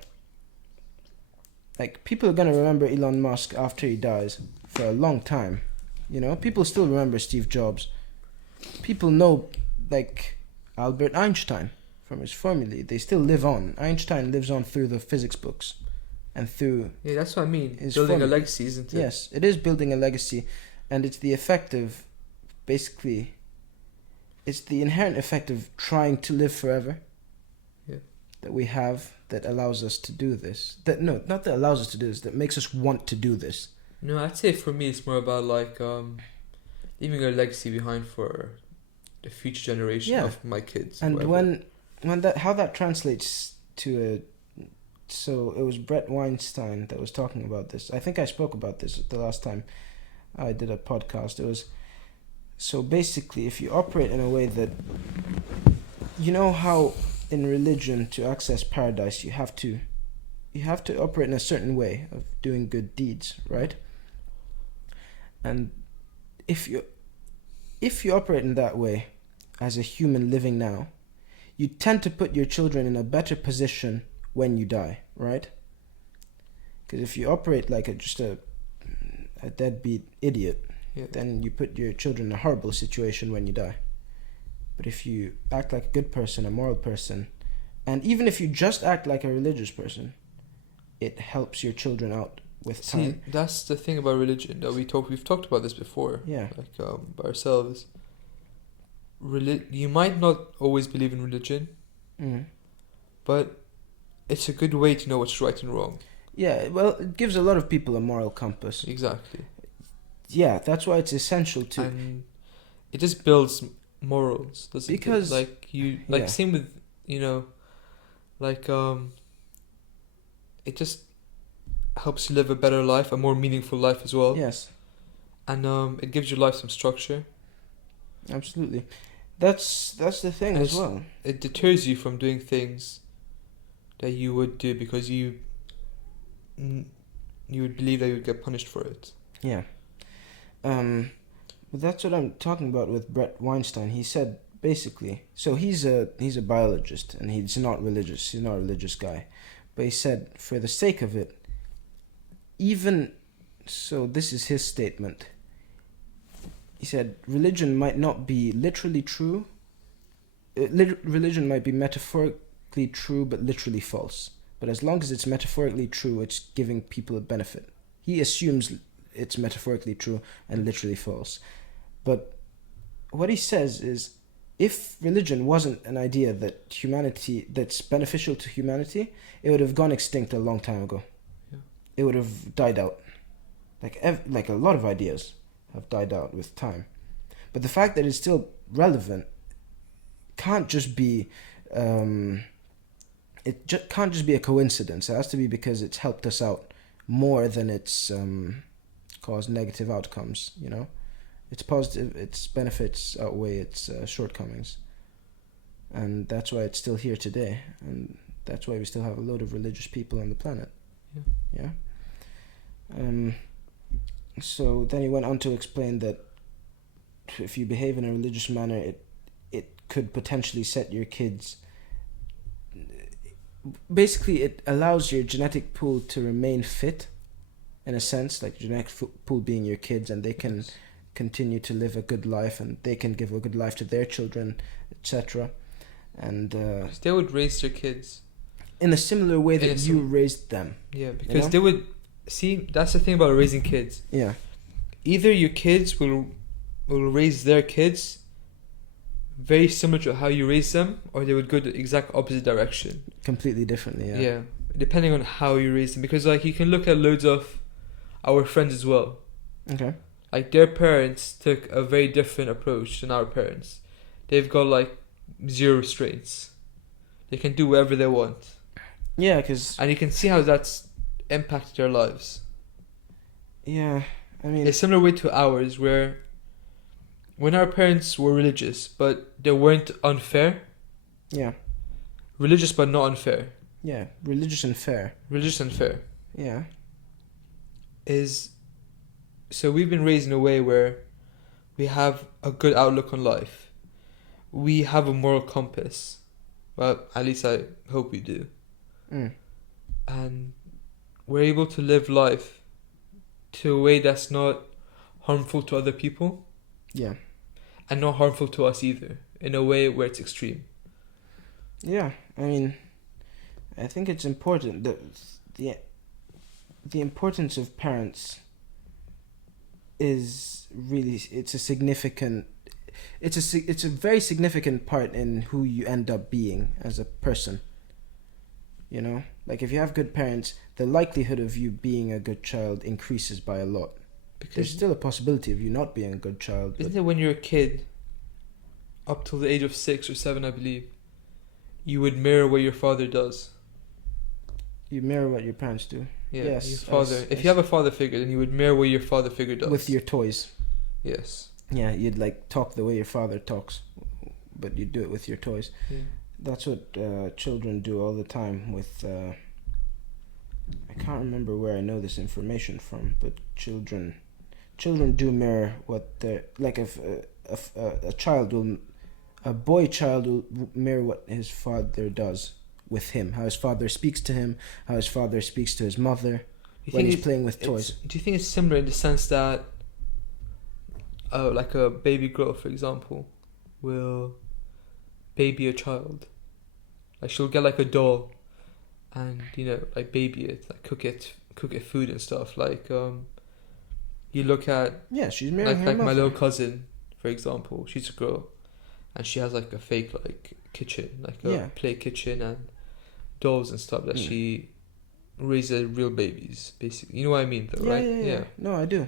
Like people are gonna remember Elon Musk after he dies for a long time. You know, people still remember Steve Jobs. People know, like, Albert Einstein from his formulae. They still live on. Einstein lives on through the physics books and through. Yeah, that's what I mean. It's Building fun. a legacy, isn't it? Yes, it is building a legacy, and it's the effect of, basically, it's the inherent effect of trying to live forever. Yeah. That we have that allows us to do this. Not that allows us to do this. That makes us want to do this. No, I'd say for me it's more about like leaving a legacy behind for the future generation Yeah. of my kids. And whatever. when that how that translates to a, so it was Brett Weinstein that was talking about this. I think I spoke about this the last time I did a podcast. It was, so basically if you operate in a way that, you know how in religion to access paradise you have to operate in a certain way of doing good deeds, right? And if you operate in that way as a human living now, you tend to put your children in a better position when you die, right? Because if you operate like just a deadbeat idiot, Yeah. then you put your children in a horrible situation when you die. But if you act like a good person, a moral person, and even if you just act like a religious person, it helps your children out with See, time. that's the thing about religion that we've talked about this before. Yeah. Like by ourselves. You might not always believe in religion, Mm. but it's a good way to know what's right and wrong. Yeah, well, it gives a lot of people a moral compass. Exactly. Yeah, that's why it's essential to. And it just builds morals, doesn't Because- it? Like yeah. same with, like it just helps you live a better life, a more meaningful life as well. Yes, And it gives your life some structure. absolutely. That's the thing And as well. it deters you from doing things that you would do because you would believe that you would get punished for it. Yeah. But that's what I'm talking about with Brett Weinstein. He said basically, so he's a biologist and he's not religious. He's not a religious guy, but he said for the sake of it, even so, this is his statement. He said religion might not be literally true. Religion might be metaphorically true, but literally false. But as long as it's metaphorically true, it's giving people a benefit. He assumes it's metaphorically true and literally false. But what he says is, if religion wasn't an idea that's beneficial to humanity, it would have gone extinct a long time ago. Yeah. It would have died out. Like a lot of ideas have died out with time. But the fact that it's still relevant can't just be can't just be a coincidence. It has to be because it's helped us out more than it's caused negative outcomes, you know? It's positive, its benefits outweigh its shortcomings. And that's why it's still here today. And that's why we still have a load of religious people on the planet. Yeah? So then he went on to explain that if you behave in a religious manner, it could potentially set your kids... Basically, it allows your genetic pool to remain fit, in a sense, like genetic pool being your kids, and they can continue to live a good life, and they can give a good life to their children, etc. And they would raise their kids in a similar way that you raised them. Yeah, because they would see. That's the thing about raising kids. Yeah. Either your kids will raise their kids very similar to how you raised them, or they would go the exact opposite direction. Completely differently. Yeah. Yeah, depending on how you raise them, because like you can look at loads of our friends as well. Okay. Like their parents took a very different approach than our parents. They've got like zero restraints. They can do whatever they want. Yeah, and you can see how that's impacted their lives. Yeah, I mean, a similar way to ours, where when our parents were religious, but they weren't unfair. Yeah. Religious but not unfair. Yeah, religious and fair. Religious and fair. Yeah. So we've been raised in a way where we have a good outlook on life. We have a moral compass. Well, at least I hope we do. And we're able to live life to a way that's not harmful to other people. Yeah. And not harmful to us either, in a way where it's extreme. Yeah, I mean, I think it's important that the importance of parents is really, it's a very significant part in who you end up being as a person. You know, like if you have good parents, the likelihood of you being a good child increases by a lot. Because there's still a possibility of you not being a good child. Isn't it when you're a kid, up till the age of 6 or 7, I believe, you would mirror what your father does? You mirror what your parents do. Yeah, yes. Your father. If you have a father figure, then you would mirror what your father figure does. With your toys. Yes. Yeah, you'd like talk the way your father talks, but you do it with your toys. Yeah. That's what children do all the time with... I can't remember where I know this information from, but children do mirror what they're... Like if a boy child will mirror what his father does with him, how his father speaks to him, how his father speaks to his mother when he's playing with toys. Do you think it's similar in the sense that like a baby girl, for example, will baby a child? Like she'll get like a doll and, you know, like baby it, like cook it food and stuff. Like you look at... Yeah, she's mirroring her mother. My little cousin, for example, she's a girl and she has like a fake like kitchen, like a play kitchen and dolls and stuff that she raises real babies, basically. You know what I mean though, right? Yeah. No, I do.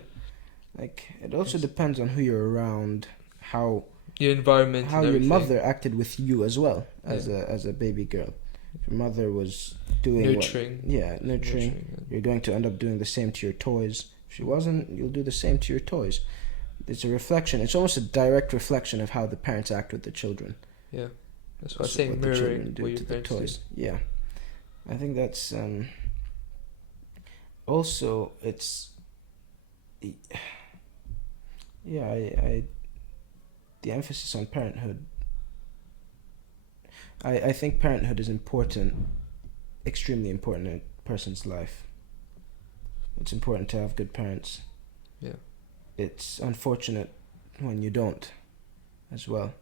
Like, it also depends on who you're around, how your environment, how your mother acted with you as well as a baby girl. If your mother was doing nurturing. Nurturing. You're going to end up doing the same to your toys. If she wasn't, you'll do the same to your toys. It's a reflection. It's almost a direct reflection of how the parents act with the children. Yeah, that's what I'm saying. Mirroring what your parents toys. Yeah, I think that's also it's. Yeah, I the emphasis on parenthood. I think parenthood is important, extremely important in a person's life. It's important to have good parents. Yeah. It's unfortunate when you don't, as well.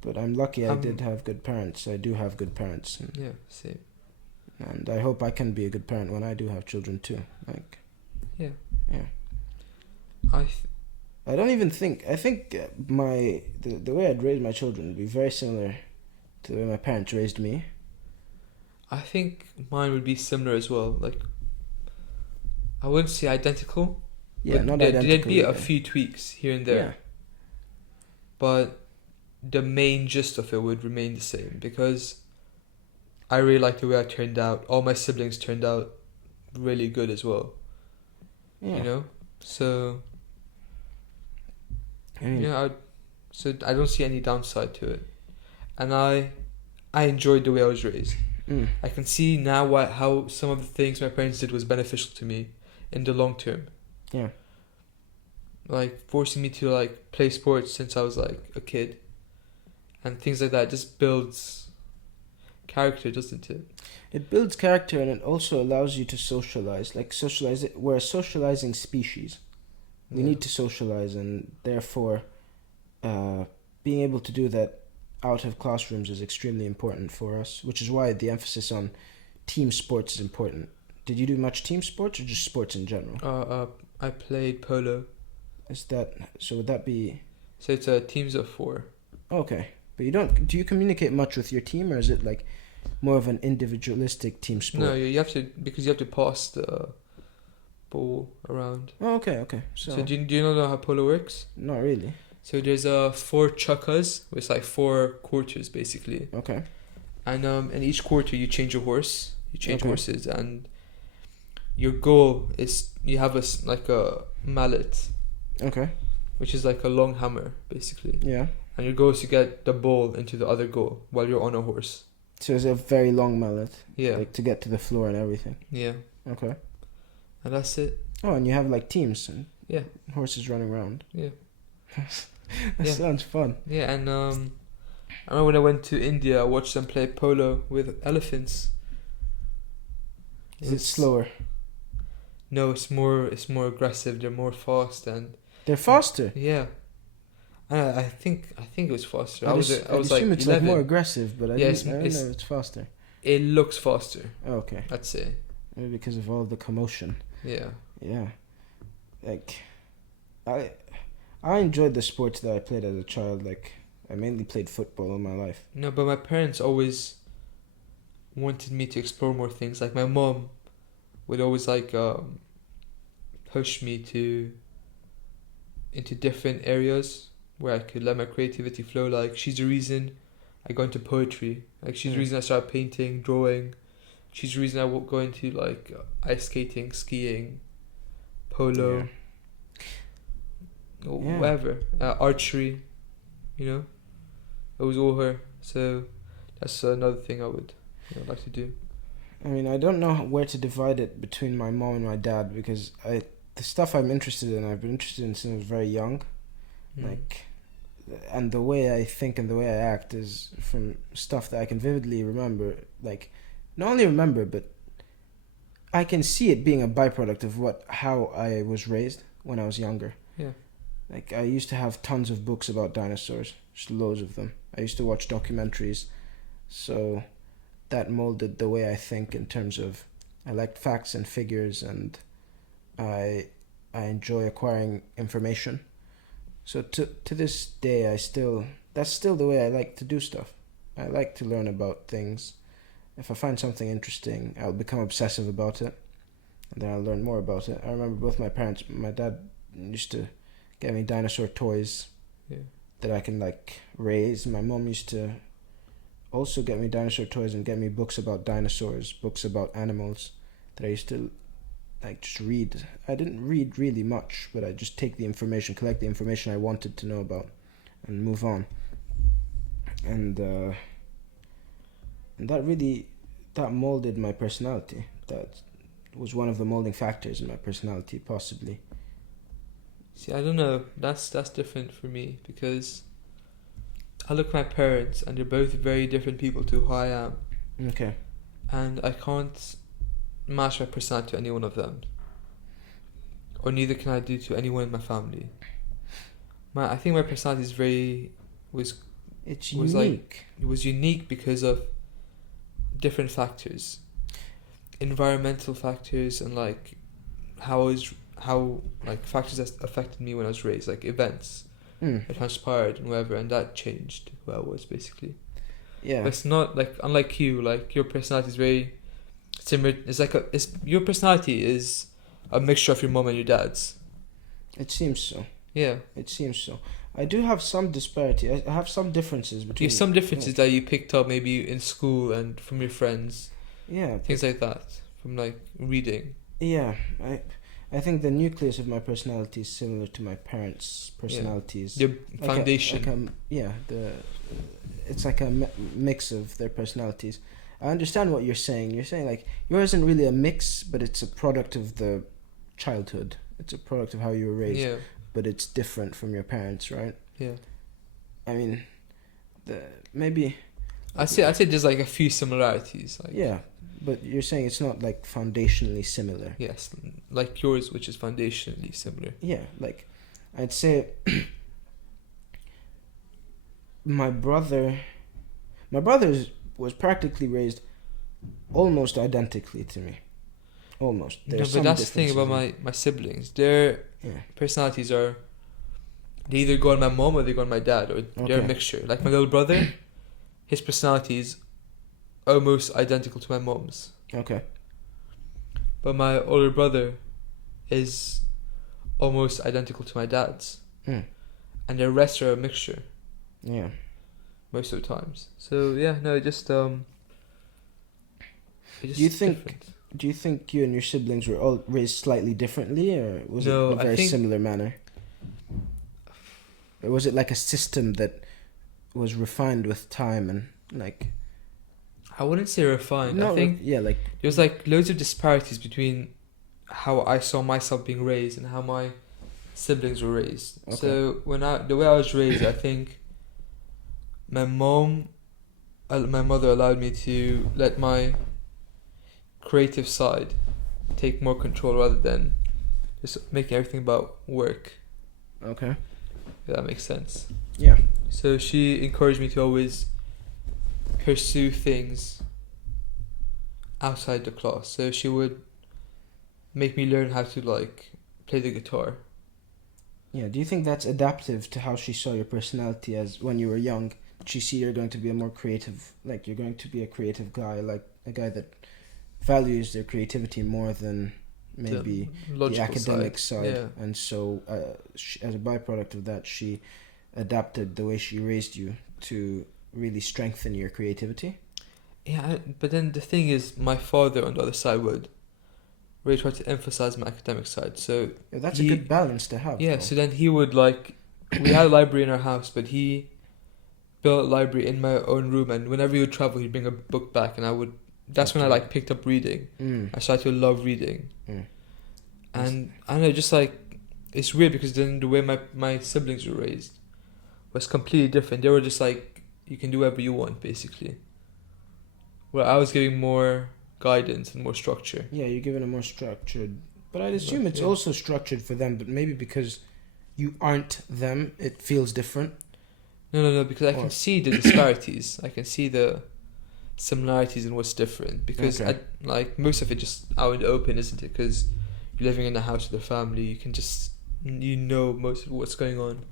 But I'm lucky I did have good parents. I do have good parents. Yeah, same. And I hope I can be a good parent when I do have children too. Like. Yeah. Yeah. I don't even think. I think the way I'd raise my children would be very similar to the way my parents raised me. I think mine would be similar as well. Like, I wouldn't say identical. Yeah, not identical. There'd be a few tweaks here and there. Yeah. But the main gist of it would remain the same, because I really like the way I turned out. All my siblings turned out really good as well. Yeah. You know? So, yeah, so I don't see any downside to it. And I enjoyed the way I was raised. I can see now how some of the things my parents did was beneficial to me in the long term. Yeah. Like forcing me to like play sports since I was like a kid, and things like that just builds character, doesn't it? It builds character, and it also allows you to socialize. Like we're a socializing species. We need to socialize, and therefore, being able to do that out of classrooms is extremely important for us, which is why the emphasis on team sports is important. Did you do much team sports or just sports in general? I played polo. So would that be... So it's teams of 4. Okay. But do you communicate much with your team, or is it like more of an individualistic team sport? No, you have to, because you have to pass the ball around. Oh, okay. So do you not know how polo works? Not really. So there's 4 chukkas, which is like 4 quarters basically. Okay. And in each quarter you change a horse. You change horses, and your goal is you have a mallet. Okay. Which is like a long hammer basically. Yeah. And your goal is to get the ball into the other goal while you're on a horse. So it's a very long mallet. Yeah. Like to get to the floor and everything. Yeah. Okay. And that's it. Oh, and you have like teams and yeah, horses running around. Yeah. That sounds fun. Yeah, and I remember when I went to India, I watched them play polo with elephants. Is it slower? No, it's more aggressive. They're more fast, and they're faster. Yeah. I think it was faster. I was assume like it's 11. like more aggressive, but I don't know it's it's faster. It looks faster. Oh, okay. I'd say. Maybe because of all the commotion. Yeah. Yeah. Like, I enjoyed the sports that I played as a child. Like, I mainly played football all my life. No, but my parents always wanted me to explore more things. Like my mom would always like push me into different areas where I could let my creativity flow. Like, she's the reason I got into poetry. Like, she's the reason I started painting, drawing. She's the reason I go into like ice skating, skiing, polo, whatever, archery. You know, it was all her. So that's another thing I would like to do. I mean, I don't know where to divide it between my mom and my dad, because the stuff I'm interested in, I've been interested in since I was very young. Like, and the way I think and the way I act is from stuff that I can vividly remember. Like, not only remember, but I can see it being a byproduct of how I was raised when I was younger. Yeah. Like, I used to have tons of books about dinosaurs, just loads of them. I used to watch documentaries, so that molded the way I think in terms of I liked facts and figures, and I enjoy acquiring information. So to this day, that's still the way I like to do stuff. I like to learn about things. If I find something interesting, I'll become obsessive about it, and then I'll learn more about it. I remember both my parents, my dad used to get me dinosaur toys that I can like raise. My mom used to also get me dinosaur toys and get me books about dinosaurs, books about animals that I used to like just read. I didn't read really much, but I just take the information, collect the information I wanted to know about, and move on. And that molded my personality. That was one of the molding factors in my personality, possibly. See, I don't know. That's different for me because I look at my parents and they're both very different people to who I am. Okay. And I can't match my personality to any one of them. Or neither can I do to anyone in my family. I think my personality is It's unique. unique. It was unique because of different factors. Environmental factors and like factors that affected me when I was raised, like events that transpired and whatever, and that changed who I was basically. Yeah. But it's not like, unlike you, like your personality is very similar. Your personality is a mixture of your mom and your dad's. It seems so. Yeah. It seems so. I do have some disparity. I have some differences between. You have some differences that you picked up maybe in school and from your friends. Yeah. Things like that. From like reading. Yeah. I think the nucleus of my personality is similar to my parents' personalities. Your foundation. It's like a mix of their personalities. I understand what you're saying. You're saying like yours isn't really a mix, but it's a product of the childhood. It's a product of how you were raised. Yeah. But it's different from your parents, right? Yeah. I mean, maybe. I'd say there's like a few similarities. Like, yeah, but you're saying it's not like foundationally similar. Yes, like yours, which is foundationally similar. Yeah, like I'd say my brother was practically raised almost identically to me. Almost. No, but that's the thing about my siblings. Their personalities are, they either go on my mom or they go on my dad, or they're a mixture. Like my little brother, his personality is almost identical to my mom's. Okay. But my older brother is almost identical to my dad's. And the rest are a mixture. Yeah. Most of the times. So yeah, no, it just Do you think you and your siblings were all raised slightly differently, or was it in a very similar manner? Or was it like a system that was refined with time and like? I wouldn't say refined. No, I think like there's like loads of disparities between how I saw myself being raised and how my siblings were raised. Okay. So the way I was raised, I think my mother allowed me to let my creative side take more control rather than just making everything about work. Okay. If that makes sense. Yeah. So she encouraged me to always pursue things outside the class. So she would make me learn how to like play the guitar. Yeah. Do you think that's adaptive to how she saw your personality as when you were young? Did she see you're going to be a more creative, like you're going to be a creative guy, like a guy that values their creativity more than maybe the academic side. Yeah. And so as a byproduct of that, she adapted the way she raised you to really strengthen your creativity? Yeah, but then the thing is, my father on the other side would really try to emphasize my academic side. So that's a good balance to have. Yeah, though. So then he would we had a library in our house, but he built a library in my own room, and whenever he would travel, he'd bring a book back, and that's when I picked up reading. I started to love reading. And I don't know, just it's weird because then the way my siblings were raised was completely different. They were just you can do whatever you want, basically. Where I was giving more guidance and more structure. Yeah, you're giving it more structured. But I'd assume it's also structured for them, but maybe because you aren't them, it feels different. No, because I can see the disparities. I can see the similarities and what's different. Because most of it just out in the open, isn't it? Because you're living in a house with a family, you can just, most of what's going on.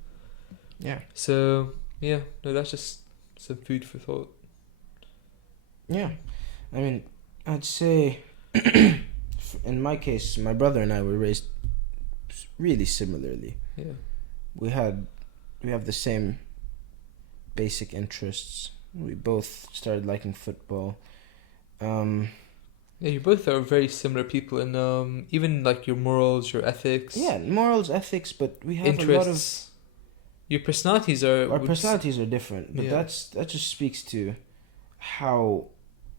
Yeah. So, yeah, no, that's just some food for thought. Yeah. I mean, I'd say, in my case, my brother and I were raised really similarly. Yeah. We have the same basic interests. We both started liking football. Yeah, you both are very similar people in even like your morals, your ethics. Yeah, morals, ethics, but we have interests. Your personalities are. our personalities are different, but Yeah. that just speaks to how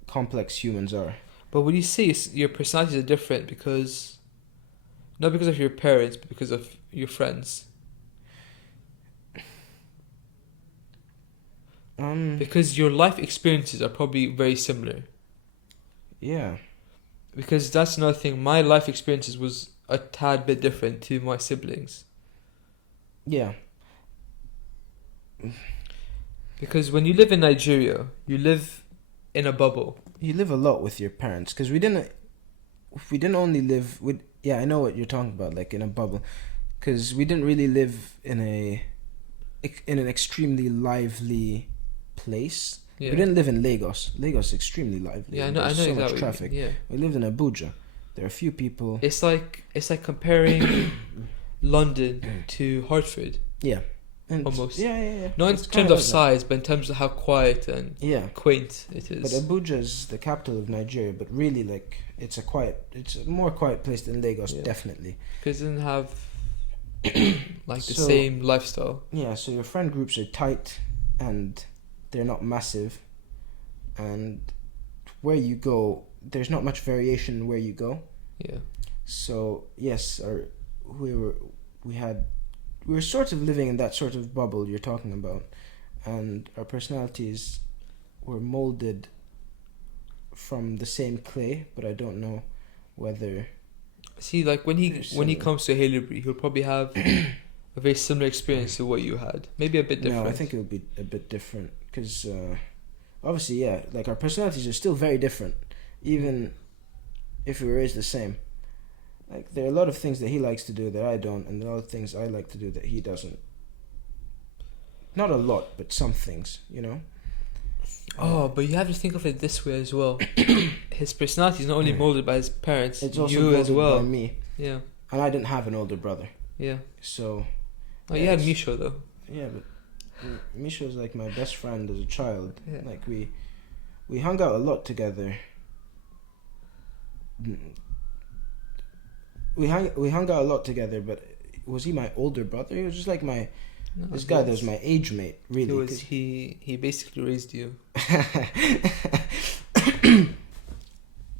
complex humans are. But when you say your personalities are different because, not because of your parents, but because of your friends. Because your life experiences are probably very similar. Yeah. Because that's another thing. My life experiences was a tad bit different to my siblings. Yeah. Because when you live in Nigeria, you live in a bubble. You live a lot with your parents, because we didn't only live with. Yeah, I know what you're talking about, like in a bubble, because we didn't really live in an extremely lively place. Yeah. We didn't live in Lagos. Lagos is extremely lively. Yeah, I and know. There's I know so much exactly. traffic. Yeah. We lived in Abuja. There are a few people. It's like comparing London to Hartford. Yeah. And almost. Yeah. Not in It's terms kinda of like that. size, but in terms of how quiet and Yeah. quaint it But is. Abuja is the capital of Nigeria, but really, like, it's a more quiet place than Lagos, Yeah. definitely. Because it doesn't have like the So- same lifestyle. Yeah, so your friend groups are tight, and they're not massive, and where you go, there's not much variation where you go. Yeah. So yes, we were sort of living in that sort of bubble you're talking about, and our personalities were molded from the same clay, but I don't know whether. See, like when They're he similar. comes to Haileybury, he'll probably have a very similar experience to what you had. Maybe a bit different. No, I think it would be a bit different because obviously, yeah, like our personalities are still very different, even if we were raised the same. Like there are a lot of things that he likes to do that I don't, and a lot of things I like to do that he doesn't. Not a lot, but some things, you know. Oh, but you have to think of it this way as well. His personality is not only molded by his parents, It's also you molded as well. by me, Yeah, and I didn't have an older brother, yeah. so Oh, you had Misho though. yeah. But Misha was like my best friend as a child. Yeah. Like we hung out a lot together. We hung out a lot together, but was he my older brother? He was just like my this guy that was my age mate, really. He basically raised you.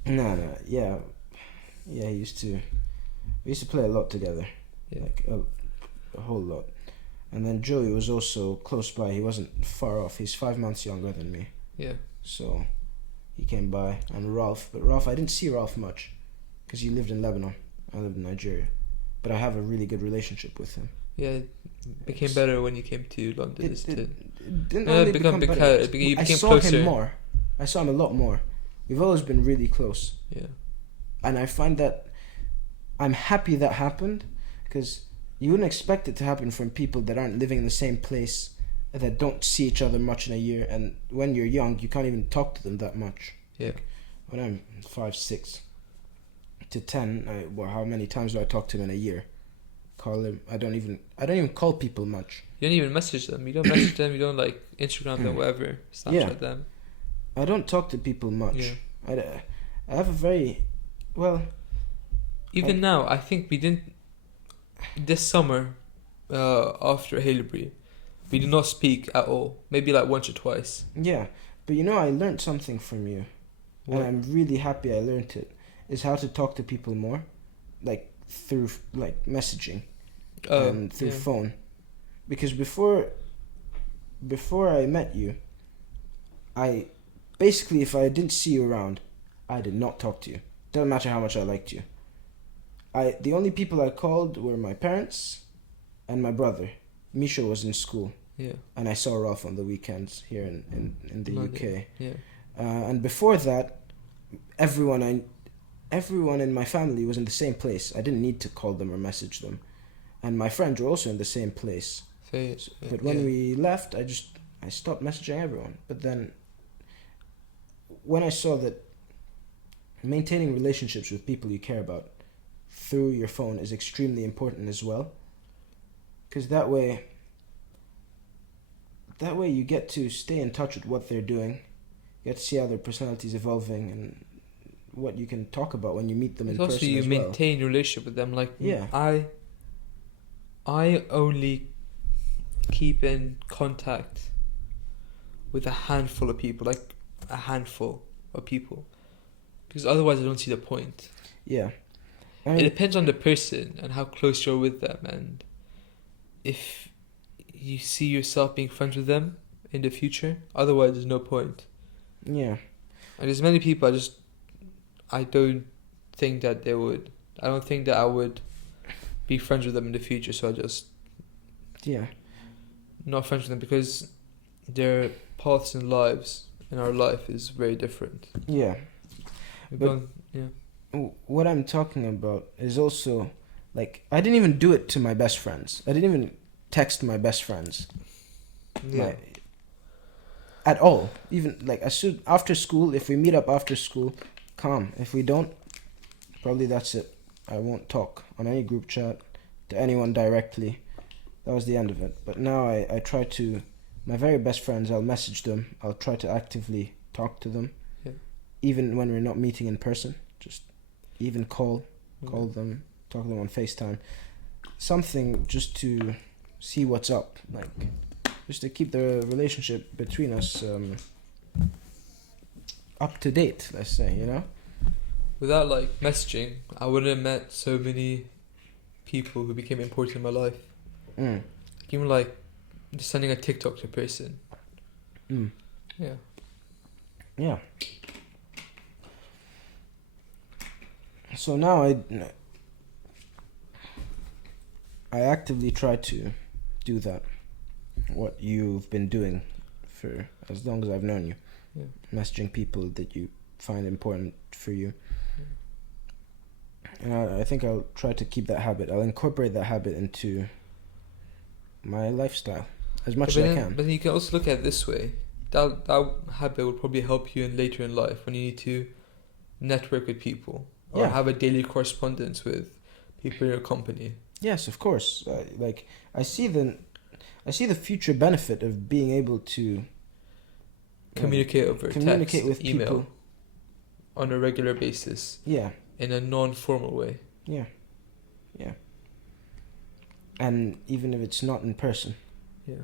No, yeah. He we used to play a lot together, Yeah. like a whole lot. And then Joey was also close by. He wasn't far off. He's 5 months younger than me, Yeah. so he came by. And Ralph, but Ralph, I didn't see Ralph much, because he lived in Lebanon. I lived in Nigeria, but I have a really good relationship with him. Yeah, it became better when you came to London. It didn't Yeah, only it become become beca- better. it beca- you I became saw closer. him more. I saw him a lot more. We've always been really close, Yeah. and I find that I'm happy that happened, because you wouldn't expect it to happen from people that aren't living in the same place, that don't see each other much in a year, and when you're young, you can't even talk to them that much. Yeah. When I'm 5, 6 to 10, how many times do I talk to him in a year? Call him. I don't even call people much. You don't even message them. You don't message them. You don't like Instagram them, whatever. Snapchat Yeah. them. I don't talk to people much. Yeah. I have a very, well, Even now, I think we didn't. This summer, after Haileybury, we did not speak at all. Maybe like once or twice. yeah. But you know, I learned something from you, What? and I'm really happy I learned it. Is how to talk to people more, like through like messaging and through yeah. phone, because before I met you, I basically, if I didn't see you around, I did not talk to you. Doesn't matter how much I liked you. The only people I called were my parents and my brother. Misha was in school, Yeah. and I saw Ralph on the weekends here in the London. UK. Yeah. And before that, everyone in my family was in the same place. I didn't need to call them or message them, and my friends were also in the same place. But when we left, I stopped messaging everyone. But then, when I saw that maintaining relationships with people you care about through your phone is extremely important as well, because that way that way you get to stay in touch with what they're doing. You get to see how their personality's evolving and what you can talk about when you meet them in person. Also, you maintain your relationship with them. Like, Yeah. I only keep in contact with a handful of people, like a handful of people, because otherwise I don't see the point. Yeah. It depends on the person and how close you're with them, and if you see yourself being friends with them in the future. Otherwise, there's no point. Yeah. And there's many people I don't think that they would. I don't think that I would be friends with them in the future. So I just not friends with them because their paths in our life is very different. Yeah. What I'm talking about is also, like, I didn't even do it to my best friends. I didn't even text my best friends. Yeah. At all. Even, like, after school, if we meet up after school, calm. If we don't, probably that's it. I won't talk on any group chat to anyone directly. That was the end of it. But now I try to, my very best friends, I'll message them. I'll try to actively talk to them. Yeah. Even when we're not meeting in person. Just even call them, talk to them on FaceTime. Something just to see what's up. Like, just to keep the relationship between us up to date, let's say, you know? Without, like, messaging, I wouldn't have met so many people who became important in my life. Even, like, just sending a TikTok to a person. Yeah. Yeah. So now I actively try to do that. What you've been doing for as long as I've known you. Yeah. Messaging people that you find important for you. And I think I'll try to keep that habit. I'll incorporate that habit into my lifestyle as much as I can. But then you can also look at it this way. That habit will probably help you later in life when you need to network with people or have a daily correspondence with people in your company. Yes, of course. I see the future benefit of being able to communicate over text, with email, people on a regular basis. Yeah. In a non-formal way. Yeah. And even if it's not in person. Yeah.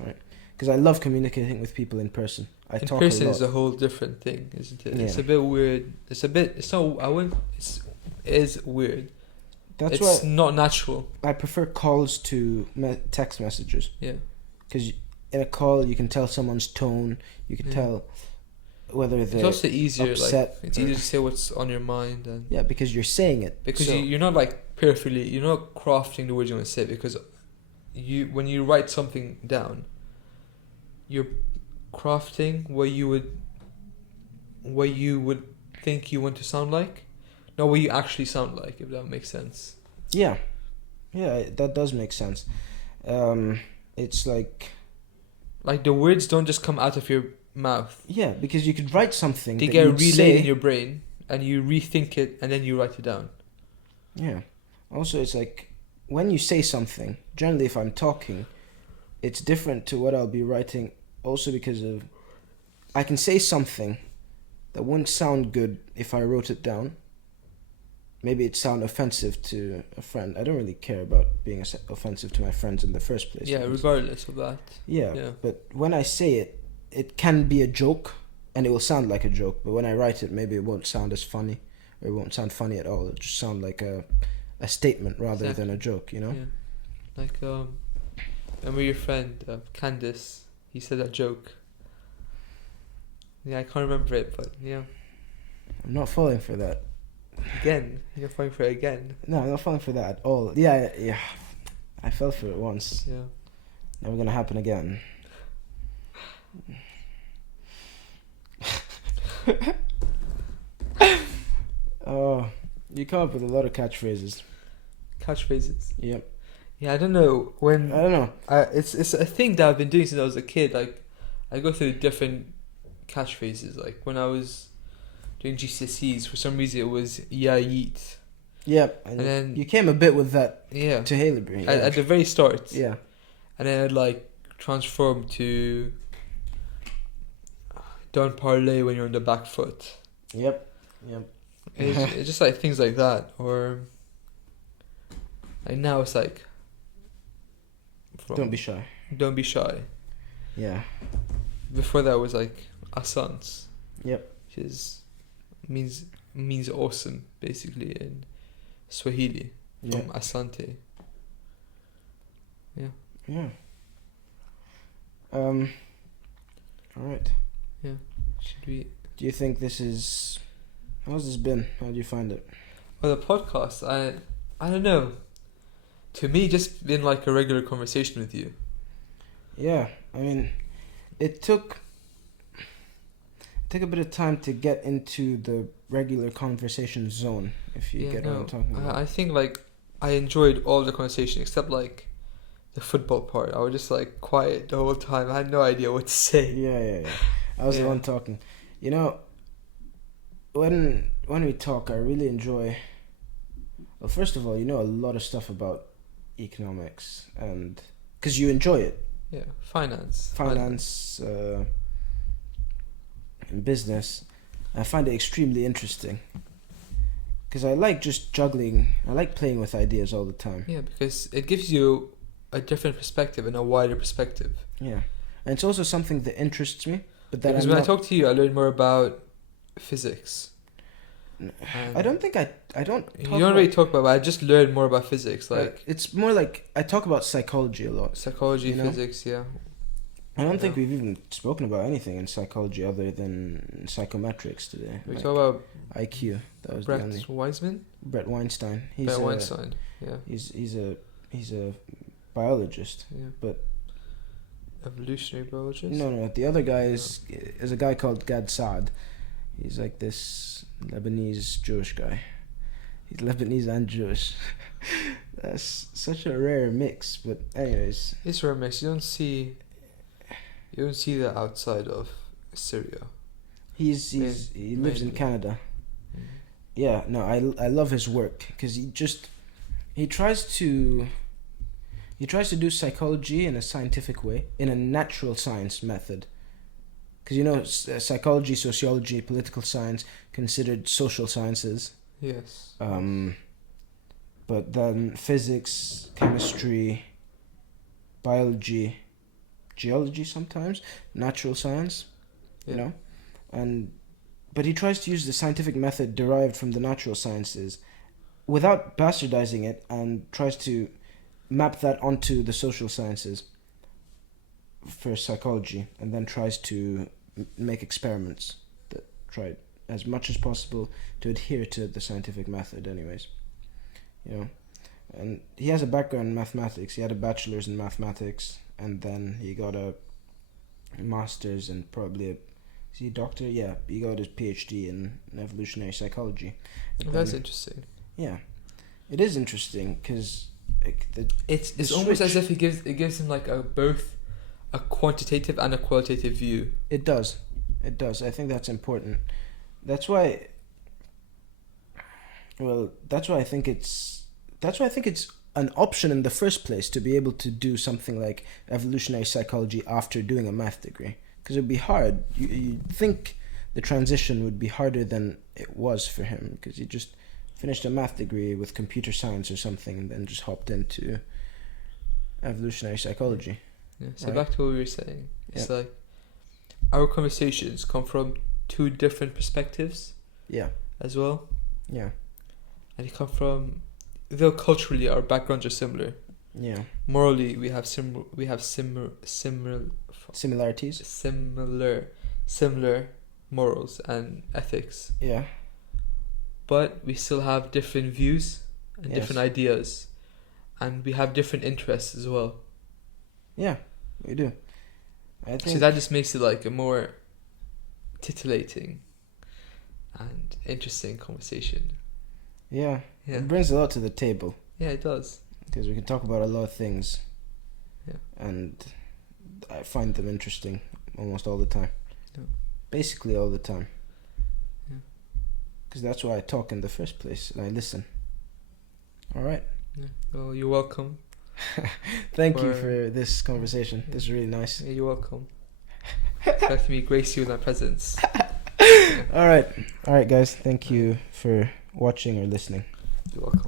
Right. Because I love communicating with people in person. I talk a lot. In person is a whole different thing, isn't it? Yeah. It's a bit weird. It is weird. It's not natural. I prefer calls to text messages. Yeah. Because in a call, you can tell someone's tone. You can tell whether they're it's also easier, upset. It's easier to say what's on your mind. And because you're saying it. Because you're not, like, perfectly... You're not crafting the words you want to say. Because when you write something down, you're crafting what you would think you want to sound like. Not what you actually sound like, if that makes sense. Yeah, that does make sense. It's like the words don't just come out of your mouth. Yeah, because you could write something. They get relayed in your brain, and you rethink it, and then you write it down. Yeah. Also, it's like when you say something. Generally, if I'm talking, it's different to what I'll be writing. Also, because of I can say something that wouldn't sound good if I wrote it down. Maybe it sound offensive to a friend. I don't really care about being offensive to my friends in the first place. Yeah, regardless of that. Yeah, but when I say it, it can be a joke, and it will sound like a joke. But when I write it, maybe it won't sound as funny, or it won't sound funny at all. It'll just sound like a statement rather than a joke, you know? Yeah. Like, remember your friend, Candice, he said a joke. Yeah, I can't remember it, but yeah. I'm not falling for that. Again? You're falling for it again? No, I'm not falling for that at all. Yeah. I fell for it once. Yeah. Never gonna happen again. Oh, you come up with a lot of catchphrases. Catchphrases? Yep. Yeah, I don't know. It's a thing that I've been doing since I was a kid. Like, I go through different catchphrases. Like, when I was doing GCSEs, for some reason it was yeah yeet. Yep. And then you came a bit with that to Haleybury. At the very start. Yeah. And then I'd, like, transform to don't parlay when you're on the back foot. Yep. It's just like things like that, or like now it's like Don't be shy. Don't be shy. Yeah. Before that was like asans. Yep. Which is means awesome basically in Swahili from asante. Yeah. All right. Yeah. Should we? Do you think this is? How's this been? How do you find it? Well, the podcast, I don't know. To me, just been like a regular conversation with you. Yeah, I mean, it took a bit of time to get into the regular conversation zone, if you get what I'm talking about. I think like I enjoyed all the conversation except like the football part. I was just like quiet the whole time. I had no idea what to say. Yeah. I was the one talking. You know, when we talk, I really enjoy. Well, first of all, you know a lot of stuff about economics, and because you enjoy it. Yeah, finance, and business. I find it extremely interesting because I like just juggling. I like playing with ideas all the time. Yeah, because it gives you a different perspective and a wider perspective. Yeah, and it's also something that interests me. But that because when I talk to you, I learn more about physics. I don't think I don't. You don't really talk about. But I just learned more about physics. Like it's more like I talk about psychology a lot. Psychology, physics, yeah. I don't think we've even spoken about anything in psychology other than psychometrics today. We talk about IQ. That was Brett the only. Brett Weinstein. Weinstein. Yeah. He's a biologist. Yeah. But evolutionary biologist. No. The other guy is a guy called Gad Saad. He's like this Lebanese Jewish guy. He's Lebanese and Jewish. That's such a rare mix. But anyways, it's a rare mix. You don't see that outside of Syria. He lives in Canada. Mm-hmm. Yeah, no, I love his work because he tries to do psychology in a scientific way, in a natural science method. Because you know, psychology, sociology, political science considered social sciences. Yes. But then physics, chemistry, biology, geology sometimes, natural science, you know, but he tries to use the scientific method derived from the natural sciences without bastardizing it, and tries to map that onto the social sciences for psychology, and then tries to make experiments that try as much as possible to adhere to the scientific method anyways, you know. And he has a background in mathematics. He had a bachelor's in mathematics, and then he got a master's and probably is he a doctor? Yeah, he got his PhD in evolutionary psychology. That's interesting. Yeah, it is interesting because it's almost as if it gives him like both a quantitative and a qualitative view. It does. I think that's important. That's why I think it's an option in the first place to be able to do something like evolutionary psychology after doing a math degree, because it would be hard. You think the transition would be harder than it was for him, because he just finished a math degree with computer science or something and then just hopped into evolutionary psychology. Yeah, so back to what we were saying. It's like our conversations come from two different perspectives. Yeah. As well. Yeah. And they come from, though culturally our backgrounds are similar. Yeah. Morally we have similarities. Similar morals and ethics. Yeah. But we still have different views and different ideas, and we have different interests as well. Yeah, we do. I think so that just makes it like a more titillating and interesting conversation. Yeah. It brings a lot to the table. Yeah, it does. Because we can talk about a lot of things. Yeah. And I find them interesting almost all the time. Yeah. Basically all the time. Yeah. Because that's why I talk in the first place, and I listen. All right. Yeah. Well, you're welcome. Thank you for this conversation. This is really nice. Yeah, you're welcome. Let me grace you with my presence. All right, guys. Thank you for watching or listening. You're welcome.